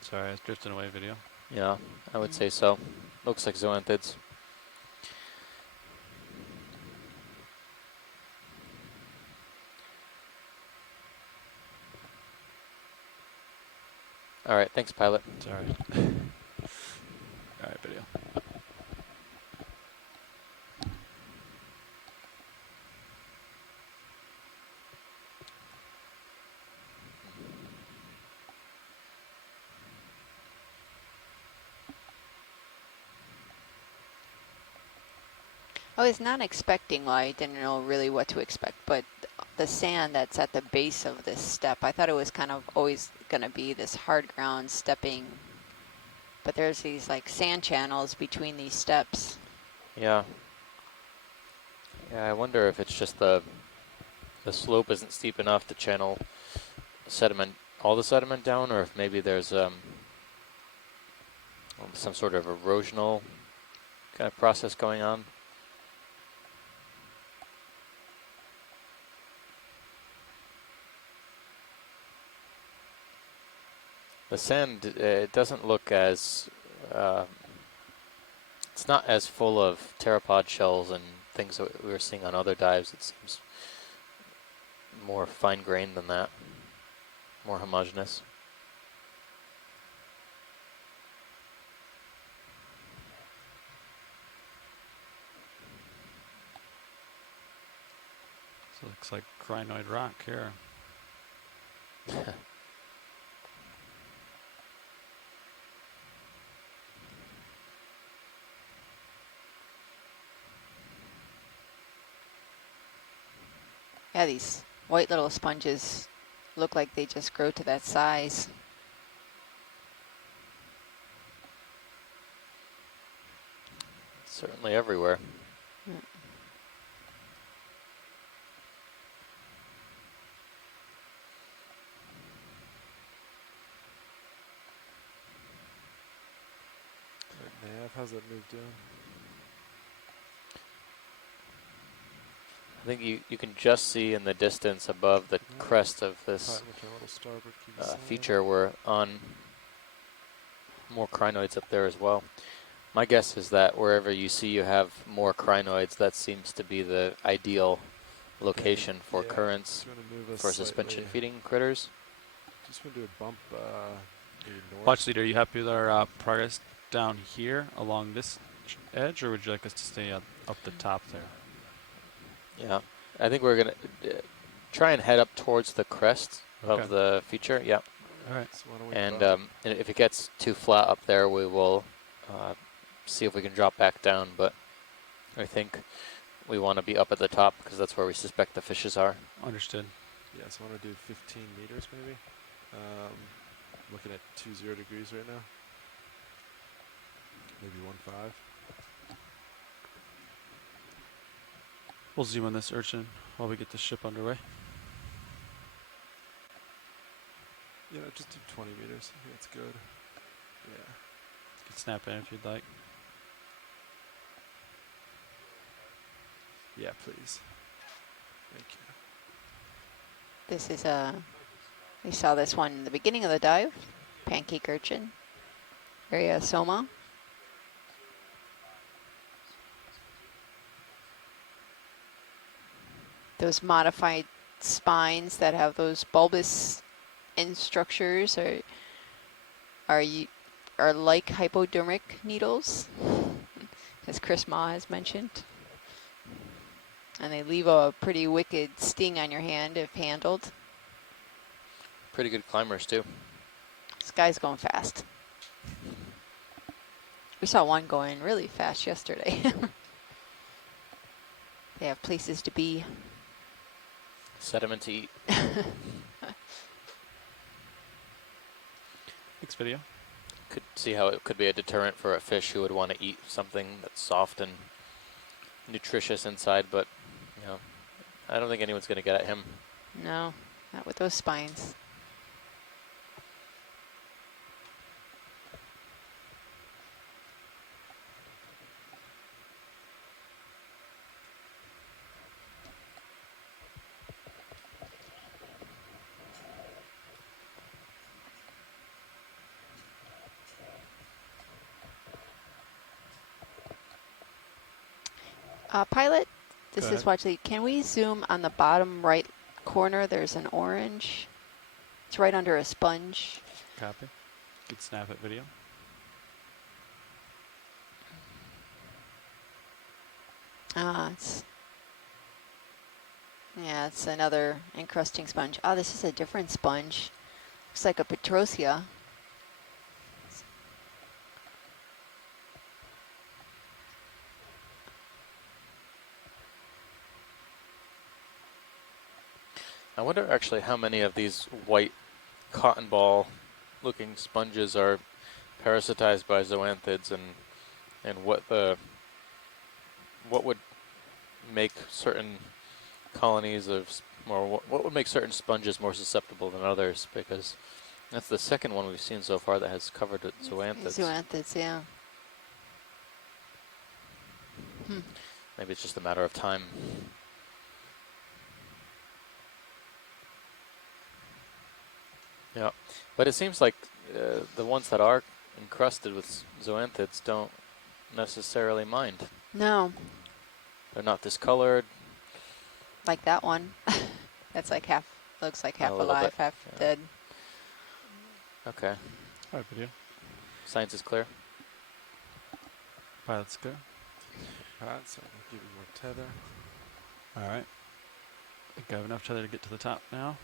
Sorry, I was drifting away video. Yeah, I would say so. Looks like zoanthids. All right, thanks, pilot. Sorry. All right, video. I was not expecting, well, I didn't know really what to expect, but the sand that's at the base of this step, I thought it was kind of always going to be this hard ground stepping, but there's these like sand channels between these steps. Yeah. Yeah, I wonder if it's just the slope isn't steep enough to channel sediment, all the sediment down, or if maybe there's some sort of erosional kind of process going on. The sand, it doesn't look as, it's not as full of pteropod shells and things that we were seeing on other dives. It seems more fine-grained than that, more homogeneous. So it looks like crinoid rock here. Yeah, these white little sponges look like they just grow to that size. Certainly everywhere. Nav, how's that move doing? I think you can just see in the distance above the crest of this feature we're on more crinoids up there as well. My guess is that wherever you see you have more crinoids, that seems to be the ideal location for currents for suspension feeding critters. Just want to do a bump maybe north. Watch leader, are you happy with our progress down here along this edge, or would you like us to stay up the top there? Yeah, I think we're gonna try and head up towards the crest of the feature. Yeah. All right. So why don't we And bump? if it gets too flat up there, we will see if we can drop back down. But I think we want to be up at the top because that's where we suspect the fishes are. Understood. Yeah, so I want to do 15 meters maybe. Looking at 20 degrees right now. Maybe 1.5. We'll zoom on this urchin while we get the ship underway. You know, just do 20 meters. I think that's good. Yeah. You can snap in if you'd like. Yeah, please. Thank you. This is we saw this one in the beginning of the dive, pancake urchin, area soma. Those modified spines that have those bulbous end structures are like hypodermic needles, as Chris Ma has mentioned. And they leave a pretty wicked sting on your hand if handled. Pretty good climbers too. This guy's going fast. We saw one going really fast yesterday. They have places to be. Sediment to eat. Thanks, video. Could see how it could be a deterrent for a fish who would want to eat something that's soft and nutritious inside, but you know, I don't think anyone's going to get at him. No, not with those spines. Pilot, Go this ahead. is Watchley. Can we zoom on the bottom right corner? There's an orange. It's right under a sponge. Copy. Good snap it video. It's another encrusting sponge. Oh, this is a different sponge. Looks like a Petrosia. I wonder actually how many of these white cotton ball looking sponges are parasitized by zoanthids, and what would make certain colonies of what would make certain sponges more susceptible than others, because that's the second one we've seen so far that has covered with zoanthids. Zoanthids, yeah. Maybe it's just a matter of time. Yeah, but it seems like the ones that are encrusted with zoanthids don't necessarily mind. No, They're not discolored. like that one. That's like half, looks like half little alive, bit, half yeah. dead. Okay, All right, video. science is clear. Pilot's clear. Alright, so I'll give you more tether. All right. I think I have enough tether to get to the top now.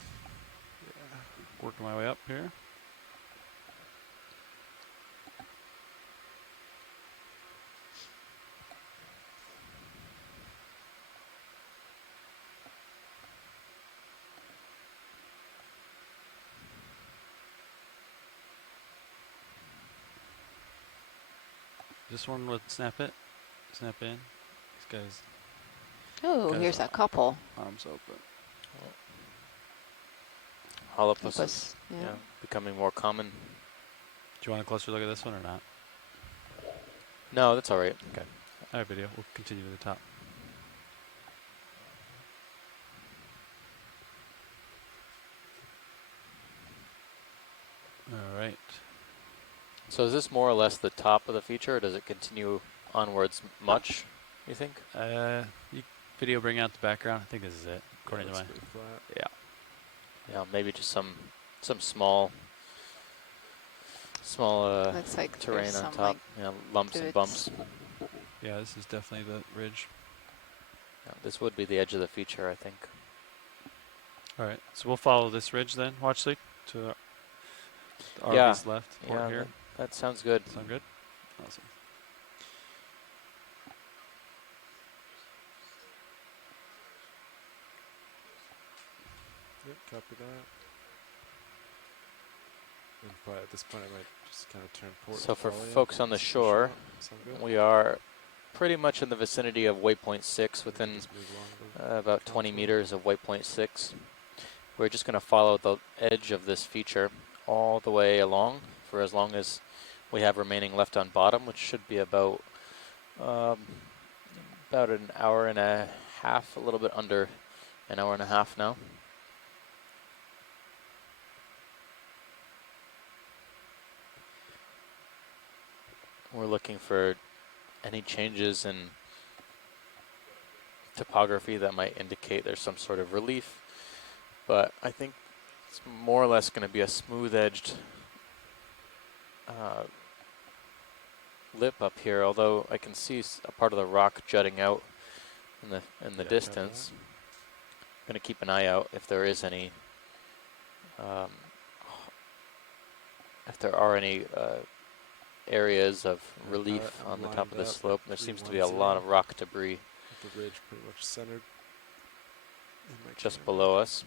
Yeah. Working my way up here. This one would snap it. Snap in. This guy's Oh, Guys, here's a couple. arms open. Holopus is Opus, yeah. becoming more common. Do you want a closer look at this one or not? No, that's all right. Okay. All right, video. We'll continue to the top. All right. So is this more or less the top of the feature, or does it continue onwards much, you think? You video bring out the background. I think this is it, according to my. Looks pretty flat. Yeah. Yeah, maybe just some small Looks like terrain there's on some top. like Yeah, lumps and bumps. Yeah, this is definitely the ridge. Yeah, this would be the edge of the feature, I think. All right. So we'll follow this ridge then, Watchley, to the Yeah. RV's left port Yeah, here. that sounds good. Sound good? Awesome. Yep, copy that. And probably at this point I might just kind of turn port. So and for follow you. folks on the Just push shore, out. Sound good? we are pretty much in the vicinity of waypoint 6, within Just move along the about 20 contour. meters of waypoint 6. We're just going to follow the edge of this feature all the way along for as long as we have remaining left on bottom, which should be about an hour and a half, a little bit under an hour and a half now. We're looking for any changes in topography that might indicate there's some sort of relief, but I think it's more or less going to be a smooth-edged lip up here, although I can see a part of the rock jutting out in the Yeah, distance. I'm going to keep an eye out if there is any if there are any areas of Yeah, relief I'm on the top lined of the up slope. at There seems to be a 310. lot of rock debris With the ridge pretty much centered in my just camera. below us.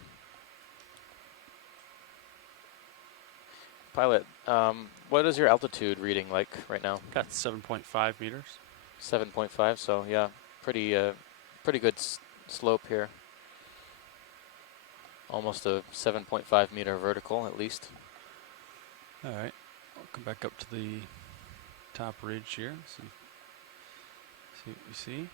Pilot, what is your altitude reading like right now? Got 7.5 meters. 7.5, so yeah, pretty good slope here. Almost a 7.5 meter vertical at least. All right. I'll come back up to the top ridge here. See what we see.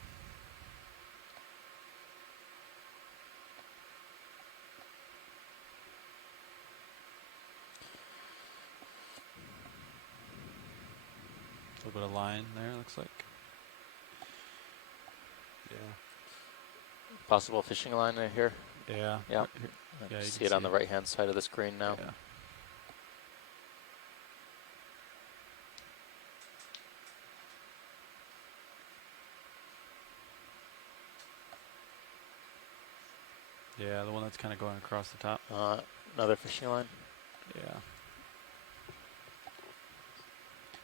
A little bit of line there, looks like. Yeah, possible fishing line right here. Yeah. Yeah. right here. Yeah, you See can it on see the right-hand side of the screen now. Yeah. Yeah, the one that's kind of going across the top. Another fishing line. Yeah.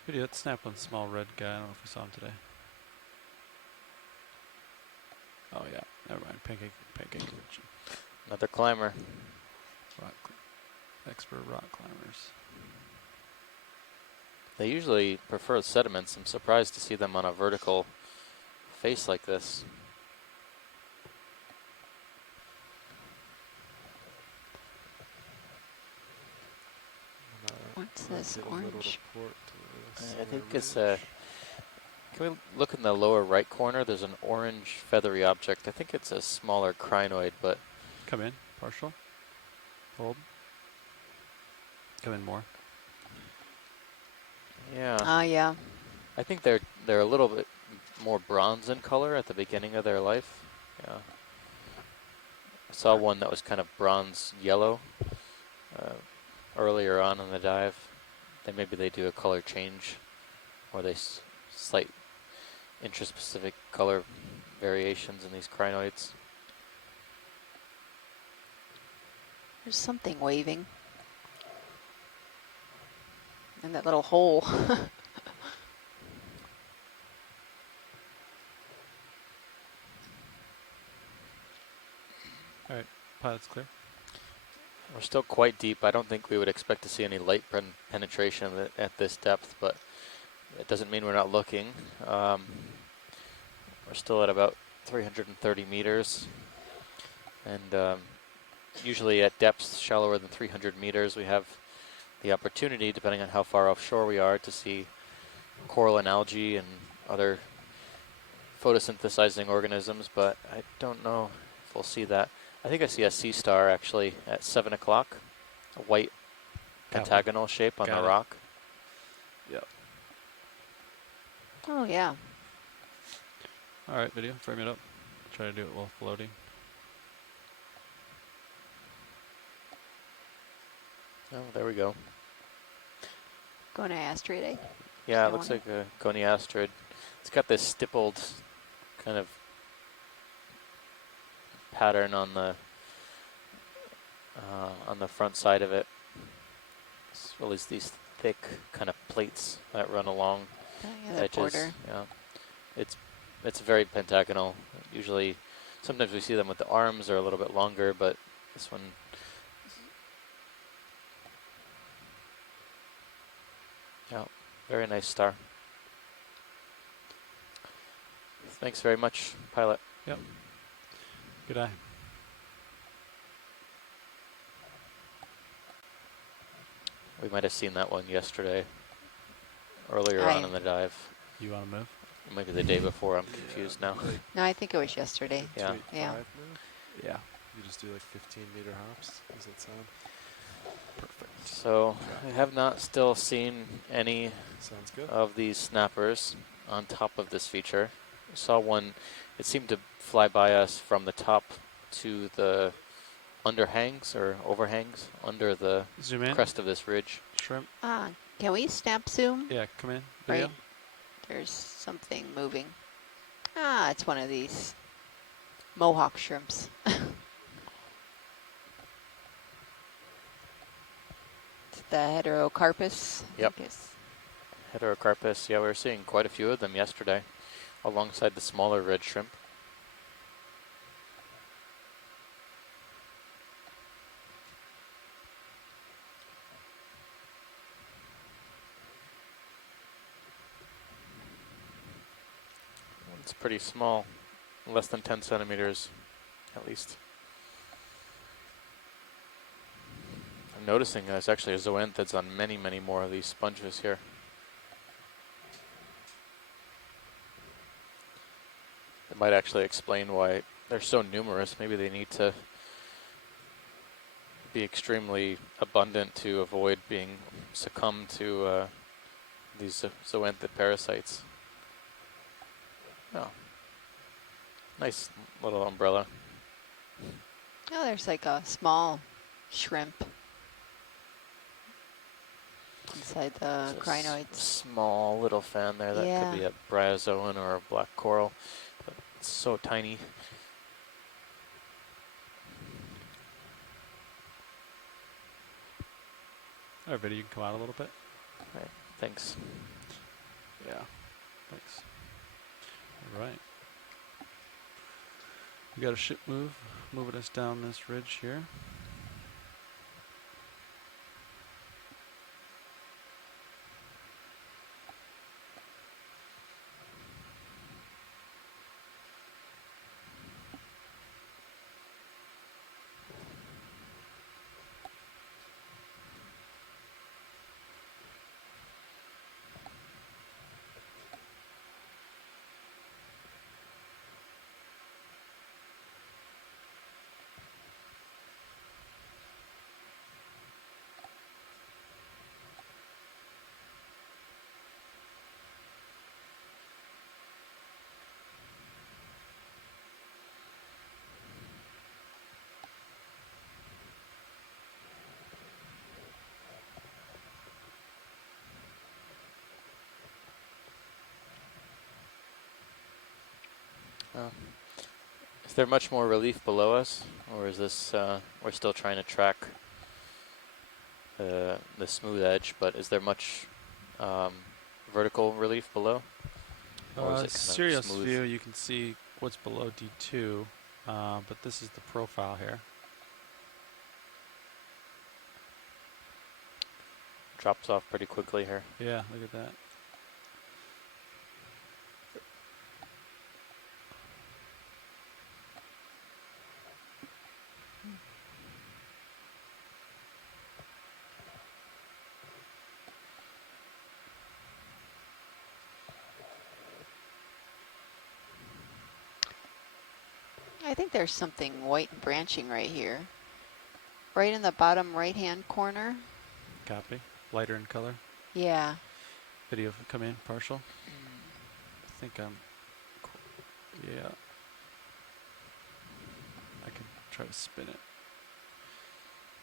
Video, let's snap on small red guy. I don't know if we saw him today. Oh yeah, never mind. Pancake kitchen. Another climber. Expert rock climbers. They usually prefer sediments. I'm surprised to see them on a vertical face like this. What's this Did a little orange? report to the I think solar it's ridge. Can we look in the lower right corner? There's an orange feathery object. I think it's a smaller crinoid, but Come in, partial. Hold. Come in more. yeah. Ah, yeah. I think they're a little bit more bronze in color at the beginning of their life. Yeah. I saw one that was kind of bronze yellow earlier on in the dive. Then maybe they do a color change, or they slight intraspecific color variations in these crinoids. There's something waving. In that little hole. Alright, pilot's clear. We're still quite deep. I don't think we would expect to see any light penetration at this depth, but it doesn't mean we're not looking. We're still at about 330 meters. And usually at depths shallower than 300 meters, we have the opportunity, depending on how far offshore we are, to see coral and algae and other photosynthesizing organisms, but I don't know if we'll see that. I think I see a sea star actually at 7 o'clock, a white pentagonal shape on the rock. Yep. Oh, yeah. Alright, video, frame it up. Try to do it while floating. Oh, there we go. Going to asteroid, eh? Yeah, I it looks wonder. like a goniasterid. It's got this stippled kind of pattern on the front side of it, as well as these thick kind of plates that run along Oh, yeah, that edges. border. Yeah, it's very pentagonal. Usually, sometimes we see them with the arms are a little bit longer, but this one. Yeah, very nice star. Thanks very much, pilot. Yep. Good eye. We might have seen that one yesterday, earlier on in the dive. You want to move? Maybe the day before, I'm confused now. Like No, I think it was yesterday. Yeah. 285 Yeah. move? Yeah. You just do like 15-meter hops. Does that sound? Perfect. So I have not still seen any Sounds good. of these snappers on top of this feature. I saw one, it seemed to fly by us from the top to the underhangs or overhangs under the Zoom in. crest of this ridge. Shrimp. Can we snap zoom? Yeah, come in. Video. Right. There's something moving. Ah, it's one of these mohawk shrimps. It's the heterocarpus. I Yep. think it's- Heterocarpus, yeah, we were seeing quite a few of them yesterday, alongside the smaller red shrimp. It's pretty small, less than 10 centimeters, at least. I'm noticing there's actually a zoanthids on many, many more of these sponges here. It might actually explain why they're so numerous. Maybe they need to be extremely abundant to avoid being succumb to these zoanthid parasites. Oh, nice little umbrella. Oh, there's like a small shrimp inside the It's a crinoids. small little fan there. That could Yeah. be a bryozoan or a black coral. But it's so tiny. All right, video, you can come out a little bit. Right. Thanks. Yeah. Thanks. All right. We got a ship moving us down this ridge here. Is there much more relief below us, or is this we're still trying to track the smooth edge? But is there much vertical relief below, or is it kind of Serious smooth? view, you can see what's below D2, but this is the profile here. Drops off pretty quickly here. Yeah, look at that. I think there's something white branching right here. Right in the bottom right-hand corner. Copy. Lighter in color. Yeah. Video come in, partial. I think I'm, yeah. I can try to spin it.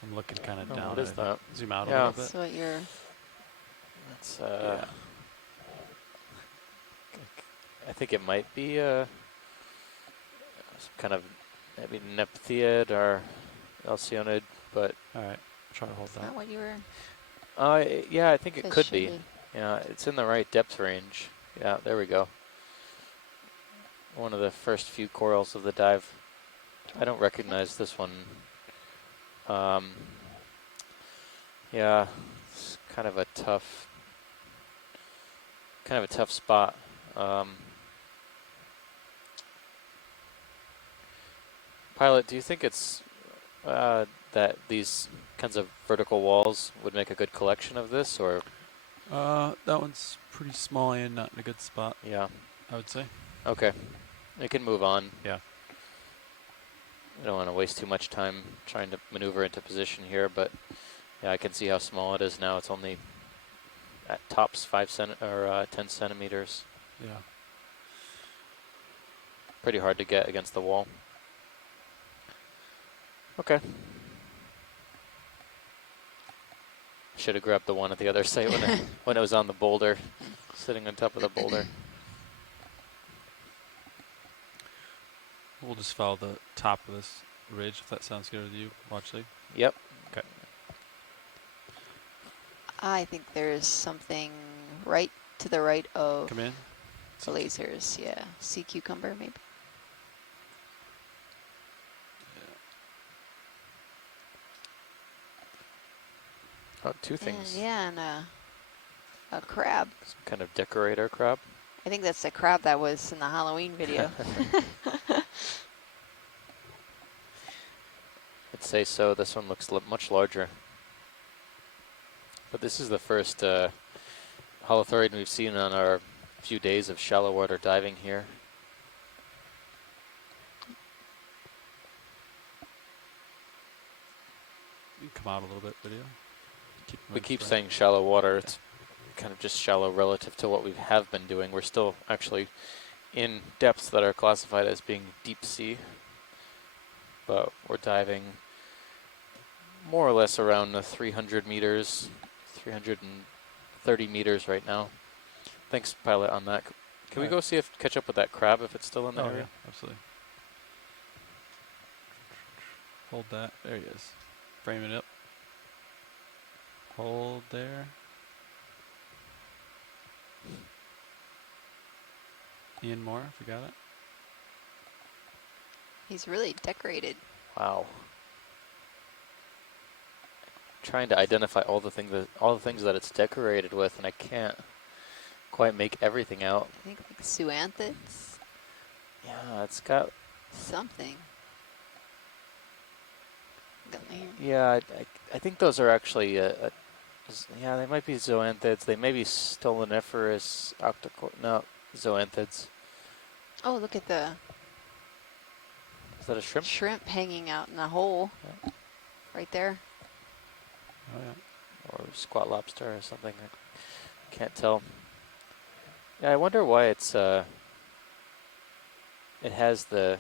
I'm looking kind of down. What is that? Zoom out a Yeah. little bit. So what you're... That's Yeah. I think it might be some kind of maybe Nepthiid or Alcyonid, but All right, try to hold Not that. what you were... yeah, I think it could be. officially- Yeah, it's in the right depth range. Yeah, there we go. One of the first few corals of the dive. I don't recognize this one. Yeah, it's kind of a tough spot. Pilot, do you think it's that these kinds of vertical walls would make a good collection of this, or? That one's pretty small and not in a good spot, Yeah. I would say. Okay. We can move on. Yeah. I don't want to waste too much time trying to maneuver into position here, but yeah, I can see how small it is now. It's only at tops 10 centimeters. Yeah. Pretty hard to get against the wall. Okay. Should have grabbed the one at the other side when it was on the boulder, sitting on top of the boulder. We'll just follow the top of this ridge, if that sounds good with you, Watch League. Yep. Okay. I think there's something right to the right of Come in. the lasers. Yeah. Sea cucumber, maybe. Oh, two things. Yeah, and a crab. Some kind of decorator crab. I think that's the crab that was in the Halloween video. I'd say so. This one looks much larger. But this is the first holothurid we've seen on our few days of shallow water diving here. You can come out a little bit, video. We keep saying shallow water. It's kind of just shallow relative to what we have been doing. We're still actually in depths that are classified as being deep sea. but we're diving more or less around the 300 meters, 330 meters right now. Thanks, pilot, on that. Can we Alright. go see if catch up with that crab if it's still in the Oh area? yeah, absolutely. Hold that. There he is. Frame it up. Hold there. Ian Moore, if you got it. He's really decorated. Wow. Trying to identify all the things that it's decorated with, and I can't quite make everything out. I think like zoanthids, Yeah, it's got. something. Got my hair. Yeah, I think those are actually. Yeah, they might be zoanthids. They may be stoloniferous octocor. No, zoanthids. Oh, look at the Is that a shrimp? shrimp hanging out in the hole. Yeah. Right there. Oh yeah. Or squat lobster or something. I can't tell. Yeah, I wonder why it's it has this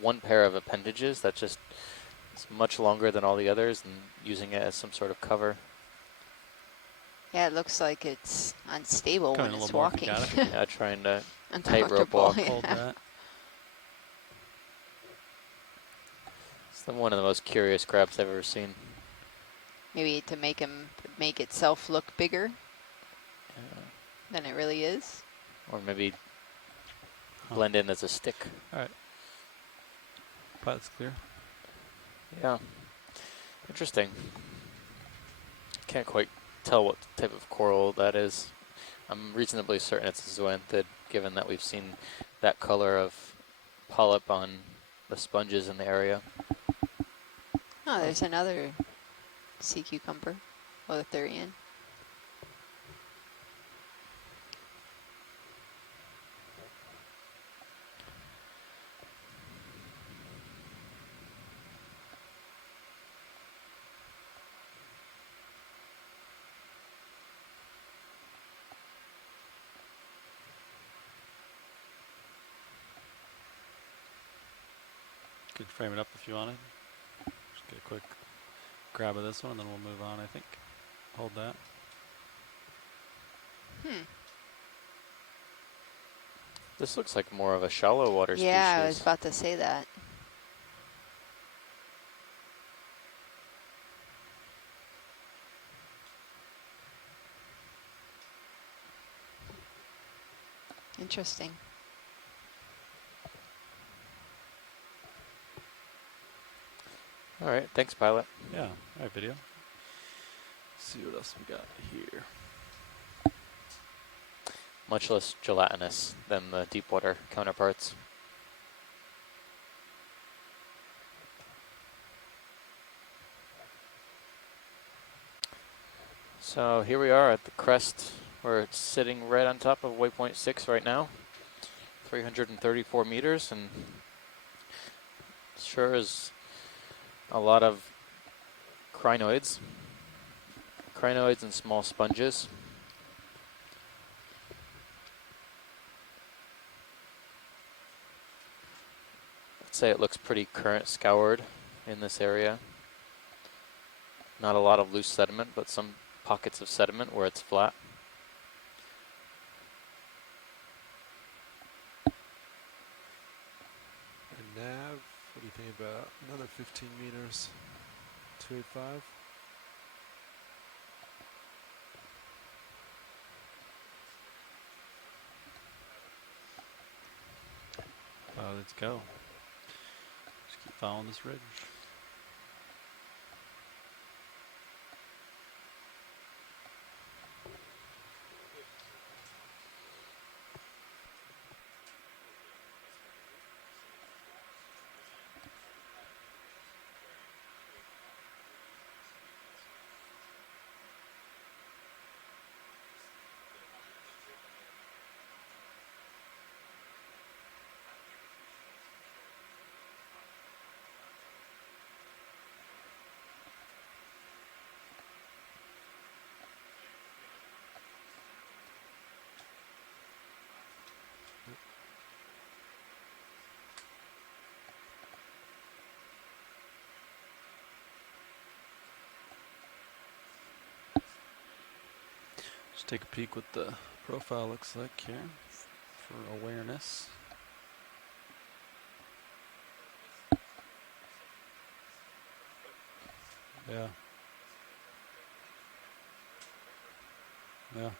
one pair of appendages that just is much longer than all the others, and using it as some sort of cover. Yeah, it looks like it's unstable Come when in a it's little more if you walking. got it. Yeah, trying to Uncomfortable. walk. Yeah. Hold that. It's one of the most curious crabs I've ever seen. Maybe to make itself look bigger Yeah. than it really is. Or maybe Huh. blend in as a stick. Alright. Pilot's clear. Yeah. Interesting. Can't quite tell what type of coral that is. I'm reasonably certain it's a zoanthid, given that we've seen that color of polyp on the sponges in the area. Oh, there's another sea cucumber, Lotharian. Could frame it up if you wanted. Just get a quick grab of this one and then we'll move on, I think. Hold that. This looks like more of a shallow water species. Yeah, I was about to say that. Interesting. All right, thanks, pilot. Yeah. Alright, video. Let's see what else we got here. Much less gelatinous than the deep water counterparts. So here we are at the crest. We're sitting right on top of waypoint 6 right now. 334 meters, and sure is a lot of crinoids. Crinoids and small sponges. I'd say it looks pretty current scoured in this area. Not a lot of loose sediment, but some pockets of sediment where it's flat. And nav, what do you think about another 15 meters? 285? Let's go. Just keep following this ridge. take a peek what the profile looks like here for awareness. Yeah. Yeah.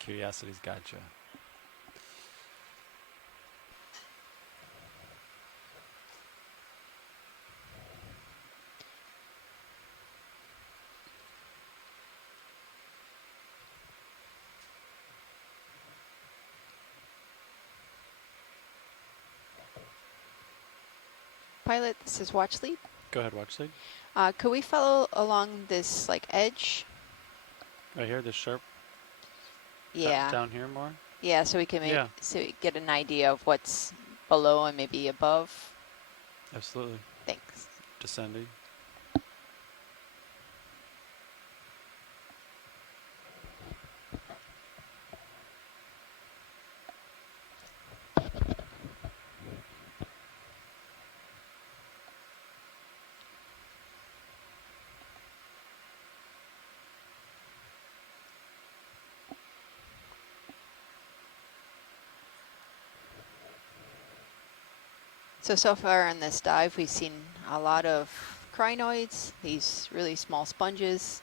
Curiosity's gotcha. Pilot, this is watch lead. Go ahead, watch lead. Could we follow along this like edge? Right here, this sharp. Yeah. Down here more. Yeah, so we can Yeah. so we get an idea of what's below and maybe above. Absolutely. Thanks. Descending. So far in this dive, we've seen a lot of crinoids, these really small sponges.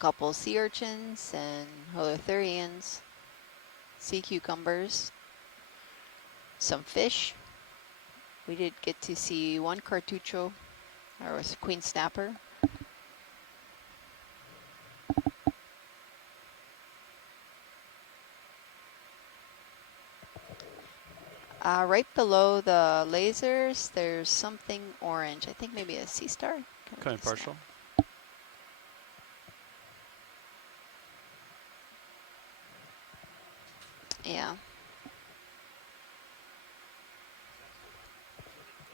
Couple sea urchins and holothurians, sea cucumbers, some fish. We did get to see one cartucho, or a queen snapper. Right below the lasers, there's something orange. I think maybe a sea star. Coming partial. Yeah.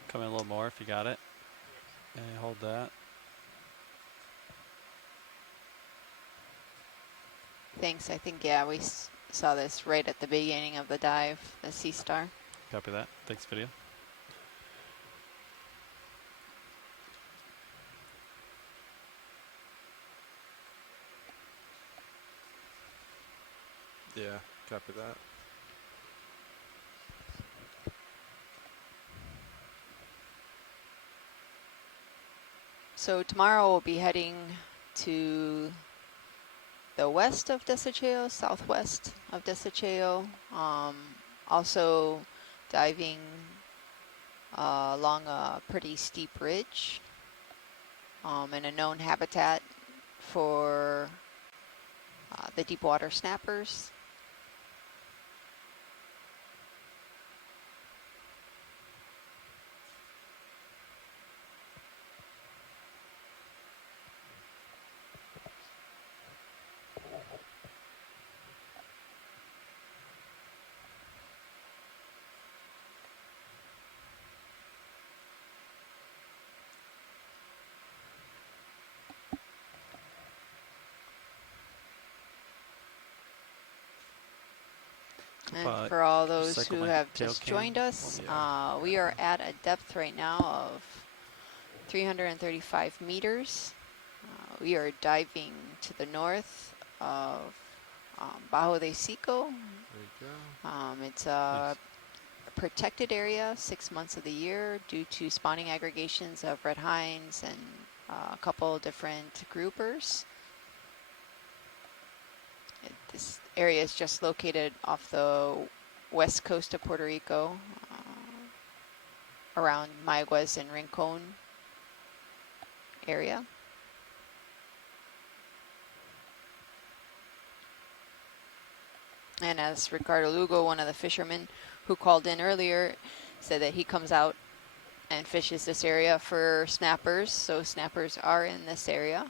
Come in a little more if you got it. And hold that. Thanks. I think, yeah, we saw this right at the beginning of the dive, the sea star. Copy that. Thanks, video. Yeah, copy that. So tomorrow we'll be heading to the west of Desecheo, southwest of Desecheo. Also diving along a pretty steep ridge in a known habitat for the deep water snappers. And for all those who have just joined us, we are at a depth right now of 335 meters. We are diving to the north of Bajo de Sico. There you go. It's a protected area 6 months of the year due to spawning aggregations of red hinds and a couple different groupers. This area is just located off the west coast of Puerto Rico, around Mayaguez and Rincon area. And as Ricardo Lugo, one of the fishermen who called in earlier, said that he comes out and fishes this area for snappers, so snappers are in this area.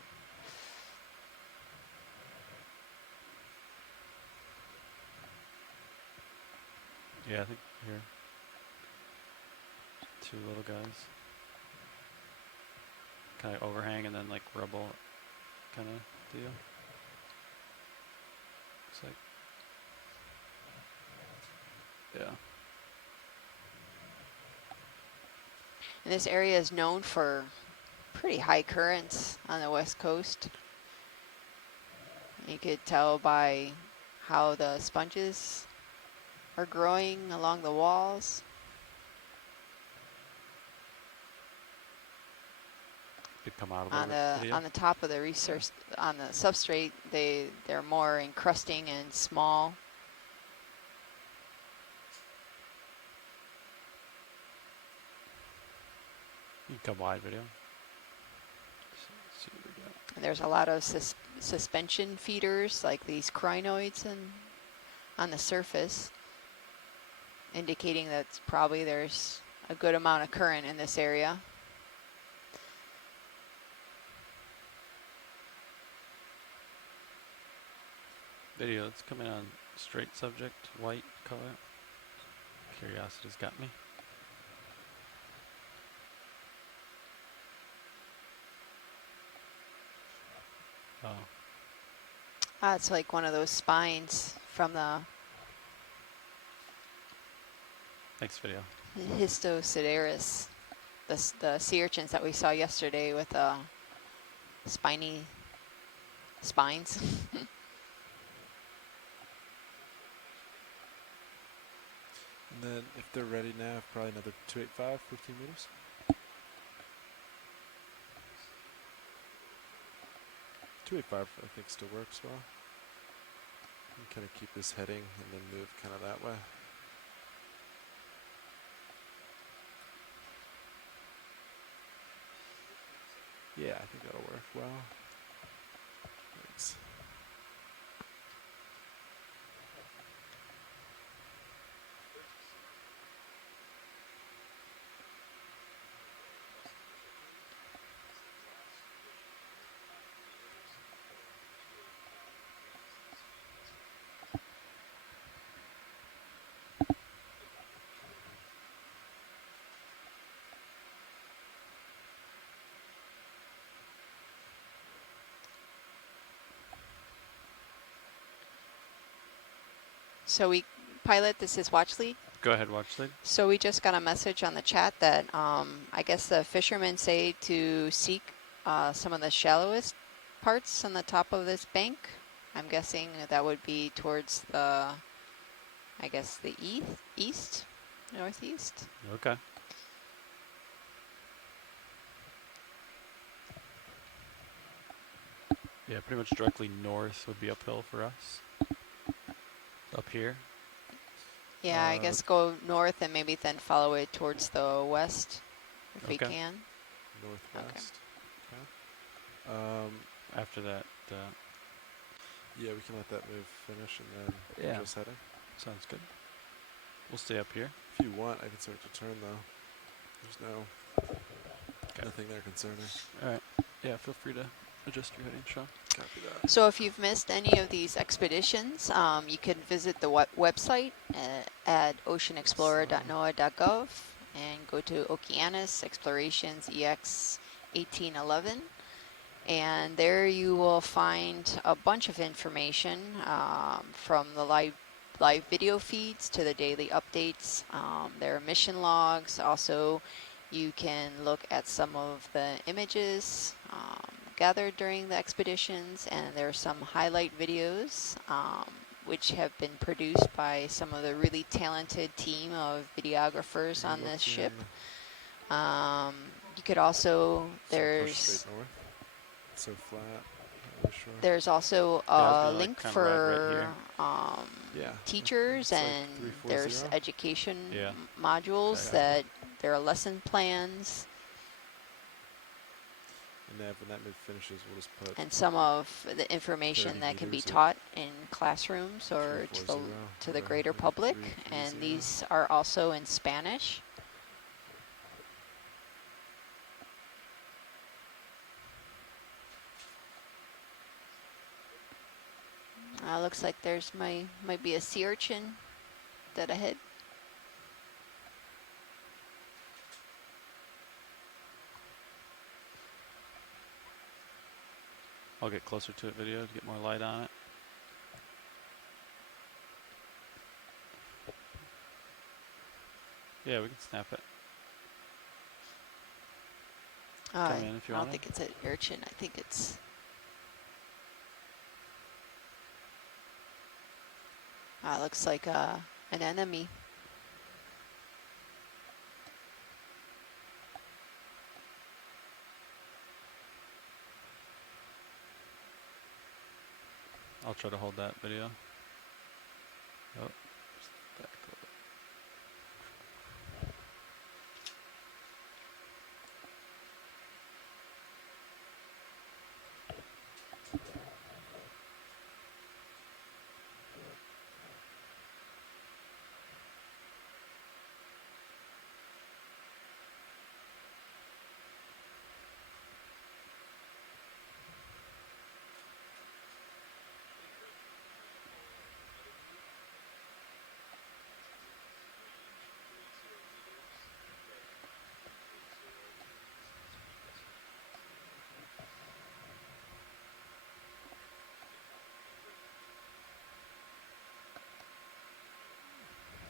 Yeah, I think here. Two little guys. Kind of overhang and then like rubble kind of deal. Looks like. Yeah. And this area is known for pretty high currents on the west coast. You could tell by how the sponges are growing along the walls. Could come out a On little bit. the Video. on the top of the research on the substrate, they're more encrusting and small. You can come wide video. See what we got. And there's a lot of suspension feeders like these crinoids on the surface, indicating that probably there's a good amount of current in this area. Video, it's coming on straight subject, white color. Curiosity's got me. Oh, It's like one of those spines from the thanks, video. Histosideris, the sea urchins that we saw yesterday with spiny spines. And then if they're ready now, probably another 285, 15 meters. 285, I think, still works well. And kind of keep this heading and then move kind of that way. Yeah, I think that'll work well. Thanks. So Pilot, this is Watch Lead. Go ahead, watch lead. So we just got a message on the chat that I guess the fishermen say to seek some of the shallowest parts on the top of this bank. I'm guessing that would be towards the, I guess the east, northeast. Okay. Yeah, pretty much directly north would be uphill for us. Up here. Yeah, I guess go north and maybe then follow it towards the west if we Okay. can. Northwest. Okay. After that, Yeah, we can let that move finish and then Yeah. just heading. sounds good. We'll stay up here. If you want, I can start to turn though. There's nothing there concerning. All right. Yeah, feel free to adjust your heading, Sean. Copy that. So if you've missed any of these expeditions, you can visit the website at oceanexplorer.noaa.gov and go to Okeanos Explorations EX1811. And there you will find a bunch of information from the live video feeds to the daily updates. There are mission logs. Also, you can look at some of the images gathered during the expeditions, and there are some highlight videos which have been produced by some of the really talented team of videographers on this ship. You could also, Push straight north. It's so flat. Not really sure. there's also I was a gonna, like, link kinda ride right for Yeah. teachers, It's like and 340. there's education Yeah. modules Okay. that there are lesson plans, And then when that move finishes, we'll just put and some of the information 30 that can be meters at taught in classrooms or to 340, the or greater maybe public, 330. and these are also in Spanish. Looks like there's might be a sea urchin dead ahead. I'll get closer to it video to get more light on it. Yeah, we can snap it. I Come in if you don't want think it's an urchin. I think it's... looks like an enemy. I'll try to hold that video. Oh, just back a little.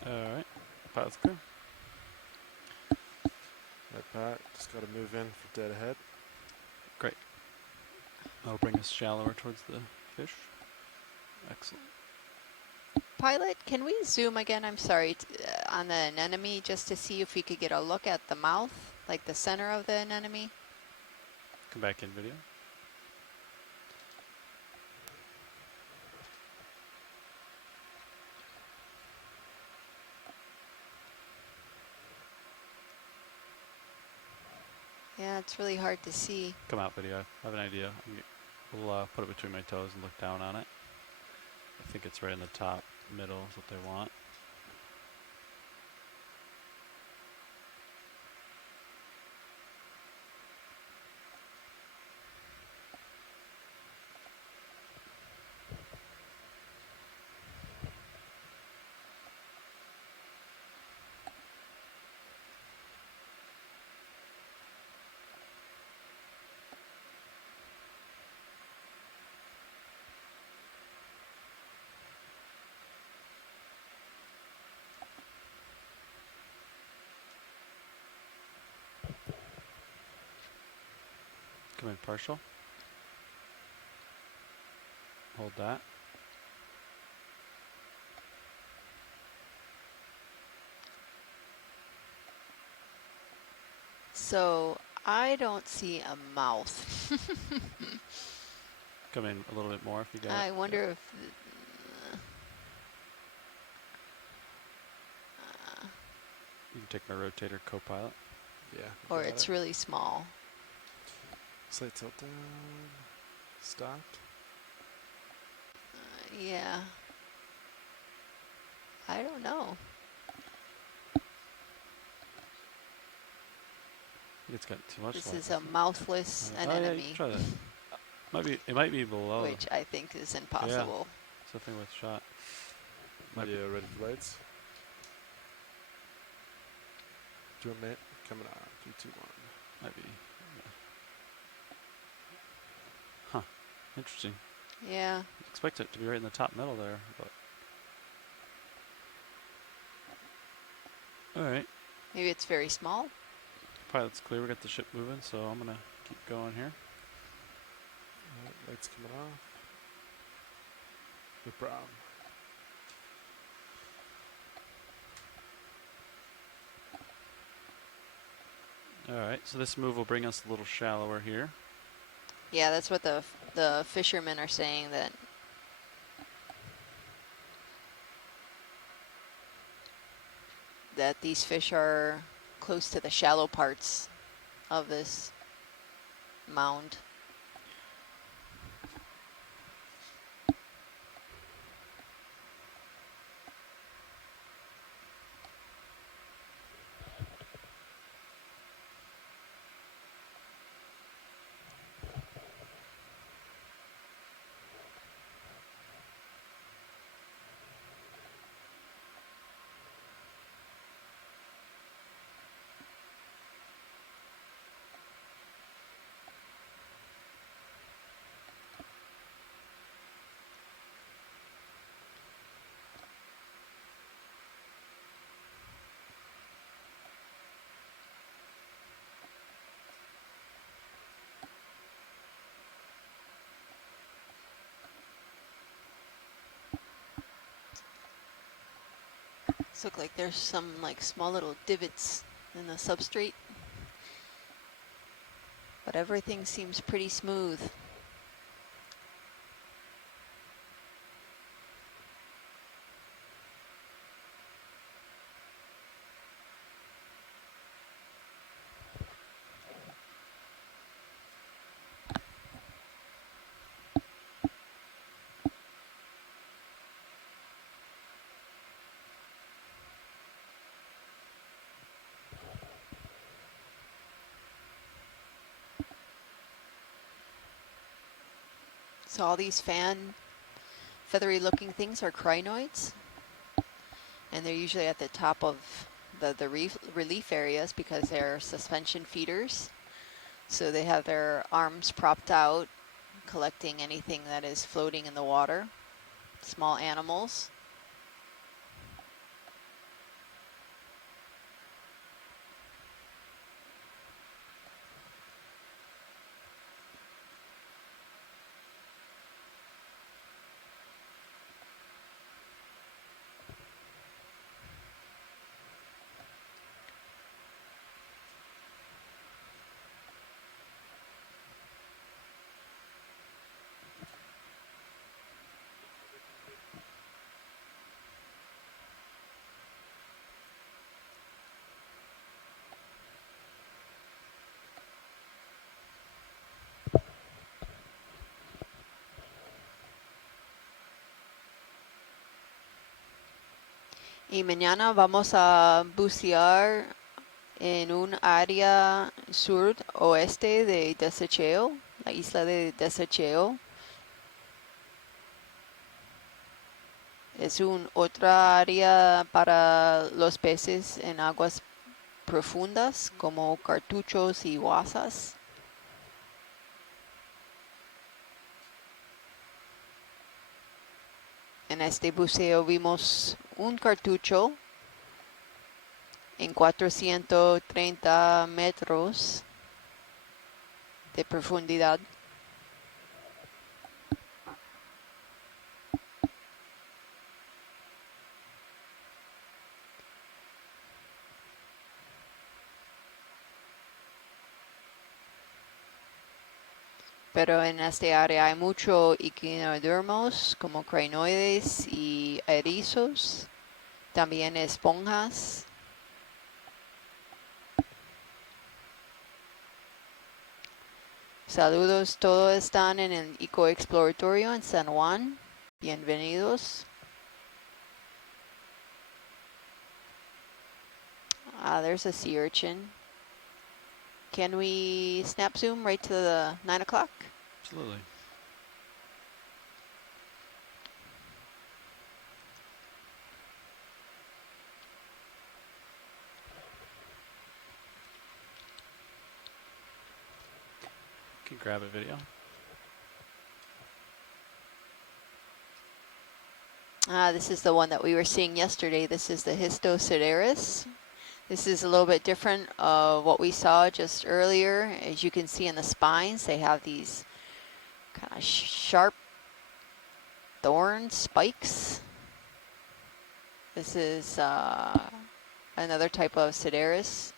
All right, pilot's clear. Right, Pat. Just got to move in for dead ahead. Great. That'll bring us shallower towards the fish. Excellent. Pilot, can we zoom again? I'm sorry, on the anemone just to see if we could get a look at the mouth, like the center of the anemone. Come back in video. Yeah, it's really hard to see. Come out video. I have an idea. We'll put it between my toes and look down on it. I think it's right in the top middle is what they want. Come in partial. Hold that. So I don't see a mouth. Come in a little bit more if you got I it. wonder if... You can take my rotator co-pilot. Yeah. or got it's it. really small. Slight tilt down. Stopped. Yeah. I don't know. It's got too much This light. is a mouthless Oh yeah, you anemone, can try that. It might be below. which I think is impossible. Something with shot. Might Video ready for lights. Drum it. Coming on. 3, 2, 1. Might be. Yeah. Huh. Interesting. Yeah. Expect it to be right in the top middle there, but. All right. Maybe it's very small. Pilot's clear. We got the ship moving, so I'm gonna keep going here. Alright, lights coming off. No problem. All right. So this move will bring us a little shallower here. Yeah, that's what the fishermen are saying, that these fish are close to the shallow parts of this mound. These look like there's some like small little divots in the substrate, but everything seems pretty smooth. So all these feathery looking things are crinoids, and they're usually at the top of the relief areas because they're suspension feeders. So they have their arms propped out, collecting anything that is floating in the water, small animals. Y mañana vamos a bucear en un área sur-oeste de Desecheo, la isla de Desecheo. Es otra área para los peces en aguas profundas como cartuchos y guasas. En este buceo vimos un cartucho en 430 metros de profundidad. Pero en este área hay mucho equinodermos como crinoides y erizos, también esponjas. Saludos, todos están en el Eco Exploratorio en San Juan. Bienvenidos. There's a sea urchin. Can we snap zoom right to the 9 o'clock? Absolutely. Can grab a video. This is the one that we were seeing yesterday. This is the Histosideris. This is a little bit different of what we saw just earlier. As you can see in the spines, they have these kind of sharp thorn spikes. This is another type of Sideris.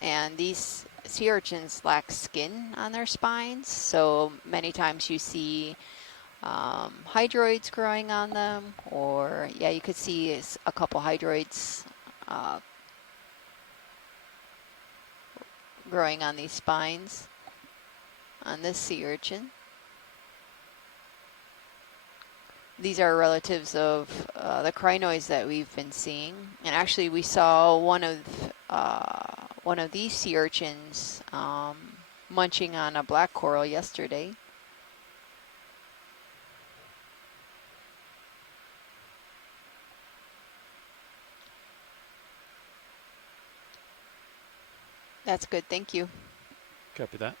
And these sea urchins lack skin on their spines, so many times you see hydroids growing on them, or yeah, you could see a couple hydroids growing on these spines on this sea urchin. These are relatives of the crinoids that we've been seeing, and actually we saw one of these sea urchins munching on a black coral yesterday. That's good, thank you. Copy that.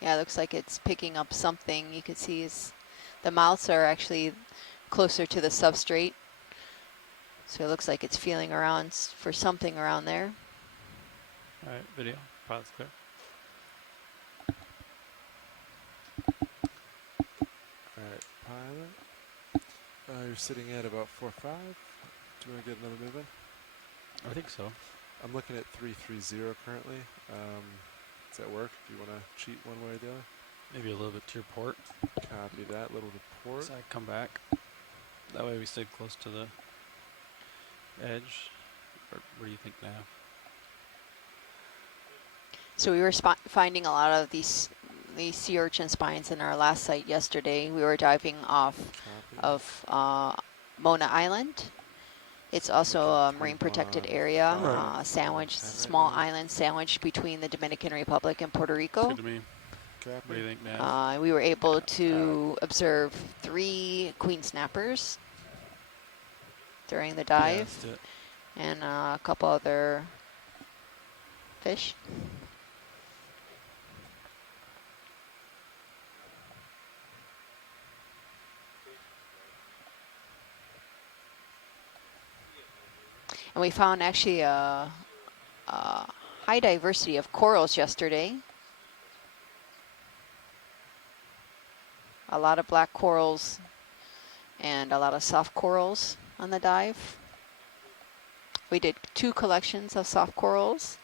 Yeah, it looks like it's picking up something. You can see the mouths are actually closer to the substrate. So it looks like it's feeling around for something around there. All right, video. Pilot's clear. All right. We're sitting at about 4-5. Do you want to get another move in? I think so. I'm looking at 330 currently. Does that work? Do you want to cheat one way or the other? Maybe a little bit to your port. Copy that. Little to port. So I come back. That way we stay close to the edge. Or what do you think now? So we were finding a lot of these sea urchin spines in our last site yesterday. We were diving off Copy. of Mona Island. It's also a marine protected area, sandwiched, small island sandwiched between the Dominican Republic and Puerto Rico. Good to me. What do you Copy. think now? We were able to observe 3 queen snappers during the Yeah, dive, let's do it. and a couple other fish. And we found actually a high diversity of corals yesterday. A lot of black corals and a lot of soft corals on the dive. We did 2 collections of soft corals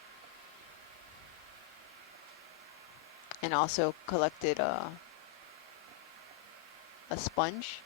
and also collected a sponge.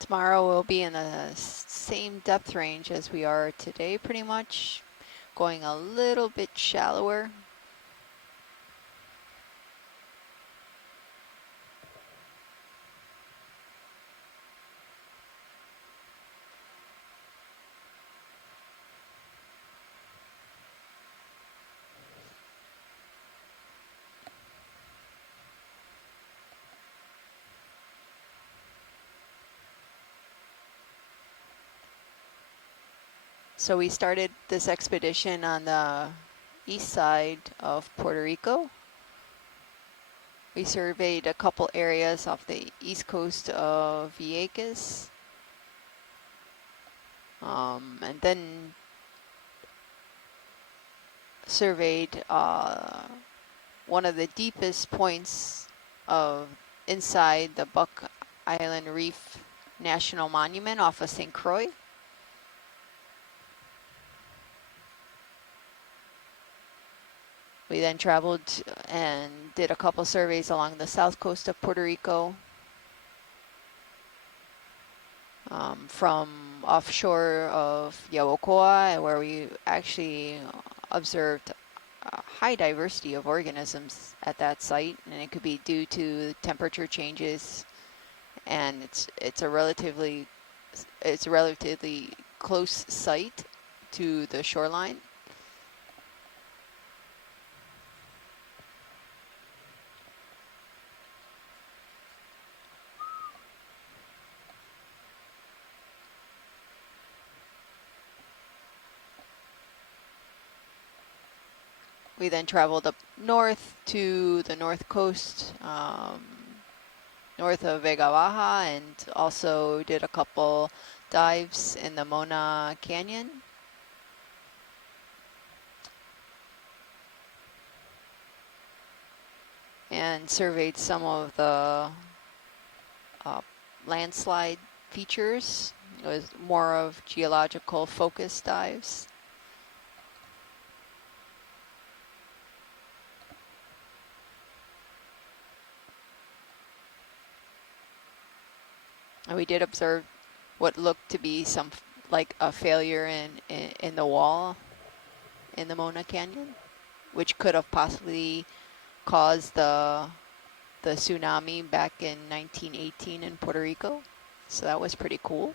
Tomorrow we'll be in the same depth range as we are today, pretty much, going a little bit shallower. So we started this expedition on the east side of Puerto Rico. We surveyed a couple areas off the east coast of Vieques. And then surveyed one of the deepest points of inside the Buck Island Reef National Monument off of St. Croix. We then traveled and did a couple surveys along the south coast of Puerto Rico, from offshore of Yabucoa, where we actually observed a high diversity of organisms at that site, and it could be due to temperature changes, and it's a relatively close site to the shoreline. We then traveled up north to the north coast, north of Vega Baja, and also did a couple dives in the Mona Canyon. And surveyed some of the landslide features. It was more of geological focus dives. And we did observe what looked to be some, like a failure in the wall in the Mona Canyon, which could have possibly caused the tsunami back in 1918 in Puerto Rico. So that was pretty cool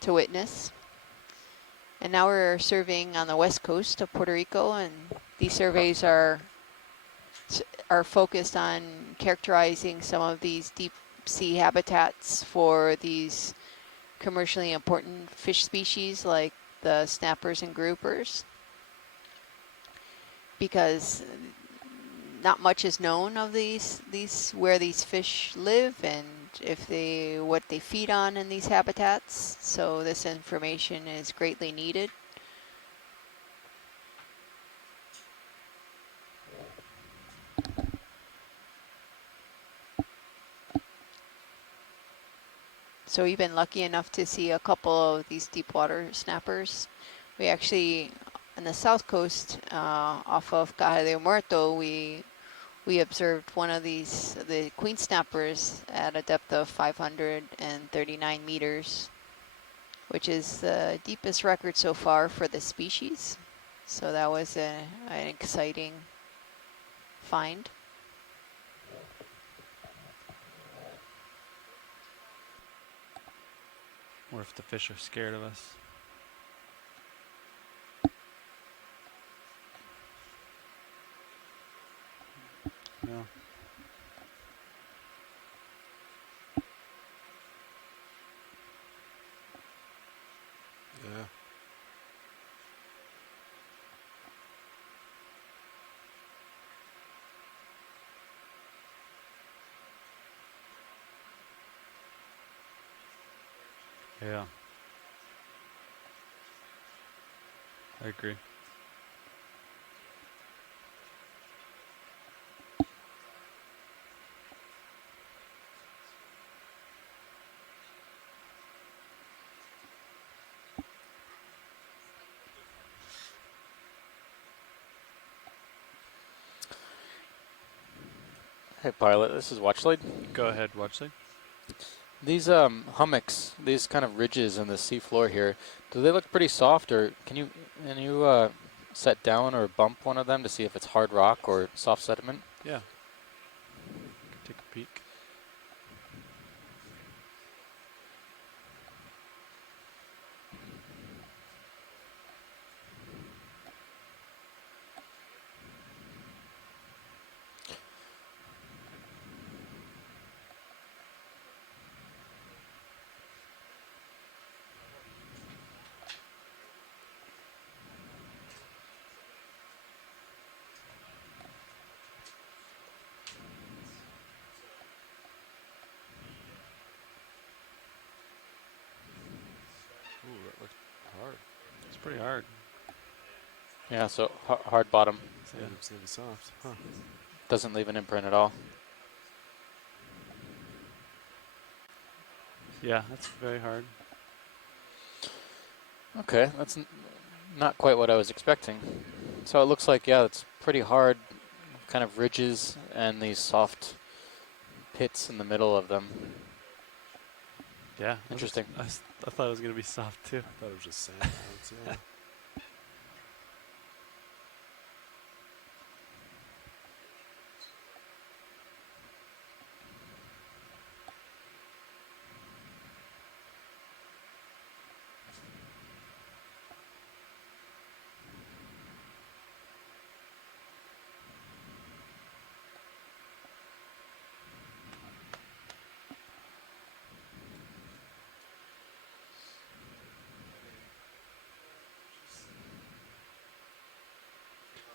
to witness. And now we're surveying on the west coast of Puerto Rico, and these surveys are focused on characterizing some of these deep sea habitats for these commercially important fish species like the snappers and groupers, because not much is known of these where these fish live and what they feed on in these habitats. So this information is greatly needed. So we've been lucky enough to see a couple of these deep water snappers. We actually, on the south coast, off of Caja de Muerto, we observed one of these, the queen snappers, at a depth of 539 meters, which is the deepest record so far for the species. So that was an exciting find. Or if the fish are scared of us. Yeah. Yeah. Yeah. I agree. Hey, pilot, this is Watchlight. Go ahead, Watchley. These hummocks, these kind of ridges in the seafloor here, do they look pretty soft, or can you set down or bump one of them to see if it's hard rock or soft sediment? Yeah. Take a peek. Ooh, that looks hard. It's pretty hard. Yeah, so hard bottom. Yeah, it's gonna be soft. Huh. Doesn't leave an imprint at all. Yeah, that's very hard. Okay, that's not quite what I was expecting. So it looks like, yeah, it's pretty hard, kind of ridges and these soft pits in the middle of them. Yeah. Interesting. I thought it was going to be soft too. I thought it was just sand clouds, yeah.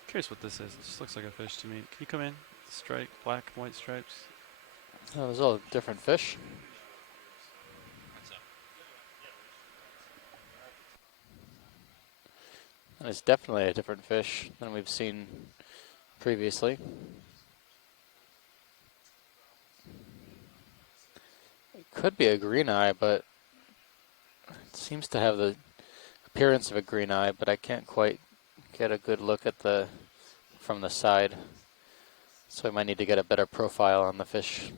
Curious what this is. It just looks like a fish to me. Can you come in? Stripe, black, white stripes. Oh, those are all different fish. And it's definitely a different fish than we've seen previously. It could be a green eye, but it seems to have the appearance of a green eye, but I can't quite get a good look at from the side. So we might need to get a better profile on the fish.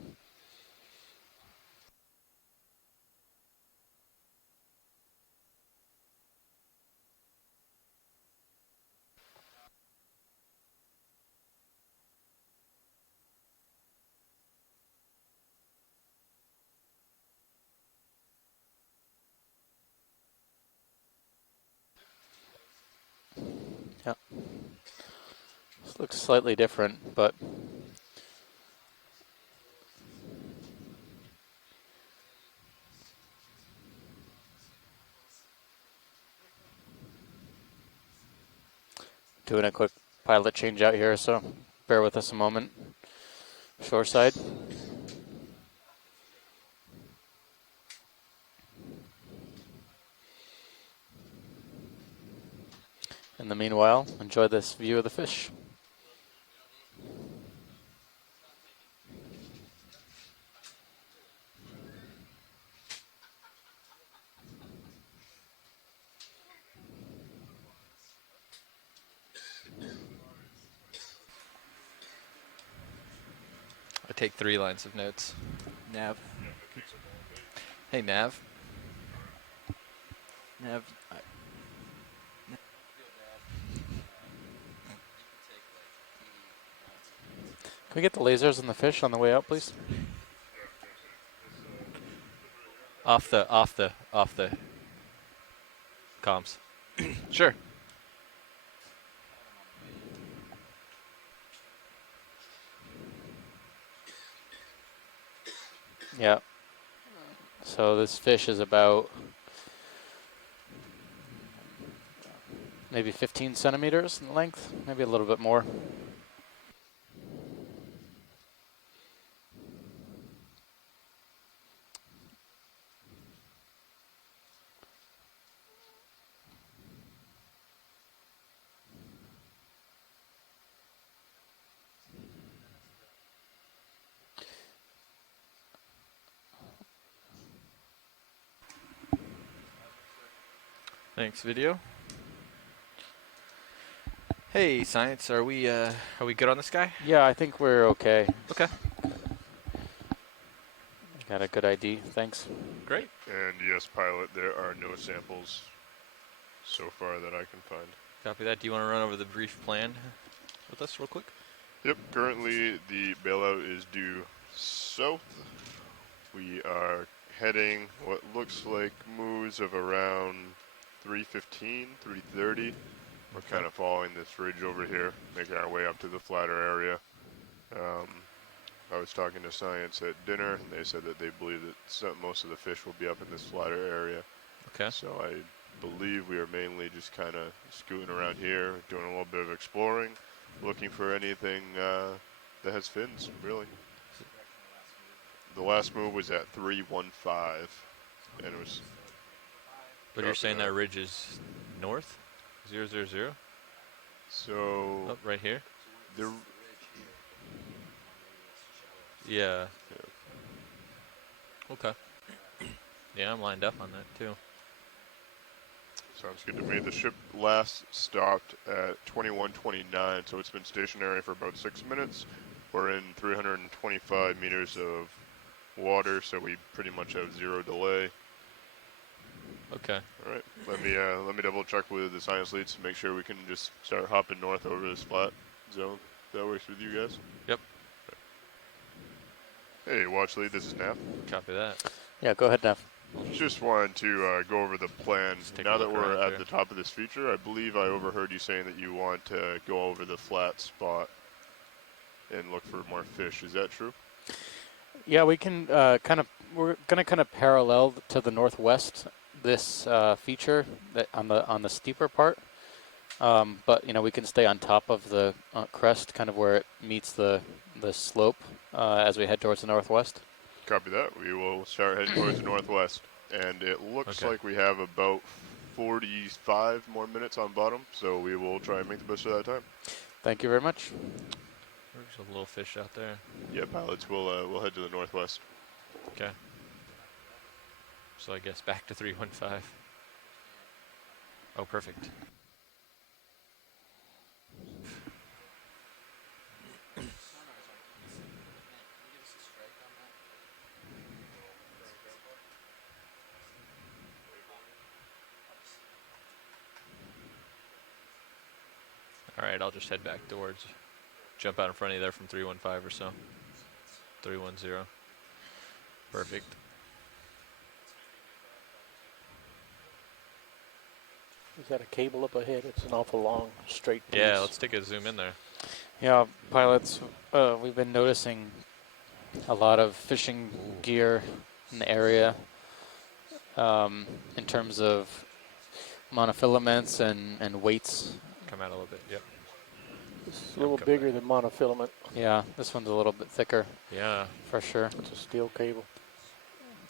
Yeah. This looks slightly different, but Doing a quick pilot change out here, so bear with us a moment. Shore side. In the meanwhile, enjoy this view of the fish. I take 3 lines of notes. Nav. Hey, Nav. Nav. Can we get the lasers and the fish on the way out, please? Off the comms. Sure. Yeah. So this fish is about maybe 15 centimeters in length, maybe a little bit more. Thanks, video. Hey, science. Are we good on this guy? Yeah, I think we're okay. Okay. Got a good ID, thanks. Great. And yes, pilot, there are no samples so far that I can find. Copy that. Do you want to run over the brief plan with us real quick? Yep, currently the bailout is due south. We are heading what looks like moves of around 315, 330. We're kind of following this ridge over here, making our way up to the flatter area. I was talking to science at dinner, and they said that they believe that most of the fish will be up in this flatter area. Okay. So I believe we are mainly just kind of scooting around here, doing a little bit of exploring, looking for anything that has fins, really. The last move was at 315, and it was... But you're saying that ridge is north? 000? So... Oh, right here? The... Yeah. Okay. Yeah, I'm lined up on that too. Sounds good to me. The ship last stopped at 2129, so it's been stationary for about 6 minutes. We're in 325 meters of water, so we pretty much have 0 delay. Okay. All right. Let me double check with the science leads to make sure we can just start hopping north over this flat zone. That works with you guys? Yep. Hey, watch lead. This is Nav. Copy that. Yeah, go ahead, Nav. Just wanted to go over the plan. Take a Now that look we're around at here. the top of this feature, I believe I overheard you saying that you want to go over the flat spot and look for more fish. Is that true? Yeah, we can we're gonna kind of parallel to the northwest this feature that on the steeper part. But we can stay on top of the crest, kind of where it meets the slope as we head towards the northwest. Copy that. We will start heading towards the northwest. And it looks Okay. like we have about 45 more minutes on bottom, so we will try and make the best of that time. Thank you very much. There's a little fish out there. Yeah, pilots, we'll head to the northwest. Okay. So I guess back to 315. Oh, perfect. All right, I'll just head back towards, jump out in front of you there from 315 or so. 310. Perfect. Is that a cable up ahead? It's an awful long, straight piece. Yeah, let's take a zoom in there. Yeah, pilots, we've been noticing a lot of fishing gear in the area in terms of monofilaments and weights. Come out a little bit, yep. This is a little come bigger back. than monofilament. Yeah, this one's a little bit thicker Yeah. for sure. It's a steel cable.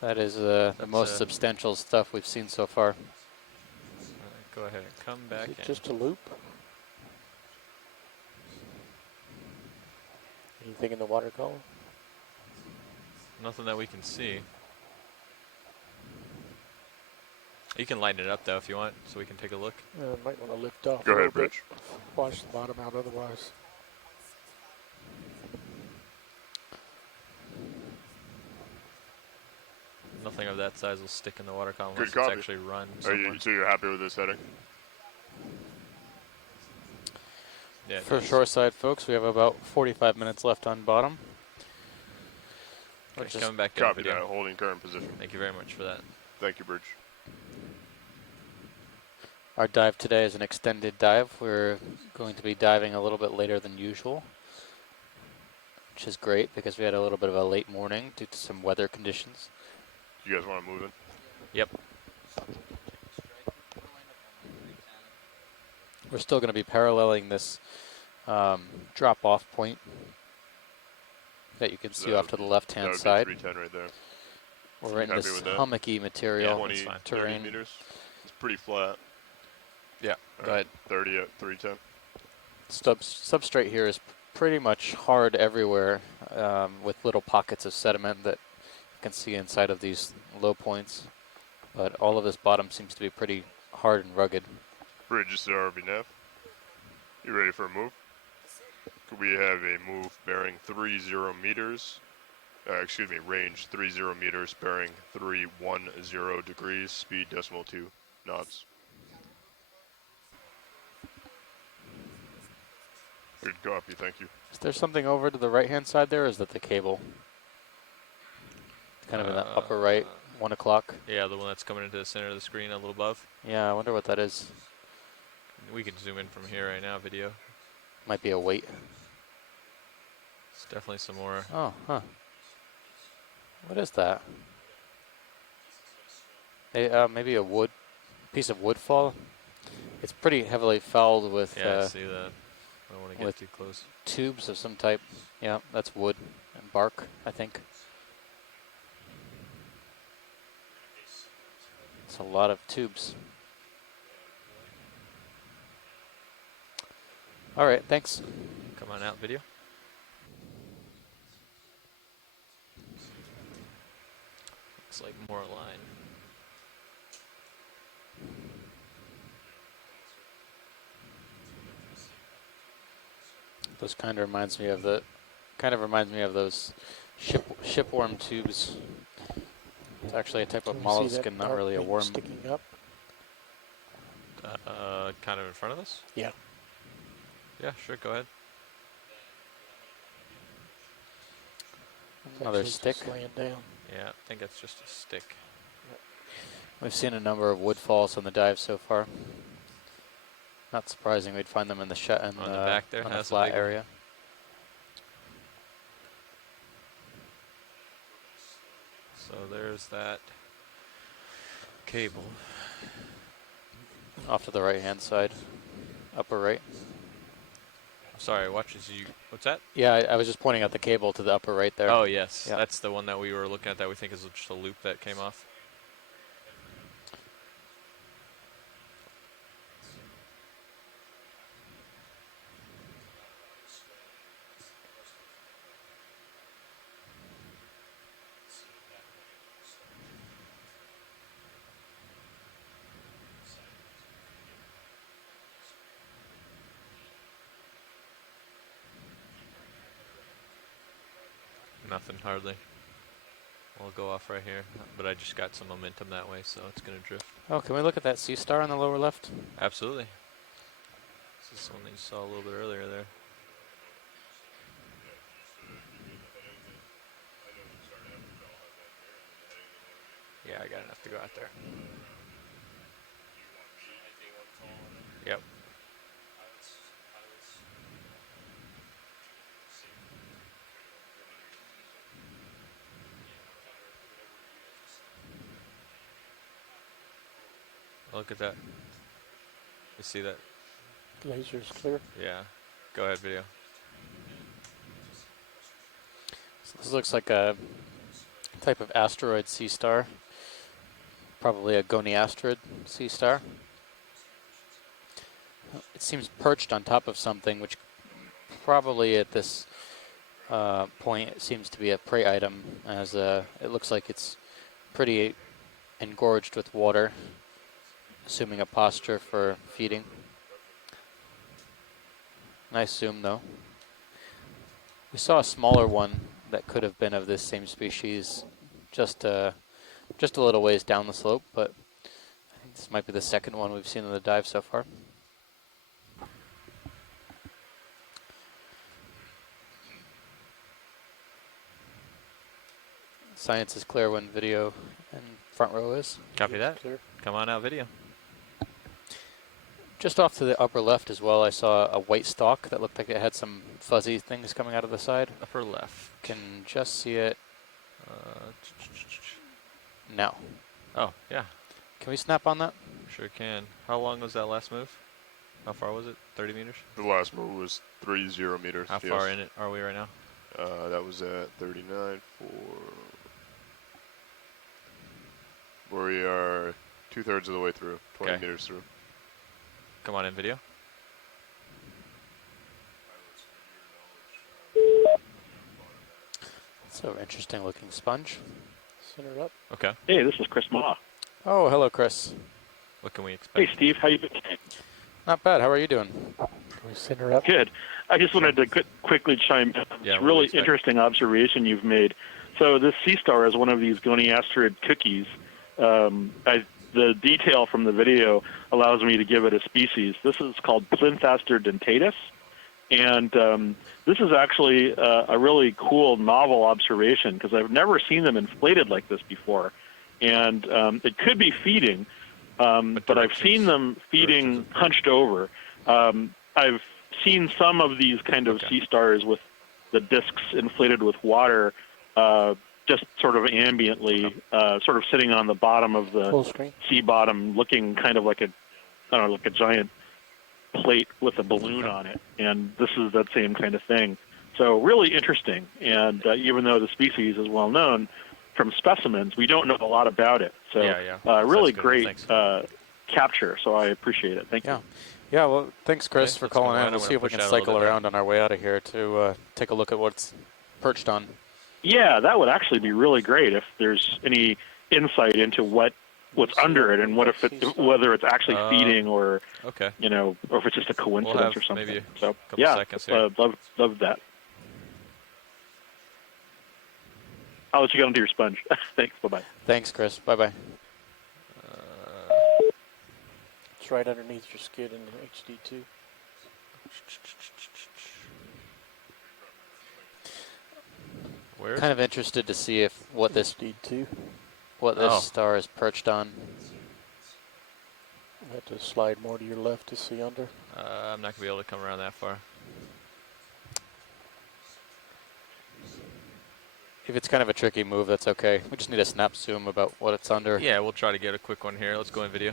That is the That's most substantial stuff we've seen so far. Alright, go ahead and come Is back it in. just a loop? Anything in the water column? Nothing that we can see. You can lighten it up though if you want, so we can take a look. Might want to lift off Go a little ahead, Bridge. bit. Wash the bottom out otherwise. Nothing of that size will stick in the water column Good unless copy. it's actually run Are somewhere. you, so you're happy with this heading? Yeah, it For does. shoreside folks, we have about 45 minutes left on bottom. Okay, Which is coming back in Copy video. that. Holding current position. Thank you very much for that. Thank you, Bridge. our dive today is an extended dive. We're going to be diving a little bit later than usual, which is great because we had a little bit of a late morning due to some weather conditions. You guys want to move in? Yep. We're still going to be paralleling this drop-off point that you can So see that off would to the be- left-hand that would side. be 310 right there. We're in happy this with that? hummocky material Yeah, 20, that's fine. 30 terrain. meters. It's pretty flat. Yeah. All Go ahead. 30 at 310. Substrate here is pretty much hard everywhere with little pockets of sediment that you can see inside of these low points. But all of this bottom seems to be pretty hard and rugged. Bridge, this is RV nav. You ready for a move? We have a move bearing 30 meters. Excuse me, range 30 meters, bearing 310 degrees, speed decimal 2 knots. Good copy, thank you. Is there something over to the right-hand side there, or is that the cable? Kind of in the upper right, 1 o'clock. Yeah, the one that's coming into the center of the screen a little above. Yeah, I wonder what that is. We can zoom in from here right now, video. Might be a weight. It's definitely some more. Oh, huh. What is that? Maybe a wood piece of wood fall. It's pretty heavily fouled with Yeah, I see that. I don't want to get with- too close. tubes of some type. Yeah, that's wood and bark, I think. It's a lot of tubes. All right, thanks. Come on out, video. Looks like more line. This kind of reminds me of those shipworm tubes. It's actually a type of Can we see mollusk that and not dark really a thing worm. sticking up? Kind of in front of us? Yeah. Yeah, sure, go ahead. It's Another actually stick. just laying down. Yeah, I think that's just a stick. We've seen a number of wood falls on the dive so far. Not surprising we'd find them in the On the back there, on the that's a flat big one. area. So there's that cable. Off to the right-hand side, upper right. Sorry, watch as you. What's that? Yeah, I was just pointing out the cable to the upper right there. Oh, yes. Yeah. That's the one that we were looking at that we think is just a loop that came off. Nothing, hardly. We'll go off right here, but I just got some momentum that way, so it's going to drift. Oh, can we look at that sea star on the lower left? Absolutely. This is the one that you saw a little bit earlier there. Yeah, I got enough to go out there. Yep. Look at that. You see that? Laser's clear. Yeah. Go ahead, video. So this looks like a type of asteroid sea star. Probably a goniasterid sea star. It seems perched on top of something, which probably at this point it seems to be a prey item, as it looks like it's pretty engorged with water, assuming a posture for feeding. Nice zoom though. We saw a smaller one that could have been of this same species just a little ways down the slope, but I think this might be the second one we've seen in the dive so far. Science is clear when video and front row is. Copy that. Clear. Come on out, video. Just off to the upper left as well, I saw a white stalk that looked like it had some fuzzy things coming out of the side. Upper left. Can just see it Uh, now. oh, yeah. Can we snap on that? Sure can. How long was that last move? How far was it? 30 meters? The last move was 30 meters. How far in it are we right now? That was at 39 we are 2/3 of the way through, 20 Okay. meters through. Come on in, video. So interesting looking sponge. Center it up. Okay. Hey, this is Chris Ma. Oh, hello, Chris. What can we Hey, expect? Steve, how you been? Not bad. How are you doing? Can we center up? Good. I just wanted to quickly chime in. Yeah, It's what a do you really expect? interesting observation you've made. So this sea star is one of these goniasterid cookies. The detail from the video allows me to give it a species. This is called Plinthaster dentatus. And this is actually a really cool, novel observation because I've never seen them inflated like this before. And it could be feeding, but I've seen them feeding hunched over. I've seen some of these kind of sea stars with the discs inflated with water, just sort of ambiently, sort of sitting on the bottom of the Full screen. sea bottom, looking kind of like like a giant plate with a balloon on it. And this is that same kind of thing. So really interesting. And even though the species is well known from specimens, we don't know a lot about it. So really That's good. great Thanks. capture. So I appreciate it. Thank you. Yeah, well, thanks, Chris, Okay, for let's go calling on. in. I'm We'll gonna see if we push can out a little cycle bit around on our way out of here to take a look at what's perched on. Yeah, that would actually be really great if there's any insight into what's under it and whether it's actually feeding or Okay. or if it's just a coincidence have or something. maybe a So couple yeah, seconds here. love that. I'll let you get onto your sponge. Thanks. Bye bye. Thanks, Chris. Bye-bye. It's right underneath your skid in the HD2. Where? Kind of interested to see if what this HD2. Oh. star is perched on. You have to slide more to your left to see under. I'm not going to be able to come around that far. If it's kind of a tricky move, that's okay. We just need a snap zoom about what it's under. Yeah, we'll try to get a quick one here. Let's go in video.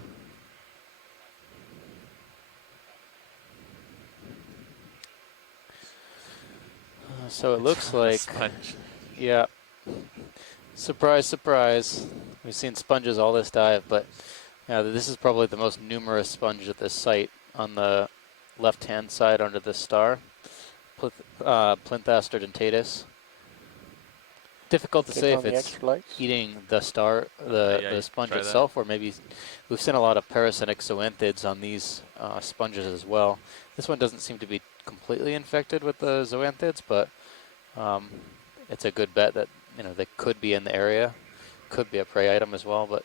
So it looks like, Sponge. yeah. Surprise, surprise. We've seen sponges all this dive, but yeah, this is probably the most numerous sponge at this site on the left-hand side under this star. Plinthaster dentatus. Difficult to Click say on if the it's extra lights. eating the star, the sponge try that. itself, or maybe we've seen a lot of parasitic zoanthids on these sponges as well. This one doesn't seem to be completely infected with the zoanthids, but it's a good bet that they could be in the area, could be a prey item as well. But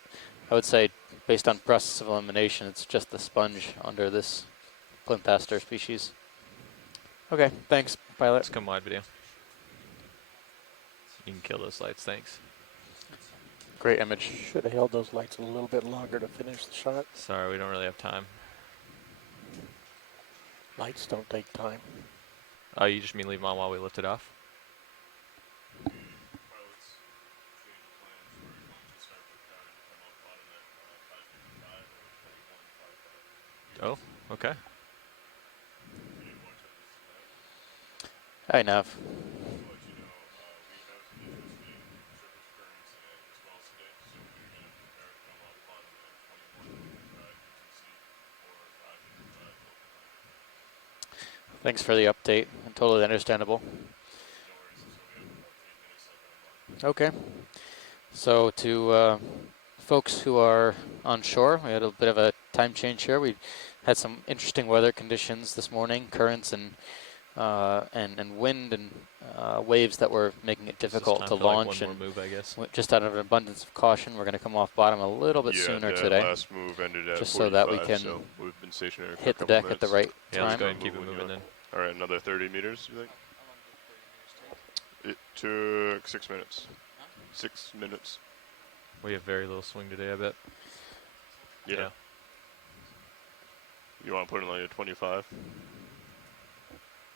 I would say, based on process of elimination, it's just the sponge under this Plinthaster species. Okay, thanks, pilot. Let's come wide video. You can kill those lights, thanks. Great image. Should have held those lights a little bit longer to finish the shot. Sorry, we don't really have time. Lights don't take time. Oh, you just mean leave them on while we lift it off? Oh, okay. Hi, Nav. Thanks for the update. Totally understandable. Okay. So to folks who are on shore, we had a bit of a time change here. We had some interesting weather conditions this morning, currents and wind and waves that were making it difficult to launch. Like one and more move, I guess. just out of an abundance of caution, we're going to come off bottom a little bit sooner that today, last move ended at just 45, so that we can so we've been stationary for hit a the couple deck minutes. at the right Yeah, let's time. go ahead and keep it moving then. All right, another 30 meters, you think? It took 6 minutes. 6 minutes. We have very little swing today, I bet. Yeah. You want to put it like a 25?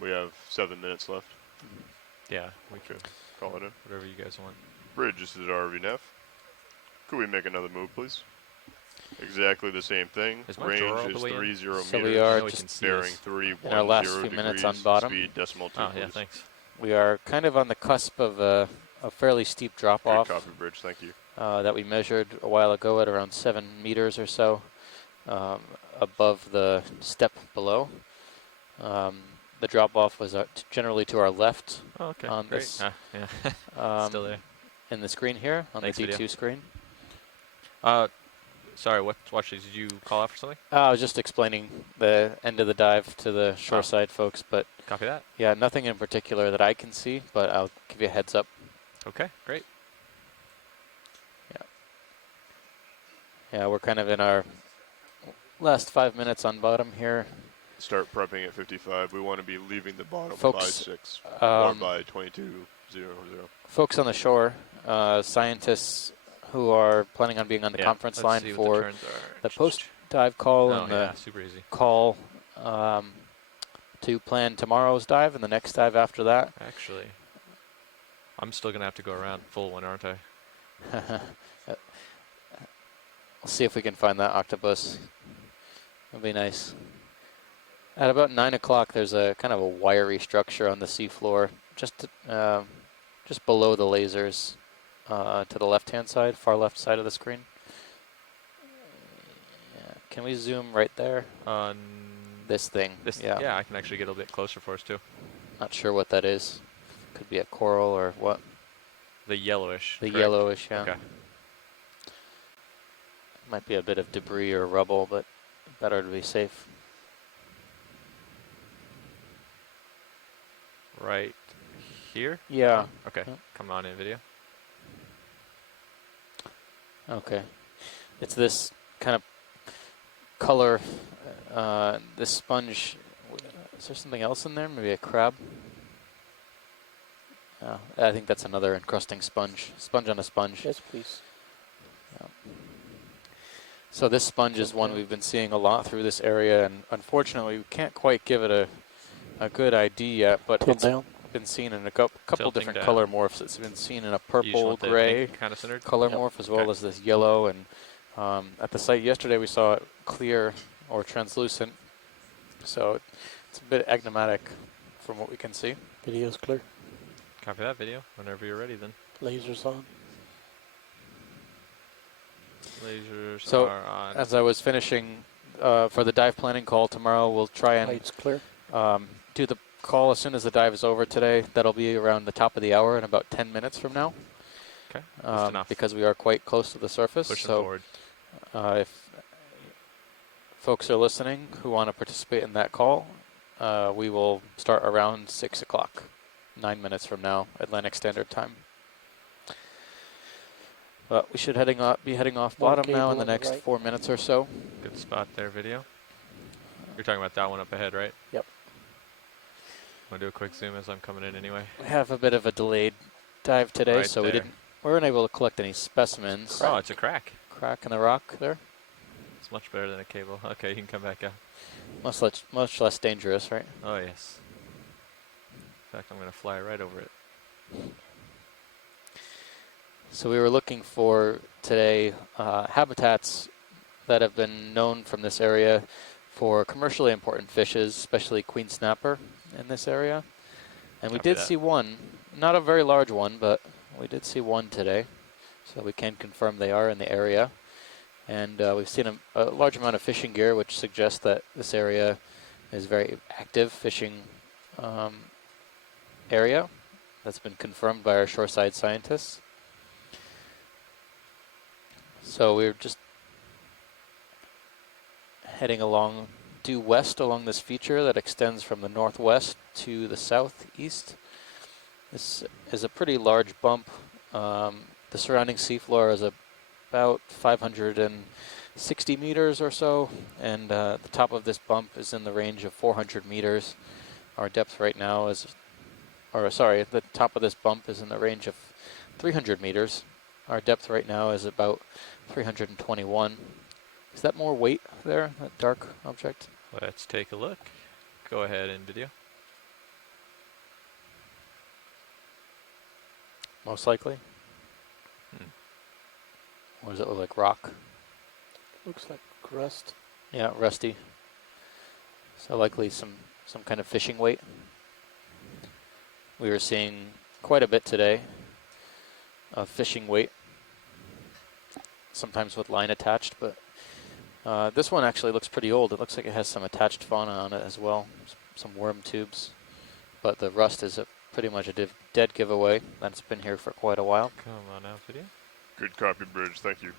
We have 7 minutes left. Yeah, we could. Call it in. Whatever you guys want. Bridge, this is RVNF. Could we make another move, please? Exactly the same thing. Is my drawer all Range the is way in? 30 So meters. we are I know we can just see bearing this. 310 in our last few minutes on degrees, bottom. Speed decimal 2, Oh, yeah, please. thanks. We are kind of on the cusp of a fairly steep Good drop-off copy, Bridge. Thank you. that we measured a while ago at around 7 meters or so above the step below. The drop-off was generally to our left Oh, okay. on Great. this Yeah. Still there. in the screen here, on Thanks, the D2 video. screen. Sorry, watch these. Did you call out for something? I was just explaining the end of the dive to the Oh. shoreside folks, but Copy that. yeah, nothing in particular that I can see, but I'll give you a heads up. Okay, great. Yeah, we're kind of in our last 5 minutes on bottom here. Start prepping at 55. We want to be leaving the bottom by Folks, 6 or um, by 22:00. folks on the shore, scientists who are planning on being on the Yeah, conference let's line see what for the turns are. the post-dive call Oh, and yeah, the super easy. call to plan tomorrow's dive and the next dive after that. Actually, I'm still going to have to go around full one, aren't I? We'll see if we can find that octopus. That'd be nice. At about 9 o'clock, there's a kind of a wiry structure on the seafloor, just below the lasers, to the left-hand side, far left side of the screen. Yeah. Can we zoom right there? This thing. Yeah, I can actually get a little bit closer for us too. Not sure what that is. Could be a coral or what. The yellowish. The correct? yellowish, yeah. Okay. Might be a bit of debris or rubble, but better to be safe. Right here? Yeah. Okay, Yeah. come on in video. Okay. It's this kind of color, this sponge. Is there something else in there? Maybe a crab? I think that's another encrusting sponge. Sponge on a sponge. Yes, please. Yeah. So this sponge is one we've been seeing a lot through this area, and unfortunately we can't quite give it a good ID yet, but Tilt it's down. been seen in a couple Tilting different down. color morphs. It's been seen in a You just purple, want the gray pink kind of centered? color Yep. morph, as well Okay. as this yellow, and at the site yesterday we saw it clear or translucent, so it's a bit enigmatic from what we can see. Video's clear. Copy that video whenever you're ready then. Lasers on. Lasers So, are on. As I was finishing for the dive planning call tomorrow, we'll try and Lights clear. do the call as soon as the dive is over today. That'll be around the top of the hour in about 10 minutes from now. Okay, just enough. Because we are quite close to the surface. Pushing so forward. if folks are listening who want to participate in that call, we will start around 6 o'clock, 9 minutes from now, Atlantic Standard Time. But we should be heading off One bottom now cable in the on the next right. 4 minutes or so. Good spot there, video. You're talking about that one up ahead, right? Yep. Want to do a quick zoom as I'm coming in anyway? We have a bit of a delayed dive today, Right so there. we weren't able to collect any specimens. Oh, it's a crack. Crack in the rock there. It's much better than a cable. Okay, you can come back out. Much less dangerous, right? Oh, yes. In fact, I'm going to fly right over it. So we were looking for today habitats that have been known from this area for commercially important fishes, especially queen snapper in this area. And we Copy did that. see one, not a very large one, but we did see one today. So we can confirm they are in the area. And we've seen a large amount of fishing gear, which suggests that this area is very active fishing area. That's been confirmed by our shoreside scientists. So we're just heading along due west along this feature that extends from the northwest to the southeast. This is a pretty large bump. The surrounding seafloor is about 560 meters or so, and the top of this bump is in the range of 400 meters. Our depth right now is, the top of this bump is in the range of 300 meters. Our depth right now is about 321. Is that more weight there, that dark object? Let's take a look. Go ahead in video. Most likely. Or does it look like rock? Looks like rust. Yeah, rusty. So likely some kind of fishing weight. We were seeing quite a bit today of fishing weight, sometimes with line attached, but this one actually looks pretty old. It looks like it has some attached fauna on it as well, some worm tubes, but the rust is pretty much a dead giveaway. That's been here for quite a while. Come on out, video. Good copy, Bridge. Thank you.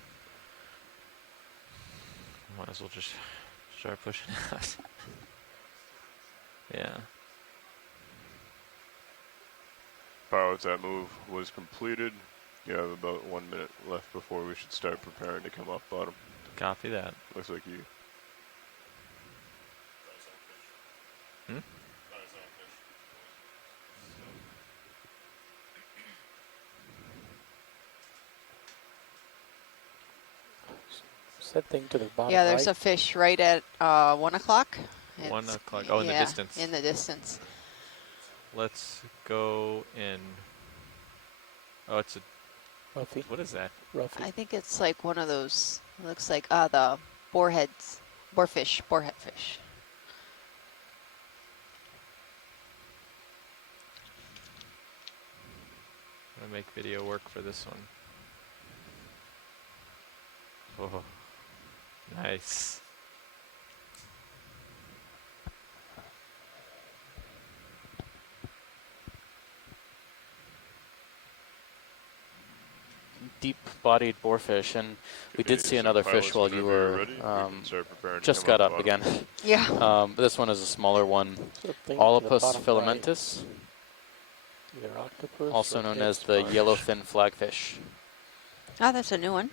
Might as well just start pushing out. Yeah. Pilots, that move was completed. You have about 1 minute left before we should start preparing to come off bottom. Copy that. Looks like you. That thing to the bottom Yeah, there's right. a fish right at 1 o'clock. 1 o'clock. Oh, in the distance. In the distance. Let's go in. Oh, it's a. Ruffy. What is that? Ruffy. I think it's like one of those, looks like the boarhead fish. I'm gonna make video work for this one. Oh, nice. Deep-bodied boarfish, and we did see another fish while you were just got up again. Yeah. But this one is a smaller one, That thing to the Olopus bottom filamentus, right. Either octopus also or known dead as the sponge. yellowfin flagfish. Oh, that's a new one.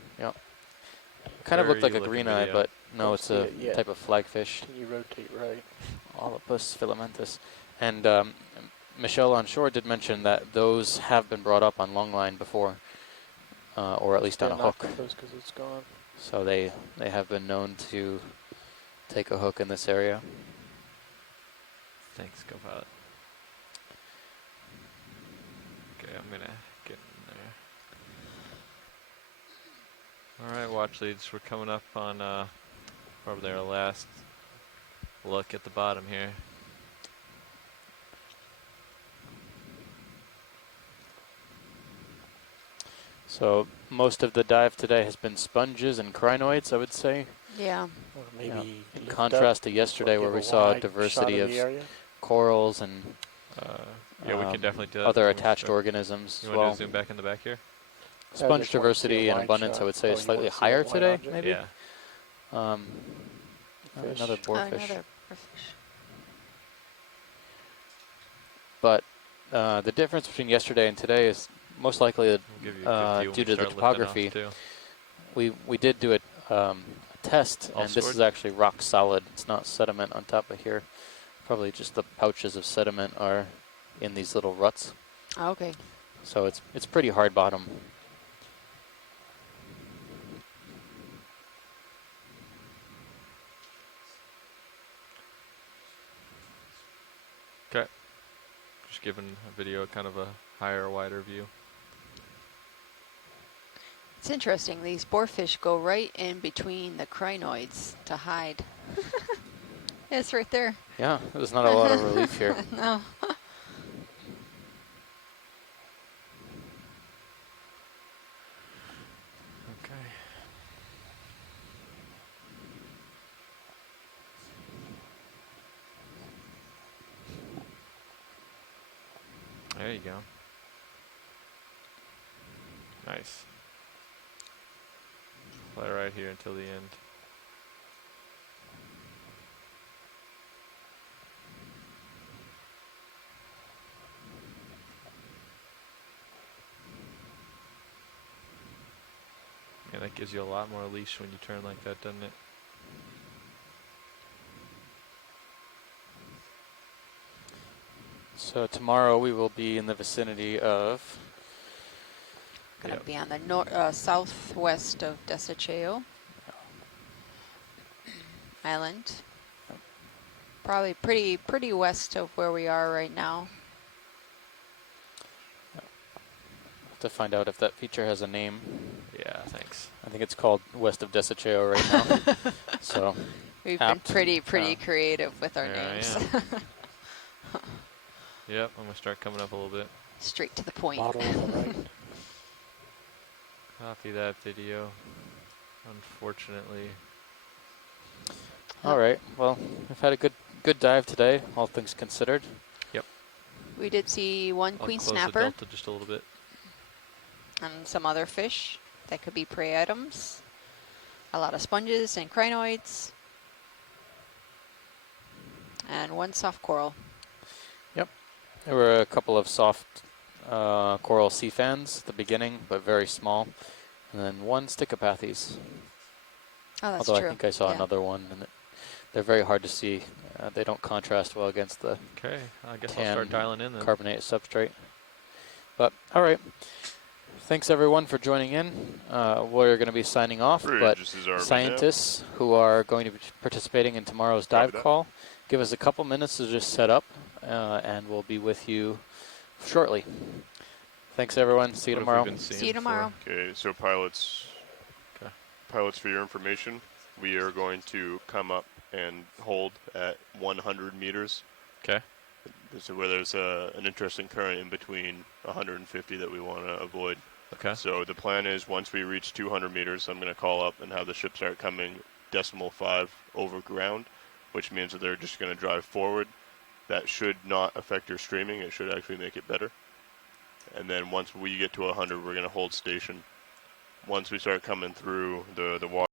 Kind of Where looked are like you a looking green eye, video? but no, Don't it's see a it yet. type of flagfish. Can you rotate right? Olopus filamentus. And Michelle on shore did mention that those have been brought up on longline before, or at least on a hook. Because it's gone. So they have been known to take a hook in this area. Thanks, Copilot. Okay, I'm gonna get in there. All right, watch leads. We're coming up on probably our last look at the bottom here. So most of the dive today has been sponges and crinoids, I would say. Yeah. Or maybe Yeah. In lift contrast up, to yesterday give where a we saw a wide diversity shot of the area. corals and Yeah, we can definitely do that. other when we attached start. organisms You as want well. to zoom back in the back here? I Sponge just wanna see a diversity and wide abundance, shot. I would say, Oh, is you slightly wanna see a higher wide today, object? maybe. Yeah. Another Fish. boarfish. Another boarfish. But the difference between yesterday and today is most likely We'll give you a good view when due we to the start lifting off, topography. too. We did do a test, All and this stored? is actually rock solid. It's not sediment on top of here. Probably just the pouches of sediment are in these little ruts. Oh, okay. So it's pretty hard bottom. Okay. Just giving a video kind of a higher, wider view. It's interesting. These boarfish go right in between the crinoids to hide. It's right there. Yeah, there's not a lot of relief here. No. There you go. Nice. Fly right here until the end. Yeah, that gives you a lot more leash when you turn like that, doesn't it? So tomorrow we will be in the vicinity of. Gonna Yep. be on the southwest of Desecheo Island. Probably pretty west of where we are right now. To find out if that feature has a name. Yeah, thanks. I think it's called west of Desecheo right now. So We've apt. been pretty creative with our There I names. Yep, I'm gonna start coming up a little bit. Straight to the point. Bottle on the right. Copy that video. Unfortunately. All right. Well, we've had a good dive today, all things considered. Yep. We did see one I'll queen close the snapper delta just a little bit. and some other fish that could be prey items. A lot of sponges and crinoids. And one soft coral. There were a couple of soft coral sea fans at the beginning, but very small. And then one Stichopathes. Oh, that's Although true. I think I saw Yeah. another one, and they're very hard to see. They don't contrast well against the Okay, I guess I'll tan start dialing in then. carbonate substrate. But all right, thanks everyone for joining in. We're going to be signing off, but Bridge is our scientists who are going to be participating in tomorrow's Copy dive that. call, give us a couple minutes to just set up, and we'll be with you shortly. Thanks everyone. See you What have we tomorrow. been seeing See you tomorrow. Okay, so pilots, Okay. pilots, for your information, we are going to come up and hold at 100 meters. Okay. This is where there's an interesting current in between 150 that we want to avoid. Okay. So the plan is once we reach 200 meters, I'm going to call up and have the ship start coming 0.5 over ground, which means that they're just going to drive forward. That should not affect your streaming. It should actually make it better. And then once we get to 100, we're going to hold station. Once we start coming through the water,